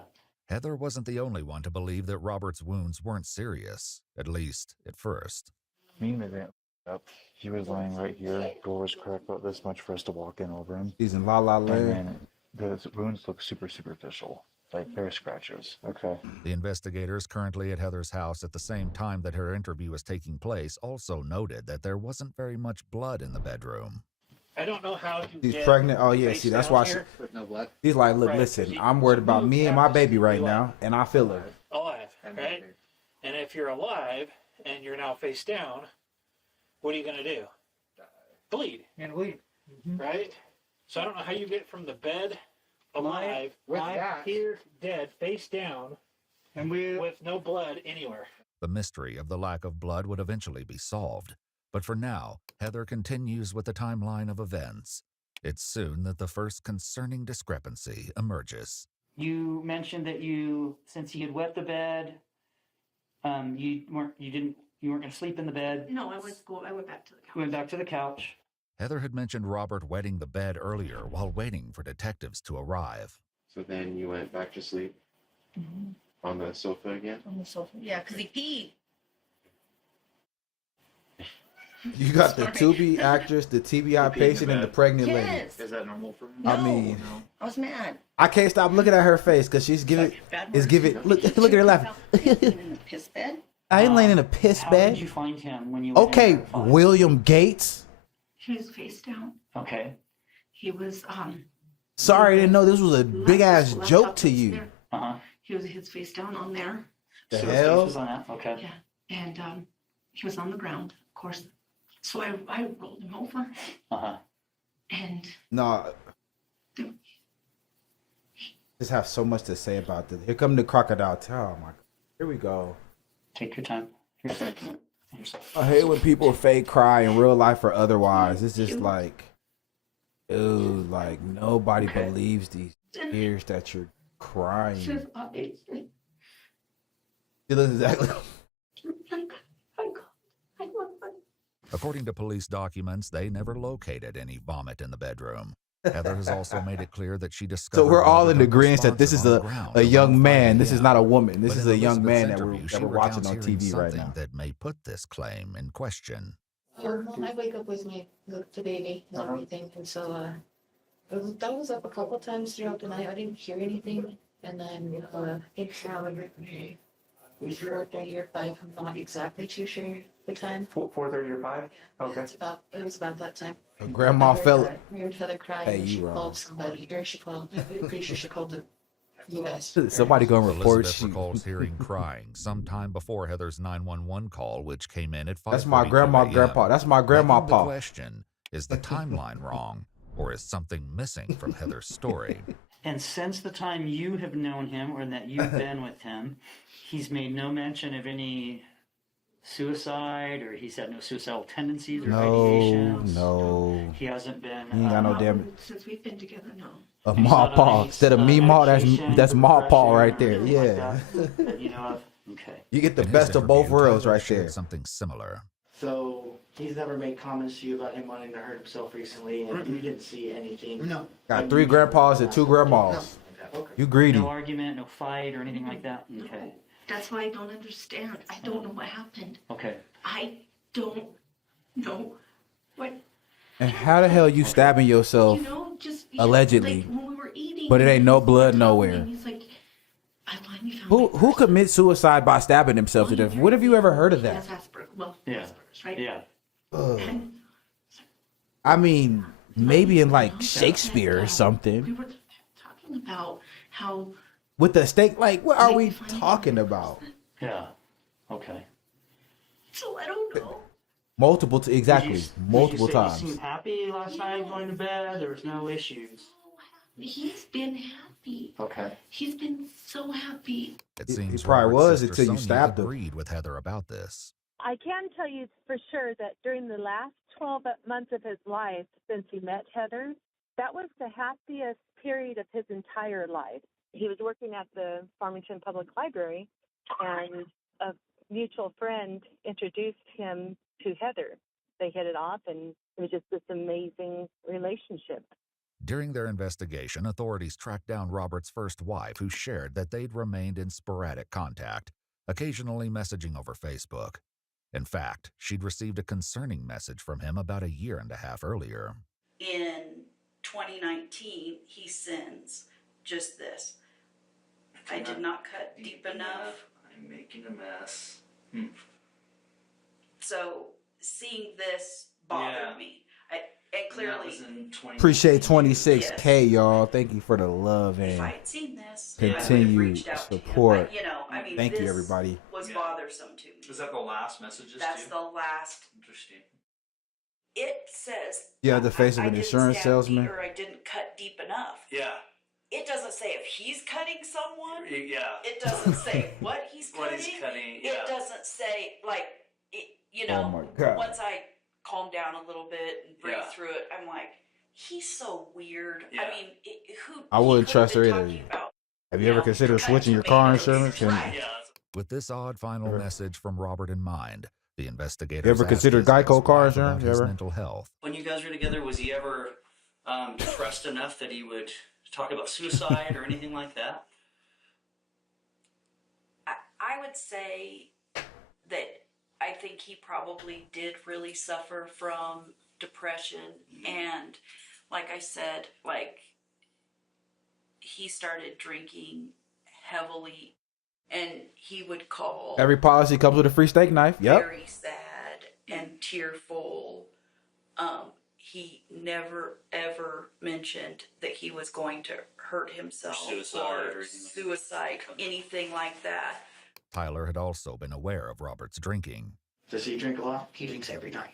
Heather wasn't the only one to believe that Robert's wounds weren't serious, at least at first. Me and my dad up. He was lying right here. Door was cracked about this much for us to walk in over him. He's in La La And Land. then the wounds look super superficial, like hair scratches. Okay. The investigators currently at Heather's house at the same time that her interview was taking place also noted that there wasn't very much blood in the bedroom. I don't know how you She's get pregnant. Oh yeah, face see that's down why she. here with no blood. He's like, look, Right, listen, 'cause you- I'm worried about you me and my have to baby right be now, and I feel her. alive, right? And if you're alive and you're now face down, what are you going to do? Bleed. And bleed. Right? So I don't know how you get from the bed alive, With I'm that- here dead, face down, And we with no blood anywhere. The mystery of the lack of blood would eventually be solved, but for now, Heather continues with the timeline of events. It's soon that the first concerning discrepancy emerges. You mentioned that since he had wet the bed, you weren't going to sleep in the bed. No, I went back to the couch. You went back to the couch. Heather had mentioned Robert wetting the bed earlier while waiting for detectives to arrive. So then you went back to sleep? On the sofa again? On the sofa. Yeah, because he peed. You got the Sorry. Tubi actress, the TBI patient, and the pregnant lady. Yes. Is that normal for me? I mean, I was mad. I can't stop looking at her face because she's giving. Bad Is words. giving. Look at her laughing. In the piss bed. I ain't laying in a piss How did bed. you find him when you went in Okay, there to find him? William Gates. He was face down. Okay. He was Sorry, I didn't know this was a big ass laptop joke to was you. there. He was his face down on there. The So hell? his face was on that? Okay. Yeah, and he was on the ground, of course. So I rolled him over, and No. Just have so much to say about this. Here come the crocodile tail. My, here we go. Take your time. I hate when people fake cry in real life or otherwise. It's just like, dude, like nobody believes these tears that you're crying. says obviously. She looks exactly. According to police documents, they never located any vomit in the bedroom. Heather has also made it clear that she discovered. So we're all in Robert agreement that this is unresponsive on the a ground young around man. 5 This is a.m. not a woman. This But is in a young Elizabeth's man interview, she that we're watching recounts on hearing TV right something now. that may put this claim in question. I wake up with the baby and everything, and so that was up a couple times throughout the night. I didn't hear anything, and then I think around 4:30 or 5. I'm not exactly too sure the time. 4:30 or 5? Okay. It was about that time. So grandma fell. We heard Heather crying. Hey, and you she wrong. called somebody, or she called. I'm pretty sure she called you guys. Somebody gonna report Elizabeth you. recalls hearing crying sometime before Heather's 911 call, which came in at 5:42 That's my grandma, a.m. grandpa. That's my grandma, Begging pa. The question is the timeline wrong, or is something missing from Heather's story? And since the time you have known him or that you've been with him, he's made no mention of any suicide, or he's had no suicidal tendencies or ideations. No. He hasn't been. He ain't got no damn. Since we've been together, no. A He's ma not on paw any, instead of me ma. medication That's for ma paw depression right or there. anything like Yeah. that you know of? Okay. You get the In his best of both interview, worlds Tyler right shared there. something similar. So he's never made comments to you about him wanting to hurt himself recently, and you didn't see anything. No. Got 3 grandpas and 2 grandmas. You greedy. No argument, no fight, or anything like that? Okay. That's why I don't understand. I don't know what happened. Okay. I don't know what. And how the hell you stabbing yourself? You know, just allegedly. Like when we were eating, But it ain't no blood and nowhere. he's like, I finally found Who commits suicide by stabbing themselves to death? What have you ever heard of He that? has Asperger's. Well, Yeah. Asperger's, right? Yeah. Ugh. I mean, maybe in like Shakespeare or We something. were talking about how With the steak, like, what are we talking about? Yeah. Okay. so I don't know. Multiple, exactly, multiple You times. seemed happy last night going to bed. There was no issues. He's been happy. Okay. He's been so happy. It He seems probably Robert's was sister until you Sonia stabbed him. agreed with Heather about this. I can tell you for sure that during the last 12 months of his life since he met Heather, that was the happiest period of his entire life. He was working at the Farmington Public Library, and a mutual friend introduced him to Heather. They hit it off, and it was just this amazing relationship. During their investigation, authorities tracked down Robert's first wife, who shared that they'd remained in sporadic contact, occasionally messaging over Facebook. In fact, she'd received a concerning message from him about a year and a half earlier. In 2019, he sends just this. I did not cut deep enough. I'm making a mess. So seeing this bothered me. And clearly, Appreciate 26K, y'all. Thank you for the love if I and had seen this, I would have continued reached out to him. support. You know, I mean, Thank you, this everybody. was bothersome to me. Is that the last messages That's too? the last. Interesting. It says You have the face of I an didn't insurance stab salesman. deep, or I didn't cut deep enough. Yeah. It doesn't say if he's cutting someone. Yeah. It doesn't say what he's cutting. What he's cutting, yeah. It doesn't say like you Oh know. my God. Once I calm down a little bit and breathe Yeah. through it, I'm like, he's so weird. Yeah. I mean, who? I he wouldn't could trust her been either. talking about, Have you ever considered switching your car insurance? And With this odd final message from Robert in mind, the investigators you ever asked considered his Geico car ex-wife about insurance? his Ever? mental health. When you guys were together, was he ever depressed enough that he would talk about suicide or anything like that? would say that I think he probably did really suffer from depression. And like I said, like he started drinking heavily and he would call Every policy comes with a free steak knife. Yep. very sad and tearful. He never ever mentioned that he was going to hurt himself or suicide, anything like that. Tyler had also been aware of Robert's drinking. Does he drink a lot? He drinks every night.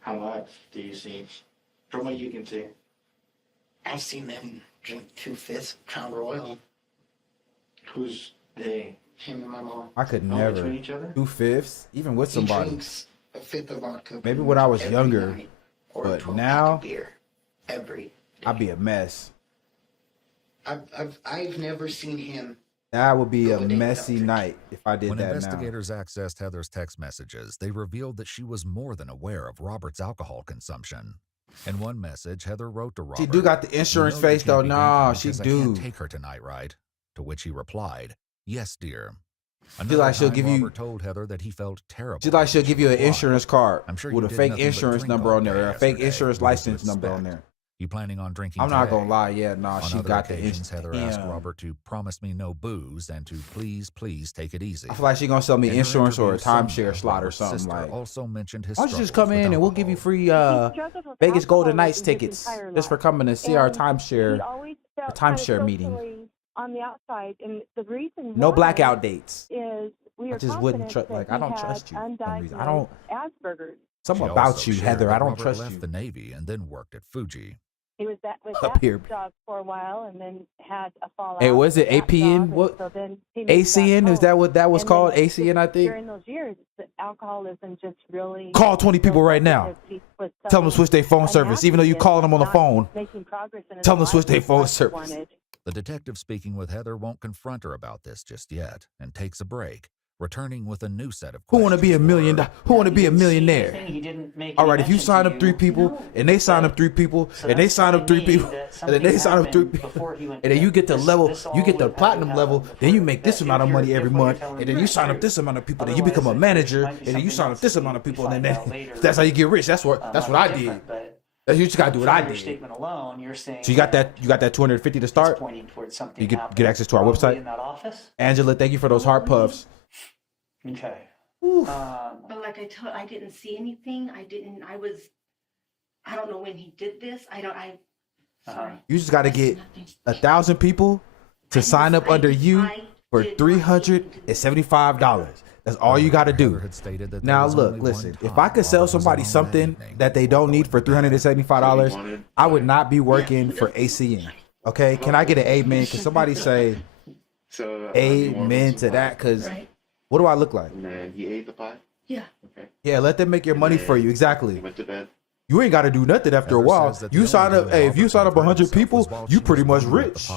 How much do you see? From what you can see. I've seen them drink 2/5 Crown Royal. Who's they? Him and my mom. I could Oh, never between each other? 2/5, even with He somebody. drinks a fifth of vodka. Maybe when I was every younger, night, or but 12 now beer every. I'd be a mess. I've never seen him. That would be a Go a day without messy night if I did When that now. investigators accessed Heather's text messages, they revealed that she was more than aware of Robert's alcohol consumption. In one message, Heather wrote to Robert, She do got the insurance "You know you face can't though. be Nah, drinking she because I can't do. take her tonight, right?" To which he replied, "Yes, dear." She like she'll time, give you. Robert told Heather that he felt terrible. She like she'll give you an Replied, insurance card "I'm sure with you a did fake nothing but insurance drink number all on there, day or a fake yesterday. insurance What was to license number on expect? there. You planning on drinking I'm not today?" gonna lie, yeah, nah, On she other got the occasions, Heather asked damn. Robert to promise me no booze and to please take it easy. I feel like she gonna sell me In her insurance or a interview Sunday, timeshare slot or Robert's something sister like. also mentioned his Why don't you just struggles come with in and we'll give you alcohol. free struggled with Vegas Golden Knights alcoholism his tickets entire just for life. coming to see our And timeshare he always felt timeshare kind of meeting. socially on the outside, and the reason No why blackout dates. is we I are just wouldn't confident trust. that Like I he don't had trust you. For some reason. I undiagnosed don't. Asperger's. Something She about also you, shared Heather. that I don't Robert trust left you. the Navy and then worked at Fuji. He was with Up that here. job for a while, and then had a fallout. Hey, was it with that APN? job, and What? So then he moved back ACN? Is that home. what that was And called? then ACN, I think. During those years, the alcoholism just really Call 20 people right now. because he was so Tell them to switch their phone service, even though you unhappy calling them on the and phone. not making progress in his Tell them to life switch their as phone much as service. wanted. The detective speaking with Heather won't confront her about this just yet and takes a break, returning with a new set of Who questions. want to be a million? Who want to be a Anything, millionaire? He didn't make All any right, if you mention sign to up 3 people, and they sign up 3 people, So and they that's sign up 3 telling me people, that and then they something sign up 3 happened people, before he went and then to you bed. get the level, This you all get the would have to platinum happen level, before then you that. make this If amount of you're- money every if what you're month, telling and me then you is sign up true. this amount of people, then you Otherwise, become a there manager, might be and then you something sign up else this that amount of we people, and find then out later that's how you get rich. That's what might I be did. different, but You just gotta do what from I your did. statement alone, you're saying So you got that 250 to start. pointing towards something You get happening access to our probably website. in that office. Angela, thank you for those heart puffs. Okay. But like I didn't see anything. I don't know when he did this. Sorry. You just got to get 1,000 people to sign up under you for $375. That's all you got to do. Now look, listen. If I could sell somebody something that they don't need for $375, I would not be working for ACN. Okay? Can I get an amen? Can somebody say amen to that? Because what do I look like? And he ate the pie? Yeah. Okay. Yeah, let them make your money for you. Exactly. He went to bed. You ain't got to do nothing after a while. You sign up. Hey, if you sign up 100 people, you pretty much rich.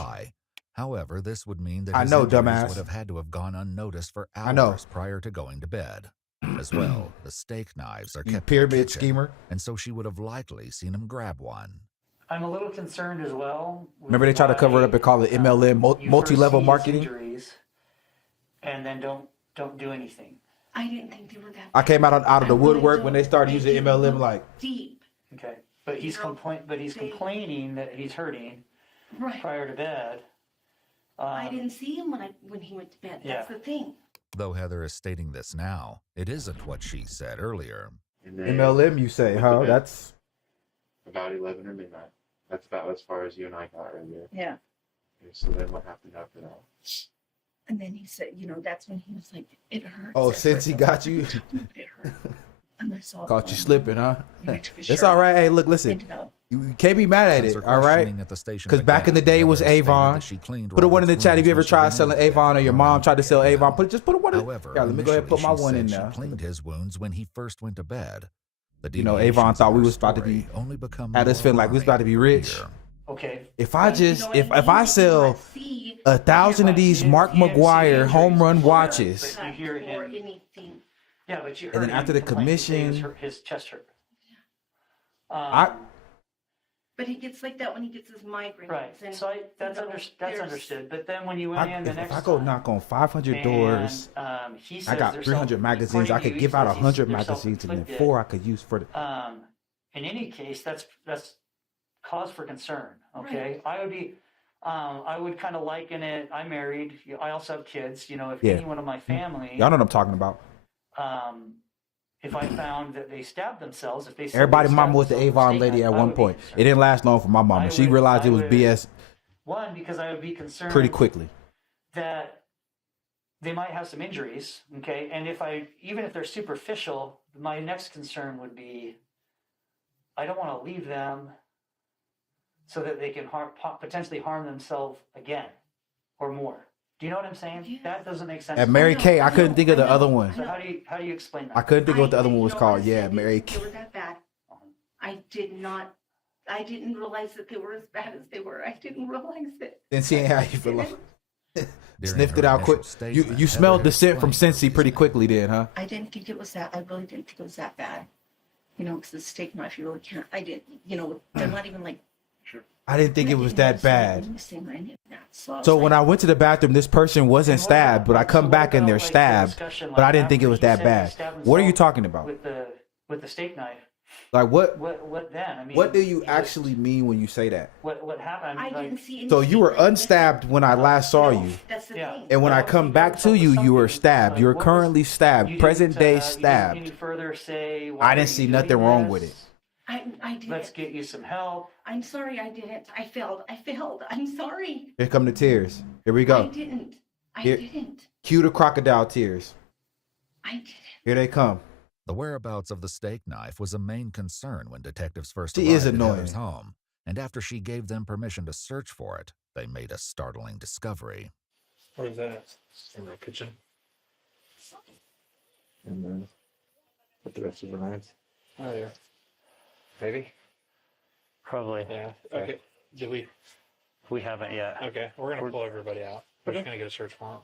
However, this would mean that I his know, injuries dumbass. would have had to have gone unnoticed for I know. hours prior to going to bed. As well, the steak knives are You kept pyramid in the kitchen, schemer. and so she would have likely seen him grab one. I'm a little concerned as well. Remember they tried to cover it up and call it MLM, multi-level marketing? Injuries, and then don't do anything. I didn't think they were that I came out of the I really woodwork when they don't. started They using didn't MLM. look Like, deep. Okay, but he's complaining that he's hurting Right. prior to bed. I didn't see him when he went to bed. That's Yeah. the thing. Though Heather is stating this now, it isn't what she said earlier. And then MLM, you say, went to huh? bed That's about 11 or midnight. That's about as far as you and I got earlier. Yeah. Okay, so then what happened after that? And then he said, that's when he was like, it hurts. oh, It since hurts he a got lot. you, It hurt. And I saw caught you slipping, huh? went to his It's shirt. all right. Hey, look, listen. You can't be mad at Since it, her all right? questioning at the station Because back in the day it was Heather stated Avon. that she cleaned Put a one in the Robert's chat if you ever wounds tried when she selling went to bed Avon or your mom tried to sell Avon. Just put a one in. However, Yeah, let me go ahead and put my initially one she in said there. She cleaned his wounds when he first went to bed. The You know, Avon deviations thought of we her was about to be story only become had us more feeling like we was about to be rich. here. Okay. If I just You know what if I I mean? sell See 1,000 of these Mark You didn't see McGuire injuries home run before, watches, but you hear or him. anything. Yeah, but you And then heard after him the complain. He said commission- his chest hurt. I But he gets like that when he gets his migraines. Right. And, So that's there's- understood. But then when you went in the If next I go time, knock on 500 doors, he says I got there's 300 some- magazines. I according to could you, give he out says he's- 100 they're magazines, and then self-inflicted. 4 I could use for the. In any case, that's cause for concern. Okay, I would kind of liken it. I'm married. I also have kids. You know, if Yeah. anyone of my family, Y'all know what I'm talking about. if I found that they stabbed themselves, if they said Everybody's they mama stabbed was the themselves Avon with a lady steak at knife, I one would be point. concerned. It didn't last long for my mama. She realized it was BS One, because I would be concerned pretty quickly. that they might have some injuries. Okay, and even if they're superficial, my next concern would be, I don't want to leave them so that they can potentially harm themselves again or more. Do you know what I'm saying? That doesn't make sense. At to Mary me. Kay, I couldn't think of the other one. So how do you explain that? I couldn't think of what the other one was called. Yeah, Mary They Kay. were that bad. I didn't realize that they were as bad as they were. I didn't realize it. Then see how you feel. During Sniffed her it out quick. initial statement, You Heather smelled had the scent from explained her Cincy pretty quickly, then, huh? I didn't think it was that. I really didn't think it was that bad. You know, because the steak knife, you really can't. I didn't. You know, they're not even like. I didn't think it was that bad. So So when I went to the bathroom, this person wasn't stabbed, but I come back and they're stabbed. But I didn't think it was that bad. What are you talking about? with the steak knife? Like what? What then? I mean, What do you actually mean when you say that? What happened? I didn't see any. So you were unstabbed when I last saw you, That's the thing. and when I come back to you, you were stabbed. You're currently stabbed, present day Any stabbed. further say? I didn't see nothing wrong with it. I did. Let's get you some help. I'm sorry, I didn't. I failed. I'm sorry. Here come the tears. Here we I go. didn't. I Here- didn't. Cue the crocodile tears. I didn't. Here they come. The whereabouts of the steak knife was a main concern when detectives first She is arrived at annoying. Heather's home, and after she gave them permission to search for it, they made a startling discovery. Where's that? In the kitchen. And then put the rest of the knives. Oh yeah. Maybe? Probably. Yeah. Okay. Did we haven't yet. Okay. We're gonna pull everybody out. We're just gonna get a search warrant.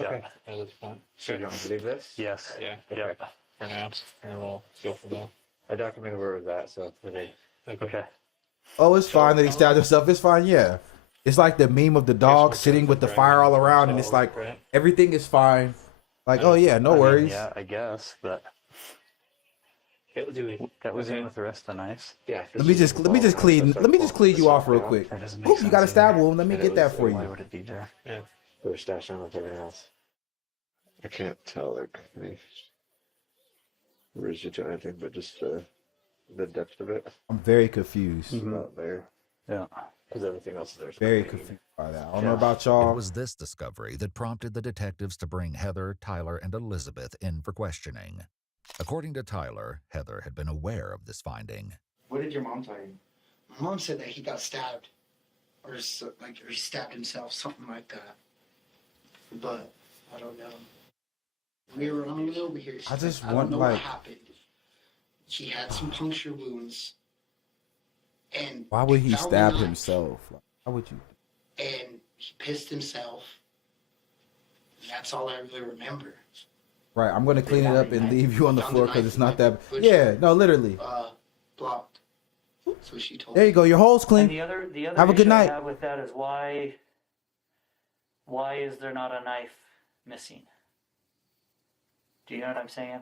Okay. At this point. So you want me to leave this? Yes. Yeah. Okay. For now. And we'll go from there. I documented where it was at, so it's pretty. Okay. Oh, it's fine that he stabbed himself. It's fine, yeah. It's like the meme of the dog sitting with the fire all around, and it's like everything is fine. Like, oh yeah, no worries. Yeah, I guess, but that was in with the rest of the knives. Yeah. Let me just clean you off real quick. Oop, you got a stab wound. Let me get that for Why you. would it be there? Yeah. They were stashed on with everything else. I can't tell like any rigid or anything, but just the depth of it. I'm very confused. About there. Yeah. Because everything else is there. Very confused by that. I don't know about y'all. It was this discovery that prompted the detectives to bring Heather, Tyler, and Elizabeth in for questioning. According to Tyler, Heather had been aware of this finding. What did your mom tell you? My mom said that he got stabbed, or he stabbed himself, something like that. But I don't know. We were on the way over here. I just I don't want, know like- what happened. He had some puncture wounds, and Why would he found the stab knife, himself? Like, why would you? And he pissed himself. And that's all I really remember. Right, I'm gonna clean it up and leave you on the Found floor the because knife it's in not my that. butcher, Yeah, no, literally. Blocked. So she told There you go. Your hole's And clean. the other Have a good issue I night. have with that is why is there not a knife missing? Do you know what I'm saying?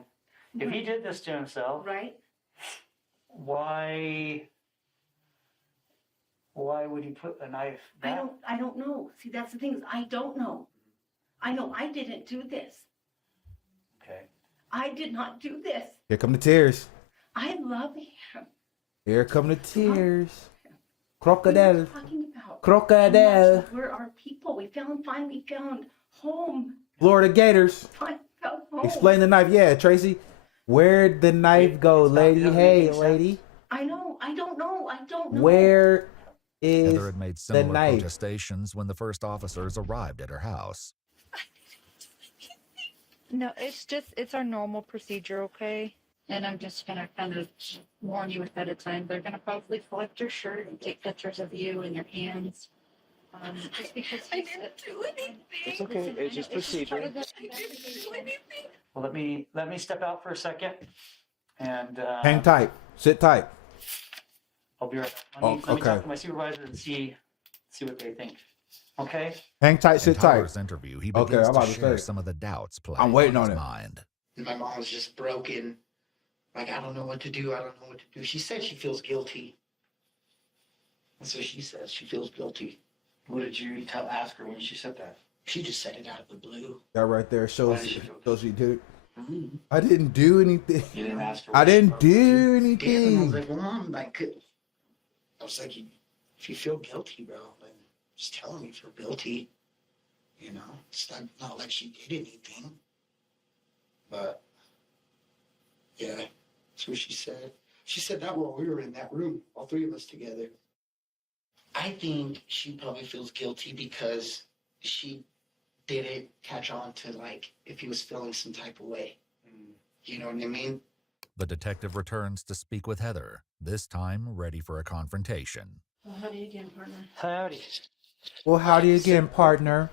If he did this to himself, Right? why would he put a knife back? I don't know. See, that's the thing is I don't know. I know I didn't do this. Okay. I did not do this. Here come the tears. I love him. Here come the tears. Crocodile. What are you talking about? Crocodile. We're our people. We finally found home. Florida Gators. Finally found home. Explain the knife. Yeah, Tracy. Where'd the knife go, lady? Hey, lady. I know. I don't know. I don't know. Where is Heather had made the similar knife? protestations when the first officers arrived at her house. No, it's our normal procedure, okay? And I'm just gonna kind of warn you ahead of time. They're gonna probably collect your shirt and take pictures of you and your hands. Just because I didn't do anything. It's okay. It's just procedure. Well, let me step out for a second and Hang tight. Sit tight. I'll be right back. Let me okay. talk to my supervisor and see what they think. Okay? Hang tight, sit In tight. Tyler's interview, he Okay, begins I'm to about to share say. some of the doubts I'm playing waiting on his on it. mind. And my mom was just broken. Like, I don't know what to do. I don't know what to do. She said she feels guilty. That's what she says. She feels guilty. What did you ask her when she said that? She just said it out of the blue. That right there Why shows did she feel shows you did. Mm-hmm. I didn't do anything. You didn't ask her. I didn't do Damn, I was anything. like, well, Mom, like, I was like, if you feel guilty, bro, then just tell me you feel guilty. You know, it's not like she did anything. But, yeah, that's what she said. She said that while we were in that room, all three of us together. I think she probably feels guilty because she didn't catch on to, like, if he was feeling some type of way. You know what I mean? The detective returns to speak with Heather, this time ready for a confrontation. Well, howdy again, partner. Howdy. Well, howdy again, partner.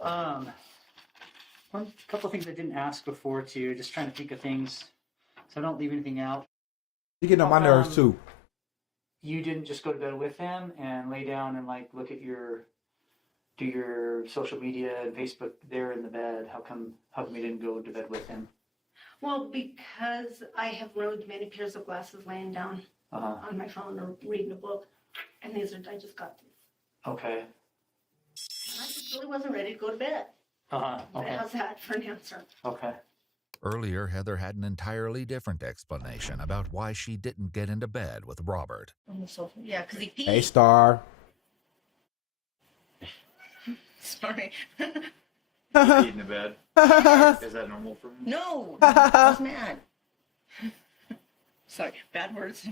A couple of things I didn't ask before too. Just trying to think of things so I don't leave anything out. You getting on my nerves too. You didn't just go to bed with him and lay down and like look at do your social media and Facebook there in the bed. How come you didn't go to bed with him? Well, because I have ruined many pairs of glasses laying down on my phone or reading a book, and I just got these. Okay. And I just really wasn't ready to go to bed. Okay. How's that for an answer? Okay. Earlier, Heather had an entirely different explanation about why she didn't get into bed with Robert. On the sofa. Yeah, because he peed. Hey, Star. Sorry. Peed in the bed. Is that normal for him? No, I was mad. Sorry, bad words.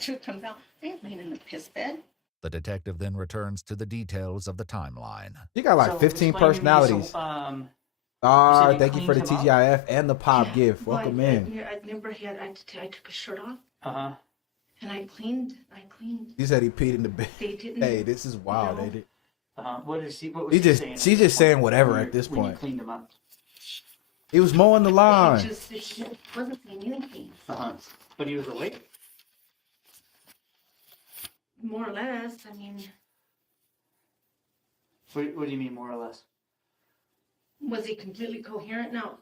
Truth comes out. I ain't laying in the piss bed. The detective then returns to the details of the timeline. You got like 15 personalities. Star, thank you for the TGIF and the pop gift. Welcome in. I remember I took his shirt off. And I cleaned. He said he peed in the bed. They didn't. Hey, this is wild, ain't it? What was he saying? She's just saying whatever at this When you point. cleaned him up. He was mowing the lawn. He wasn't saying anything. But he was awake? More or less. I mean, What do you mean, more or less? was he completely coherent? No,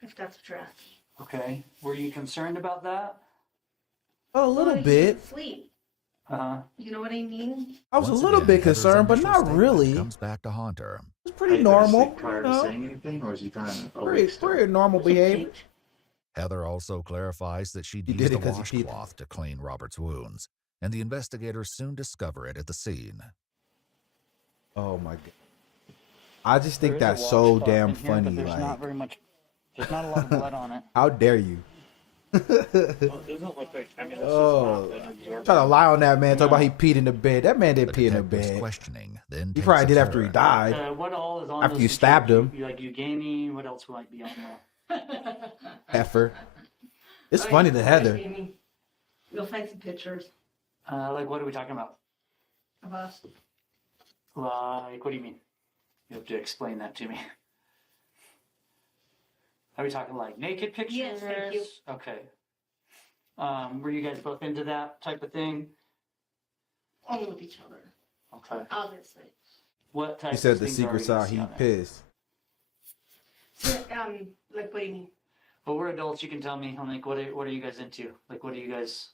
if that's what you're asking. Okay. Were you concerned about that? A little bit. Sleep. You know what I mean? I was Once a little again, bit Heather's concerned, but initial not statement really. Comes back to haunt her. It's pretty normal. Prior to saying anything, or is he kind of Pretty normal behavior. Heather also clarifies that she'd He used did a it 'cause he peed. washcloth to clean Robert's wounds, and the investigators soon discover it at the scene. Oh my god. I just think There is a that's so washcloth damn in here, funny. but there's Like, not very much. There's not a lot of blood on it. how dare you? Well, it doesn't look like, I mean, this Oh, is not that absorbent. try to lie on that man. Talk about he peed in the bed. That man didn't pee in the detective's bed. questioning then He takes probably a did after he turn. died. What all is on After those you stabbed pictures? him. You like Eugenie? What else might be on there? Heifer. It's Oh, funny yeah, to Heather. Amy. You'll find some pictures Like what are we talking about? of us. Like what do you mean? You have to explain that to me. Are we talking like naked pictures? Yes, thank you. Okay. Were you guys both into that type of thing? Only with each other, Okay. obviously. What type He of said the things are secret's you out. see He on there? pissed. So, like, what do you mean? Well, we're adults. You can tell me. I'm like, what are you guys into? Like, what are you guys?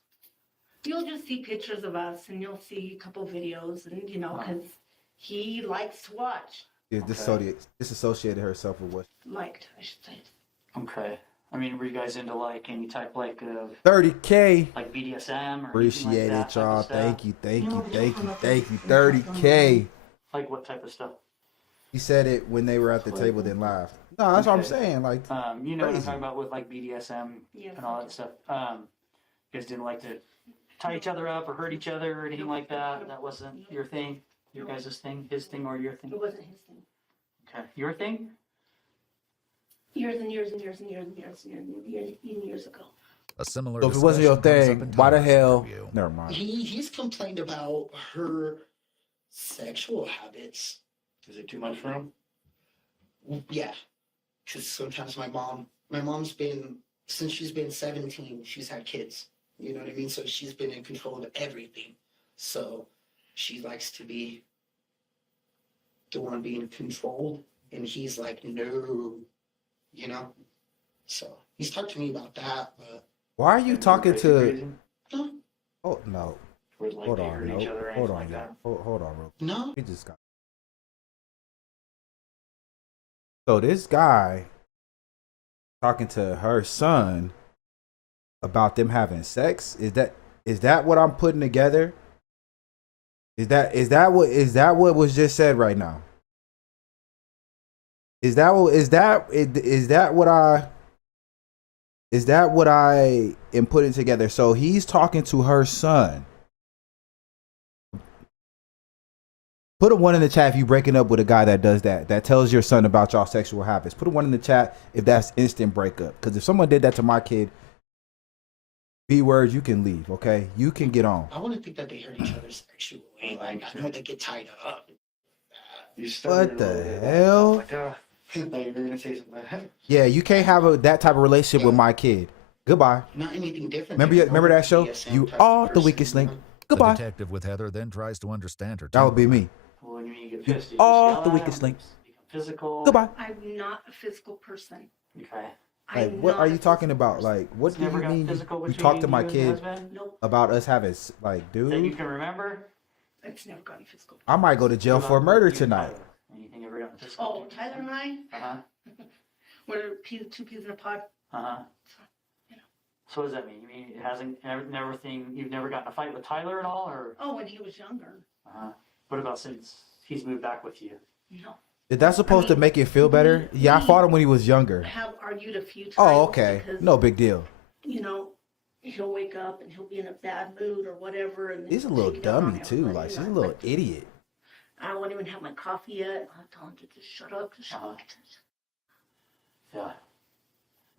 You'll just see pictures of us, and you'll see a couple videos, and because he likes to watch. Yeah, disassociated herself with what? Liked, I should say. Okay. I mean, were you guys into like any type like of 30K. like BDSM or Appreciate anything like that it, type y'all. of stuff? Thank you. 30K. Like what type of stuff? He said it when they were at the table, then laughed. No, that's what I'm Okay. saying. Like, You know what I'm crazy. talking about with like BDSM Yes, and all that stuff. You guys didn't like to tie each other up or hurt each other or anything like that. That wasn't your thing, your guys' thing, his thing, or your thing. It wasn't his thing. Okay, your thing. Years and years and years and years and years and years ago. A similar So if it wasn't your discussion comes thing, up in why the Tyler's hell? interview. Never mind. He's complained about her sexual habits. Is it too much for him? Yeah, because sometimes my mom's been, since she's been 17, she's had kids. You know what I mean? So she's been in control of everything. So she likes to be the one being controlled. And he's like, no, you know? So he's talked to me about that, but. Why are you talking to? No. Oh no. Where, like, Hold they on, hurt no. each other or Hold anything on, like y'all. that? Hold on, real quick. No. We just got. So this guy talking to her son about them having sex. Is that what I'm putting together? Is that what was just said right now? Is that what I am putting together? So he's talking to her son. Put a 1 in the chat if you breaking up with a guy that does that. That tells your son about y'all sexual habits. Put a 1 in the chat if that's instant breakup. Because if someone did that to my kid, B words, you can leave. Okay, you can get on. I wouldn't think that they hurt each other sexually. Like, I know they get tied up. What the hell? Like, I thought you were gonna say something. Yeah, you can't have that type of relationship with my kid. Goodbye. Not anything different. Remember that show? You are the weakest link. Goodbye. The detective with Heather then tries to understand her. That would be me. Well, when you get You pissed, you are just the yell at weakest them, link. become physical. Goodbye. I'm not a physical person. Okay. Like, what are you talking about? Like, what do you Never got mean? physical You between talk to you my and your kid husband? Nope. about us having like, That you dude. can remember? It's never gotten physical. I might go to jail for murder tonight. Anything ever gotten physical? Oh, Tyler and I, Uh-huh. we're two peas in a pod. Uh-huh. So what does that mean? You mean it hasn't you've never gotten in a fight with Tyler at all, or? Oh, when he was younger. Uh-huh. What about since he's moved back with you? No. Is that supposed to make it feel better? Yeah, I fought him when he was younger. Have argued a few times. Oh, okay. Because, No big deal. you know, he'll wake up and he'll be in a bad mood or whatever. And then He's a he'll little take it out on dummy too. everybody. Like, she's a I'm little like, idiot. I won't even have my coffee yet. I'll tell him to just shut up. Just shut up.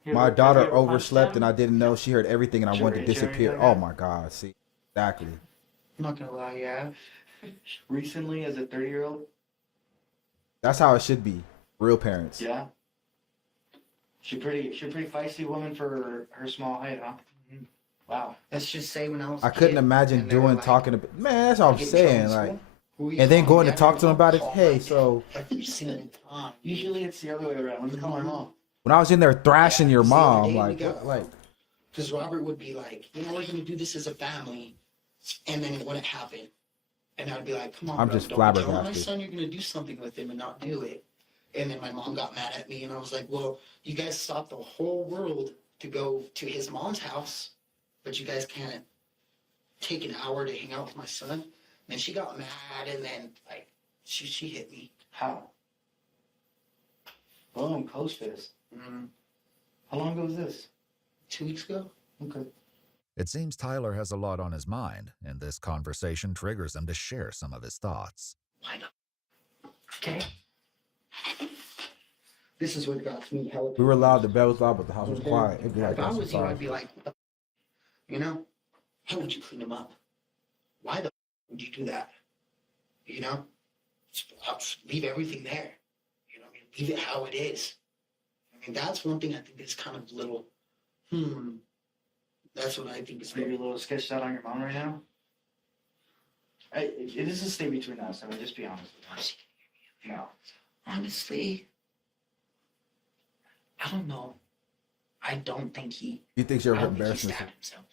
Yeah. My daughter overslept and I didn't know. She heard everything and I Sure, wanted to sure, disappear. yeah. Oh my God. See, exactly. I'm not gonna lie, yeah. Recently, as a 30-year-old? That's how it should be. Real parents. Yeah. She pretty feisty woman for her small height, huh? Wow. Let's just say when I was. I couldn't imagine talking to man. That's what I'm saying. Like, and then going to talk to him about it. Hey, so Usually it's the other way around. Let's call her mom. when I was in there thrashing your mom, like, because Robert would be like, you know, we're gonna do this as a family, and then it wouldn't happen, and I'd be like, come on, I'm bro, just don't tell my flabbergasted. son you're gonna do something with him and not do it. And then my mom got mad at me, and I was like, well, you guys stopped the whole world to go to his mom's house, but you guys can't take an hour to hang out with my son. And she got mad, and then like she hit me. How? Boom, close fist. How long ago was this? 2 weeks ago. Okay. It seems Tyler has a lot on his mind, and this conversation triggers him to share some of his thoughts. Why not? Okay. This is what got me hella. we were loud, the bell was loud, but the house was quiet. It'd be like, If I I'm so was you, sorry. I'd be like, what the you know, how would you clean them up? Why the would you do that? You know, just leave everything there. You know, what I mean, leave it how it is. I mean, that's one thing I think is kind of a little. That's what I think is Maybe a little sketched out on your mom right now. It is a stay between us. I mean, just be honest with us. No. Honestly, I don't know. I don't think he. You think you're I don't think he embarrassing? stabbed himself.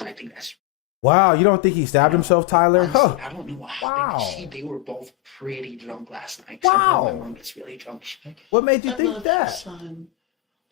I think that's. Wow, you don't think he stabbed himself, Tyler? Honestly, Huh. I don't know what Wow. happened. See, they were both pretty drunk last night. Wow. My mom gets really drunk. She's like, What made you I think love that? You, son.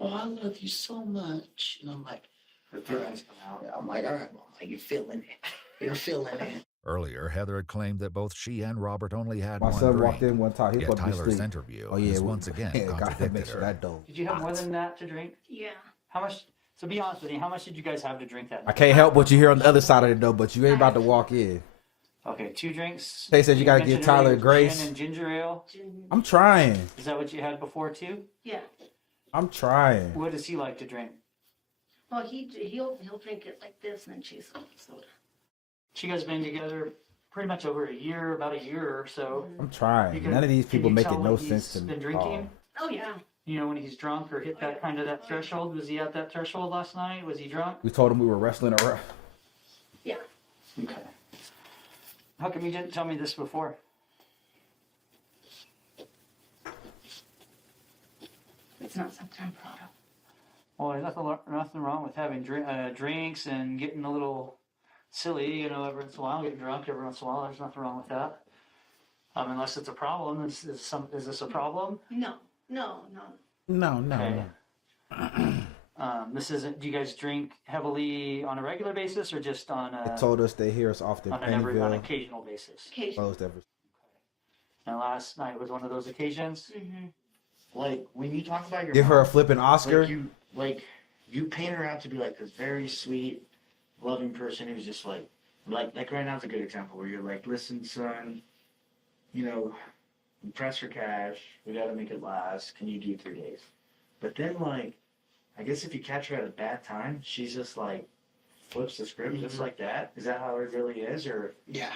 Oh, I love you so much. And I'm like, The feelings come out. I'm like, all right, mom, like, you're feeling it. You're feeling it. Earlier, Heather had claimed that both she and Robert only had My one son drink. walked in one time. He Yet supposed to be Tyler's asleep. interview Oh yeah, has once again gotta make contradicted sure her. that door. Did you have more than that to drink? Yeah. How much? So be honest with me. How much did you guys have to drink that I night? can't help what you hear on the other side of the door, but you ain't about to walk in. Okay, 2 drinks. They said you gotta mentioned give Tyler earlier grace. Gin and ginger ale. I'm trying. Is that what you had before too? Yeah. I'm trying. What does he like to drink? Well, he'll drink it like this and then chase it with soda. You guys been together pretty much over a year, about a year or so. I'm trying. None of these people can you make tell it no when sense to he's me. Been drinking? Oh yeah. You know, when he's drunk or hit that kind of that threshold? Was he at that threshold last night? Was he drunk? We told him we were wrestling around. Yeah. Okay. How come you didn't tell me this before? It's not something I'm proud of. Well, there's nothing wrong with having drinks and getting a little silly, you know, every once in a while, getting drunk every once in a while. There's nothing wrong with that. Unless it's a problem. Is this a problem? No. No. Okay. This isn't. Do you guys drink heavily on a regular basis, or just on a? They told us they hear us often. On an occasional basis. Closed every. And last night was one of those occasions. Mm-hmm. Like when you talk about your Give her mom, a flipping Oscar. you paint her out to be like this very sweet, loving person who's just like right now it's a good example where you're like, listen, son, you know, we press for cash, we got to make it last. Can you do 3 days? But then like, I guess if you catch her at a bad time, she's just like flips the script just like that. Is that how it really is, or Yeah.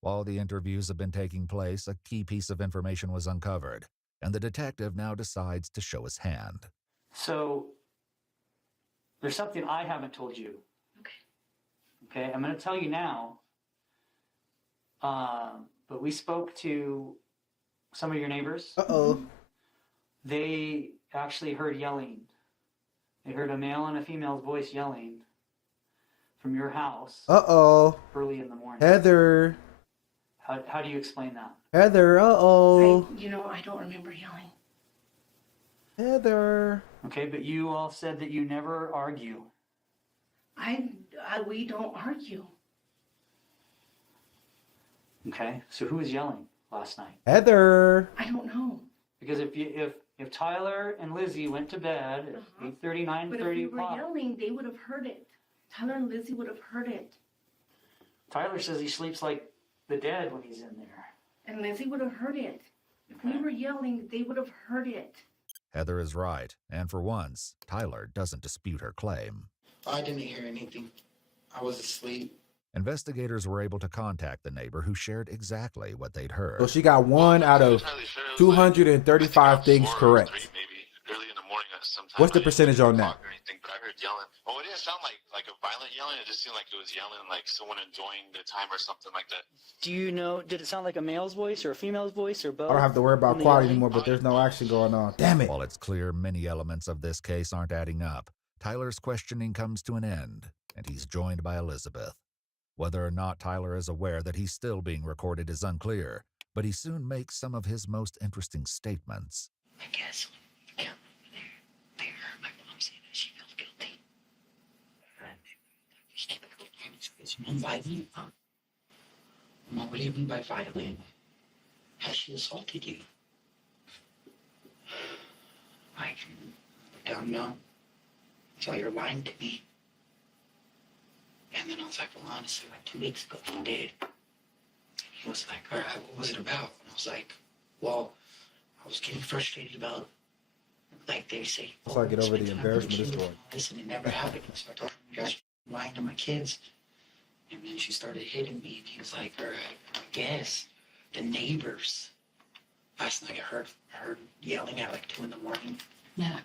While the interviews have been taking place, a key piece of information was uncovered, and the detective now decides to show his hand. So there's something I haven't told you. Okay, I'm going to tell you now. But we spoke to some of your neighbors. Uh-oh. They actually heard yelling. They heard a male and a female's voice yelling from your house. Uh-oh. Early in the morning. Heather. How do you explain that? Heather, uh-oh. I don't remember yelling. Heather. Okay, but you all said that you never argue. We don't argue. Okay, so who was yelling last night? Heather. I don't know. Because if Tyler and Lizzie went to bed at 8:30, 9:30 But if we were o'clock, yelling, they would have heard it. Tyler and Lizzie would have heard it. Tyler says he sleeps like the dead when he's in there. And Lizzie would have heard it. If we were yelling, they would have heard it. Heather is right, and for once, Tyler doesn't dispute her claim. I didn't hear anything. I was asleep. Investigators were able to contact the neighbor who shared exactly what they'd heard. So she got 1 out of 235 things correct. What's the percentage on that? But I heard yelling. Well, it didn't sound like a violent yelling. It just seemed like it was yelling like someone enjoying the time or something like that. Do you know, did it sound like a male's voice or a female's voice or both? I don't have to worry about quality anymore, but there's no action going on. Damn it. While it's clear many elements of this case aren't adding up, Tyler's questioning comes to an end, and he's joined by Elizabeth. Whether or not Tyler is aware that he's still being recorded is unclear, but he soon makes some of his most interesting statements. I guess the camera over there, they heard my mom say that she felt guilty. It's non-violent. Mom, what do you mean by violent? Has she assaulted you? I don't know. So you're lying to me. And then I was like, well, honestly, like 2 weeks ago, he did. He was like, all right, what was it about? And I was like, well, I was getting frustrated about, like they say. That's how I get over the embarrassment of this story. Listen, it never happened. So I told him, you guys are lying to my kids. And then she started hitting me, and he was like, all right, I guess the neighbors. Last night I heard yelling at like 2 in the morning. Yeah.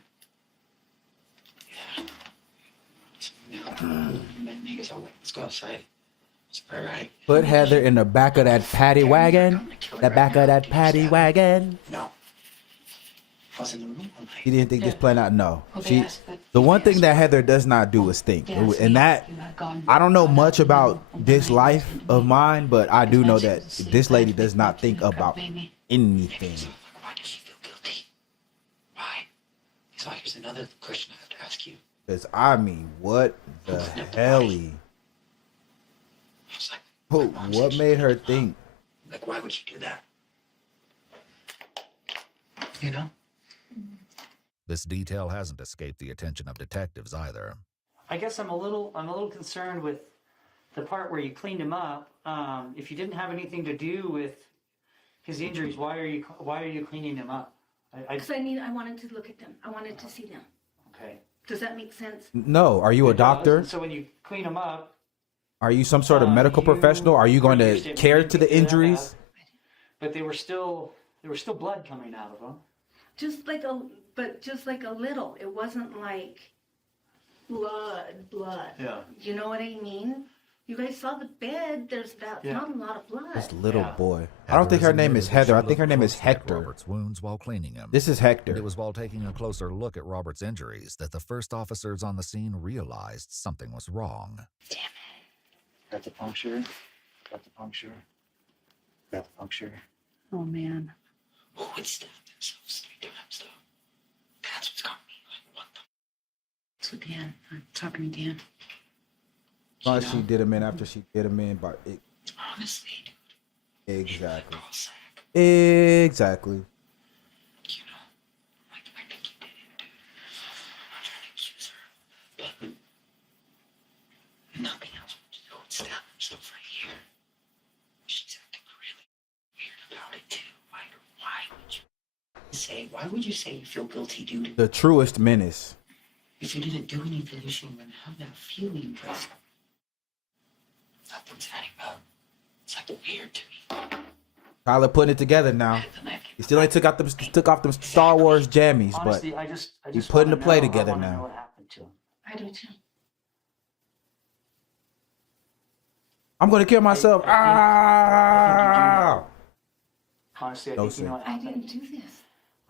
Niggas all like, let's go outside. It's all right. Put Heather in the back of that paddy wagon. The back of that paddy wagon. No. I was in the room all night. She didn't think this plan out. No. Well, they She. asked that- The one thing that Heather does not do is think. And that, I don't know much about this life of mine, but I do know that this lady does not think about anything. Why does she feel guilty? Why? So here's another question I have to ask you. Because, I mean, what the helly? What made her think? Like, why would she do that? You know? This detail hasn't escaped the attention of detectives either. I guess I'm a little concerned with the part where you cleaned him up. If you didn't have anything to do with his injuries, why are you cleaning him up? Because I wanted to look at them. I wanted to see them. Okay. Does that make sense? No. Are you a doctor? So when you clean him up, Are you some sort of medical professional? Are you going to care to the injuries? but there was still blood coming out of him. just like a little. It wasn't like blood. Yeah. You know what I mean? You guys saw the bed. There's not a lot of blood. This little boy. I don't think her name is Heather. I think her name is Hector. Robert's wounds while cleaning him. This is Hector. It was while taking a closer look at Robert's injuries that the first officers on the scene realized something was wrong. Damn it. Got the puncture. Got the puncture. Got the puncture. Oh man. Who would stab themselves 3 times though? That's what's got me. Like, what the? So Dan, I'm talking to Dan. Why she did him in after she did him in, but it. Honestly, Exactly. Exactly. you know, like I think he did it. I'm not trying to accuse her, but nothing else would stab himself right here. She's acting really weird about it too. Like, why would you say you feel guilty, dude? The truest menace. If you didn't do anything, you shouldn't even have that feeling, but nothing's adding up. It's like weird to me. Tyler putting it together now. He still ain't took off them Star Wars jammies, Honestly, but I just he's putting the wanna play know- together I wanna know now. what happened to him. I do too. I'm gonna kill myself. Ah! Honestly, I No think you know what I happened. didn't do this.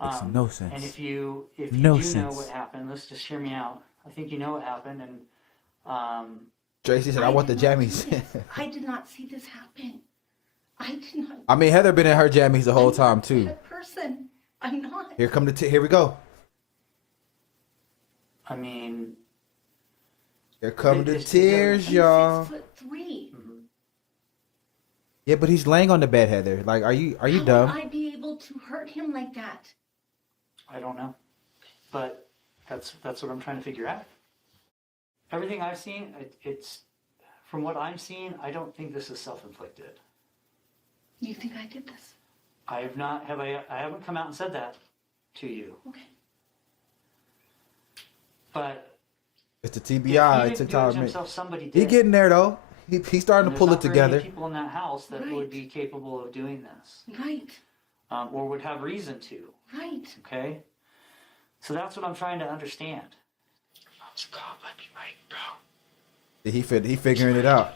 Makes no sense. And if you No do know sense. what happened, let's just hear me out. I think you know what happened, and Tracy said, "I want the jammies." I did not see this happen. I did not. I mean, Heather been in her jammies the whole time too. That person. I'm not. Here come here we go. I mean, Here come the It's- tears, I'm y'all. 6'3". Yeah, but he's laying on the bed, Heather. Like, are you How dumb? would I be able to hurt him like that? I don't know, but that's what I'm trying to figure out. Everything I've seen, it's from what I'm seeing, I don't think this is self-inflicted. You think I did this? I have not. I haven't come out and said that to you. Okay. But It's a if he TBI. didn't It's a do it time. himself, somebody He did. getting there though. He's starting And to pull there's it not very many together. people in that house that Right. would be capable of doing this, Right. or would have reason to. Right. Okay, so that's what I'm trying to understand. Mom's a cop, I'd be right, bro. He figuring it out.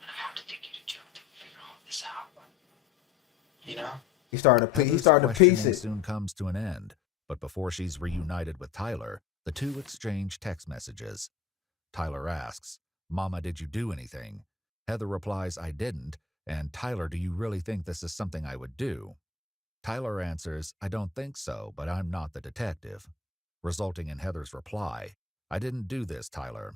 I have to take you to jail to figure all this out. You know? He started to Heather's piece questioning it. soon comes to an end, but before she's reunited with Tyler, the two exchange text messages. Tyler asks, "Mama, did you do anything?" Heather replies, "I didn't," and "Tyler, do you really think this is something I would do?" Tyler answers, "I don't think so, but I'm not the detective," resulting in Heather's reply, "I didn't do this, Tyler."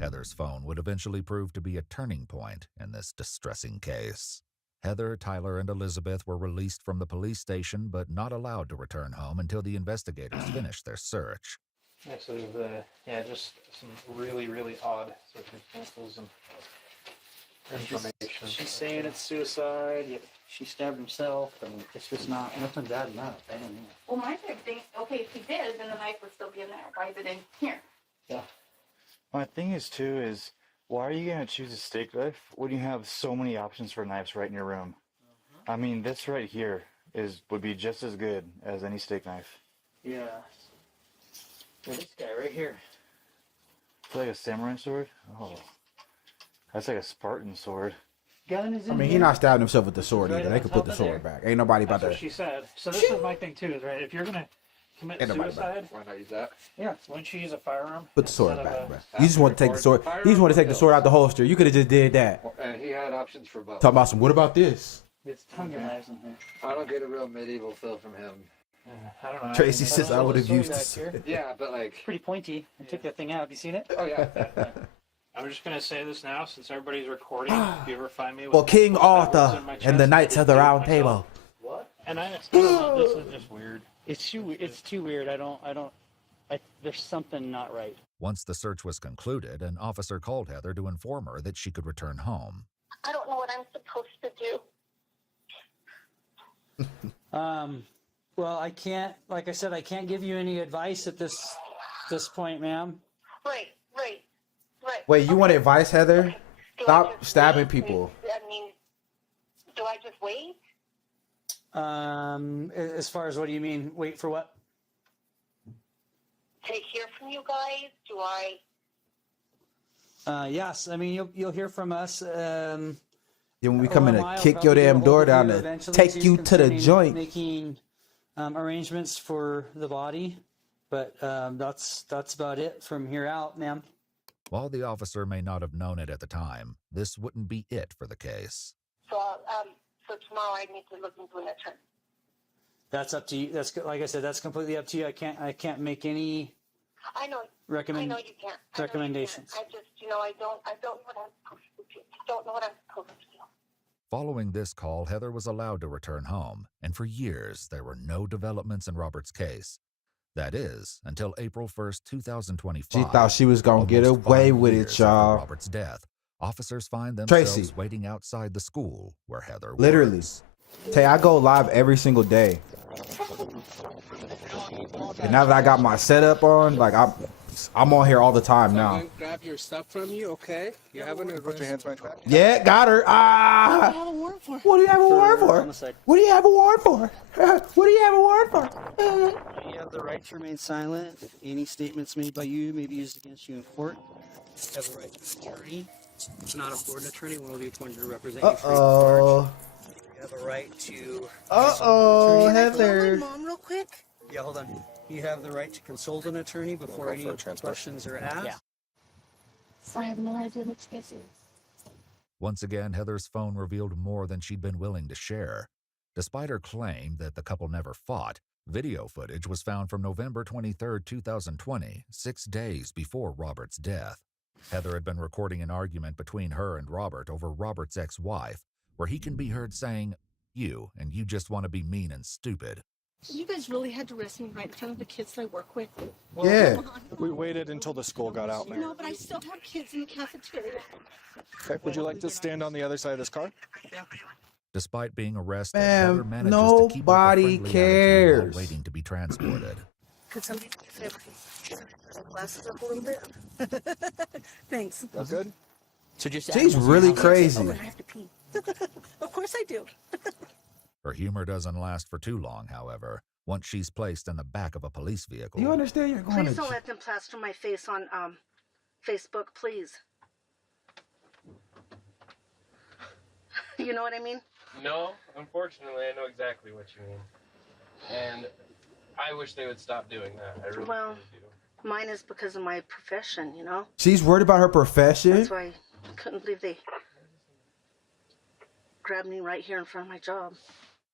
Heather's phone would eventually prove to be a turning point in this distressing case. Heather, Tyler, and Elizabeth were released from the police station but not allowed to return home until the investigators finished their search. Yeah, so there's just some really, really odd circumstances and information. She's saying it's suicide. Yet she stabbed herself, and it's just nothing's adding up. I don't know. Well, my big thing, okay, if he did, then the knife would still be in there. Why is it in here? Yeah. My thing is too is why are you gonna choose a steak knife when you have so many options for knives right in your room? I mean, this right here would be just as good as any steak knife. Yeah. Well, this guy right here. It's like a samurai sword. Oh, that's like a Spartan sword. Gun is in I mean, here. he not stabbing himself with the sword Right either. on They could put top the of sword there. back. Ain't nobody about That's what to. she said. So this is my thing too, is right. If you're gonna commit Ain't nobody about suicide, why not use that? Yeah. Wouldn't you use a firearm? Put the sword instead back, of bro. a- You just want to take the sword. You just want to take the sword out the holster. You could have just did that. And he had options for both. Talking about some. What about this? There's tons of knives in here. I don't get a real medieval feel from him. I don't know. Tracy says I would have used this. Yeah, but like Pretty pointy. I took that thing out. Have you seen it? Oh yeah. I'm just gonna say this now, since everybody's recording. If you ever find me with Well, King multiple stab wounds Arthur in my and the chest, Knights of the I do it Round myself. Table. What? And I still this is just weird. It's too weird. There's something not right. Once the search was concluded, an officer called Heather to inform her that she could return home. I don't know what I'm supposed to do. Well, I can't. Like I said, I can't give you any advice at this point, ma'am. Right. Wait, you want advice, Heather? Do I Stop just stabbing wait? people. I mean, do I just wait? As far as what do you mean? Wait for what? To hear from you guys? Do I? Yes, I mean you'll hear from us. Then when we come in to OMI will kick your probably do a damn door hold down review to eventually, take too, you to the concerning joint. Making arrangements for the body, but that's about it from here out, ma'am. While the officer may not have known it at the time, this wouldn't be it for the case. So, so tomorrow I need to look into an attorney. That's up to you. That's like I said. That's completely up to you. I can't make any I know. I know you can't. recommendations. I just, I don't know what I'm supposed to do. I don't know what I'm supposed to do. Following this call, Heather was allowed to return home, and for years there were no developments in Robert's case. That is, until April 1st, 2025. She thought she was gonna get almost away 5 with it, years after y'all. Robert's death, officers find themselves Tracy. waiting outside the school where Heather Literally. works. Tay, I go live every single day. And now that I got my setup on, like I'm on here all the time now. Someone grab your stuff from you, okay? You have an put your hands behind your back. Yeah, got her. Ah. What do you have a warrant for? What do you have a warrant for? What do you have a warrant for? You have the right to remain silent. Any statements made by you may be used against you in court. You have the right to an attorney. Not a Florida attorney, one will be appointed to represent you free of charge. You have a right to. Heather. Mom, real quick. Yeah, hold on. You have the right to consult an attorney before any questions are asked. Yeah. So I have no idea what this is. Once again, Heather's phone revealed more than she'd been willing to share. Despite her claim that the couple never fought, video footage was found from November 23, 2020, 6 days before Robert's death. Heather had been recording an argument between her and Robert over Robert's ex-wife, where he can be heard saying, "You, and you just want to be mean and stupid." You guys really had to arrest me right in front of the kids that I work with. Yeah. Come on. We waited until the school got out, man. No, but I still have kids in the cafeteria. Okay, would you like to stand on the other side of this car? Yeah. Despite being arrested, Ma'am, Heather manages to keep up a nobody friendly attitude cares. while waiting to be transported. Could somebody please have glasses up a little bit? Thanks. That's good. So just She's really crazy. Oh, I have to pee. Of course I do. Her humor doesn't last for too long, however, once she's placed in the back of a police vehicle. You understand you're going Please to don't let them plaster my face on Facebook, please. You know what I mean? No, unfortunately, I know exactly what you mean. And I wish they would stop doing that. I really, Well, really do. mine is because of my profession, you know? She's worried about her profession. That's why I couldn't believe they grabbed me right here in front of my job.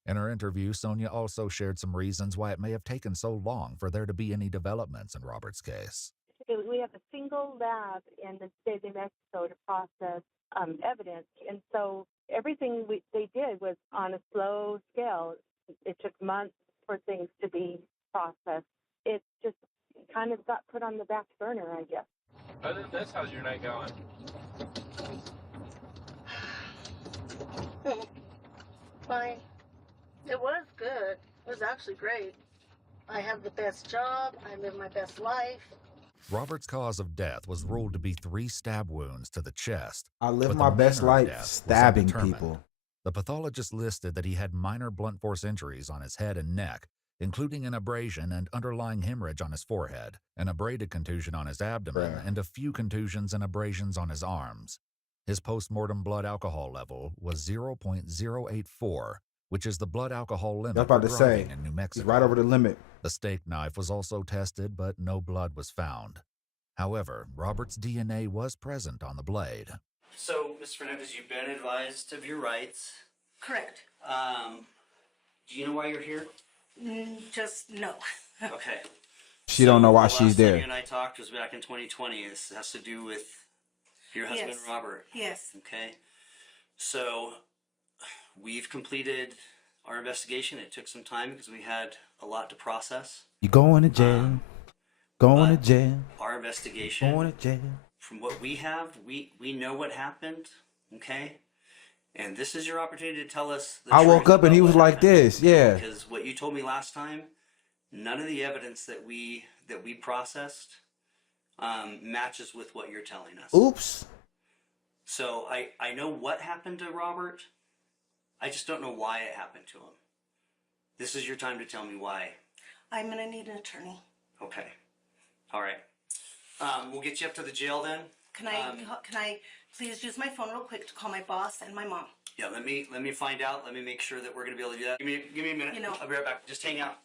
In her interview, Sonia also shared some reasons why it may have taken so long for there to be any developments in Robert's case. We have a single lab in the state of New Mexico to process evidence, and so everything they did was on a slow scale. It took months for things to be processed. It just kind of got put on the back burner, I guess. Other than this, how's your night going? Fine. It was good. It was actually great. I have the best job. I live my best life. Robert's cause of death was ruled to be 3 stab wounds to the chest. I live but my the best manner of life death was stabbing undetermined. people. The pathologist listed that he had minor blunt force injuries on his head and neck, including an abrasion and underlying hemorrhage on his forehead, an abraded contusion on his abdomen, and a few contusions and abrasions on his arms. His post-mortem blood alcohol level was 0.084, which is the blood alcohol limit I was about for to driving say, in New he's Mexico. right over the limit. The steak knife was also tested, but no blood was found. However, Robert's DNA was present on the blade. So, Ms. Fernandez, you've been advised of your rights. Correct. Do you know why you're here? Just no. Okay. She don't know why the she's last time there. you and I talked was back in 2020. This has to do with your husband, Yes. Robert. Yes. Okay. So we've completed our investigation. It took some time because we had a lot to process. You going to jail. Going to jail. Our investigation, Going to jail. from what we have, we know what happened. Okay. And this is your opportunity to tell us the I truth woke up and about he was what like happened. this. Yeah. Because what you told me last time, none of the evidence that we processed matches with what you're telling us. Oops. So I know what happened to Robert. I just don't know why it happened to him. This is your time to tell me why. I'm gonna need an attorney. Okay. All right. We'll get you up to the jail then. Can I please use my phone real quick to call my boss and my mom? Yeah, let me find out. Let me make sure that we're gonna be able to do that. Give me a minute. You know, I'll be right back. Just hang out.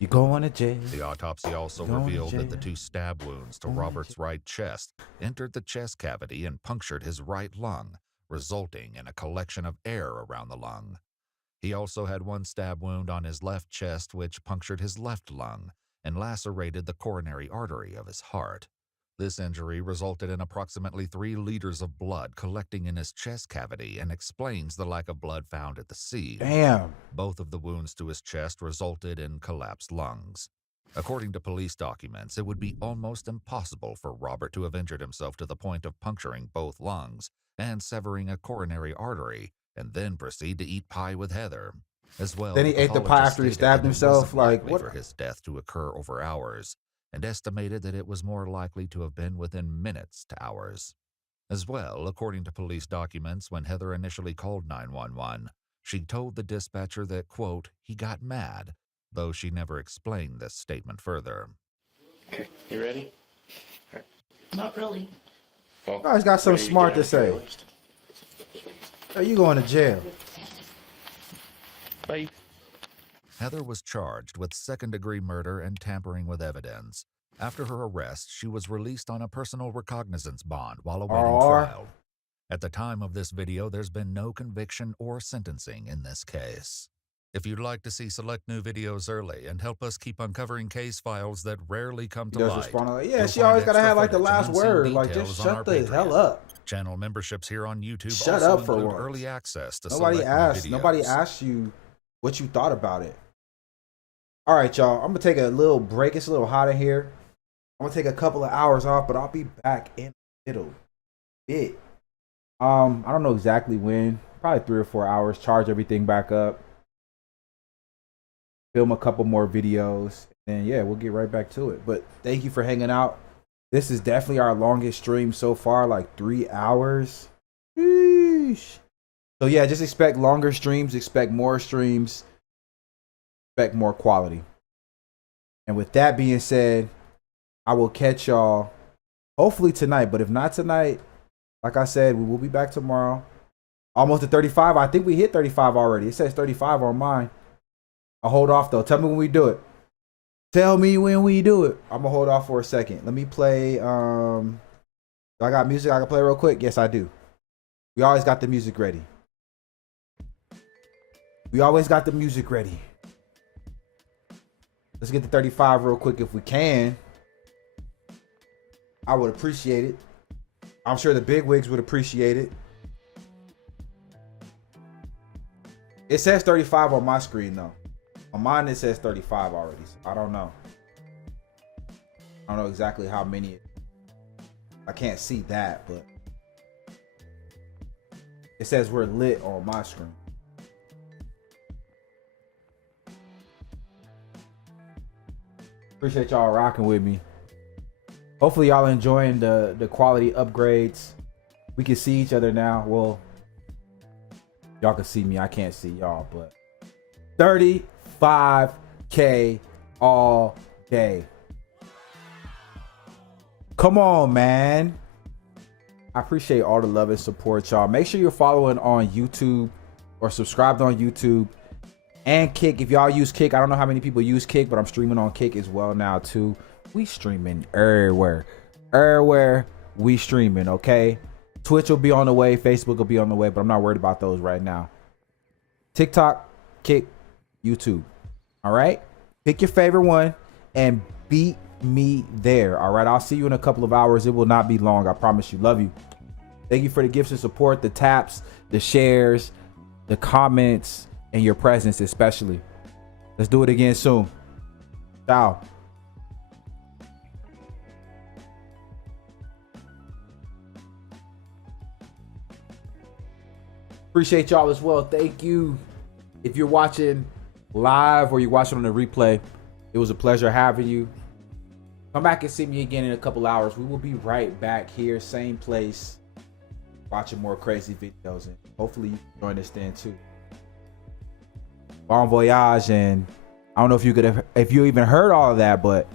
You going to jail. The autopsy also Going to revealed that the jail. 2 stab wounds to Going to Robert's right chest entered the chest cavity and punctured his right lung, resulting in a collection of air around the lung. He also had 1 stab wound on his left chest, which punctured his left lung and lacerated the coronary artery of his heart. This injury resulted in approximately 3 liters of blood collecting in his chest cavity and explains the lack of blood found at the scene. Damn. Both of the wounds to his chest resulted in collapsed lungs. According to police documents, it would be almost impossible for Robert to have injured himself to the point of puncturing both lungs and severing a coronary artery and then proceed to eat pie with Heather. As well, Then he ate the pie pathologist after he stated stabbed that it himself. wasn't Like, likely what? for his death to occur over hours, and estimated that it was more likely to have been within minutes to hours. As well, according to police documents, when Heather initially called 911, she told the dispatcher that, quote, he got mad, though she never explained this statement further. Okay, you ready? Not really. Well, You guys got something ready smart get to out of say. here? Are you going to jail? Bye. Heather was charged with second-degree murder and tampering with evidence. After her arrest, she was released on a personal recognizance bond while awaiting RR. trial. At the time of this video, there's been no conviction or sentencing in this case. If you'd like to see select new videos early and help us keep uncovering case files that rarely come He to does light, respond like, yeah, you'll she find always gotta extra have like the footage and last unseen word. Like, details just on shut our the hell Patreon. up. Channel memberships here on YouTube Shut also up for include once. early access to Nobody select new asked. videos. Nobody asked you what you thought about it. All right, y'all. I'm gonna take a little break. It's a little hot in here. I'm gonna take a couple of hours off, but I'll be back in a little bit. I don't know exactly when. Probably 3 or 4 hours. Charge everything back up. Film a couple more videos, and yeah, we'll get right back to it. But thank you for hanging out. This is definitely our longest stream so far, like 3 hours. Sheesh. So yeah, just expect longer streams, expect more streams, expect more quality. And with that being said, I will catch y'all hopefully tonight. But if not tonight, like I said, we will be back tomorrow. Almost at 35. I think we hit 35 already. It says 35 on mine. I'll hold off though. Tell me when we do it. Tell me when we do it. I'm gonna hold off for a second. Let me play. Do I got music I can play real quick? Yes, I do. We always got the music ready. We always got the music ready. Let's get to 35 real quick if we can. I would appreciate it. I'm sure the big wigs would appreciate it. It says 35 on my screen though. On mine it says 35 already. So I don't know. I don't know exactly how many. I can't see that, but it says we're lit on my screen. Appreciate y'all rocking with me. Hopefully y'all enjoying the quality upgrades. We can see each other now. Well, y'all can see me. I can't see y'all, but 35K all day. Come on, man. I appreciate all the love and support, y'all. Make sure you're following on YouTube or subscribed on YouTube and Kick. If y'all use Kick, I don't know how many people use Kick, but I'm streaming on Kick as well now too. We streaming everywhere. Everywhere we streaming, okay? Twitch will be on the way. Facebook will be on the way, but I'm not worried about those right now. TikTok, Kick, YouTube. All right? Pick your favorite one and beat me there. All right? I'll see you in a couple of hours. It will not be long. I promise you. Love you. Thank you for the gifts and support, the taps, the shares, the comments, and your presence especially. Let's do it again soon. Ciao. Appreciate y'all as well. Thank you. If you're watching live or you're watching on the replay, it was a pleasure having you. Come back and see me again in a couple hours. We will be right back here, same place, watching more crazy videos. And hopefully you can join us then too. bon voyage, and I don't know if you could have, if you even heard all of that, but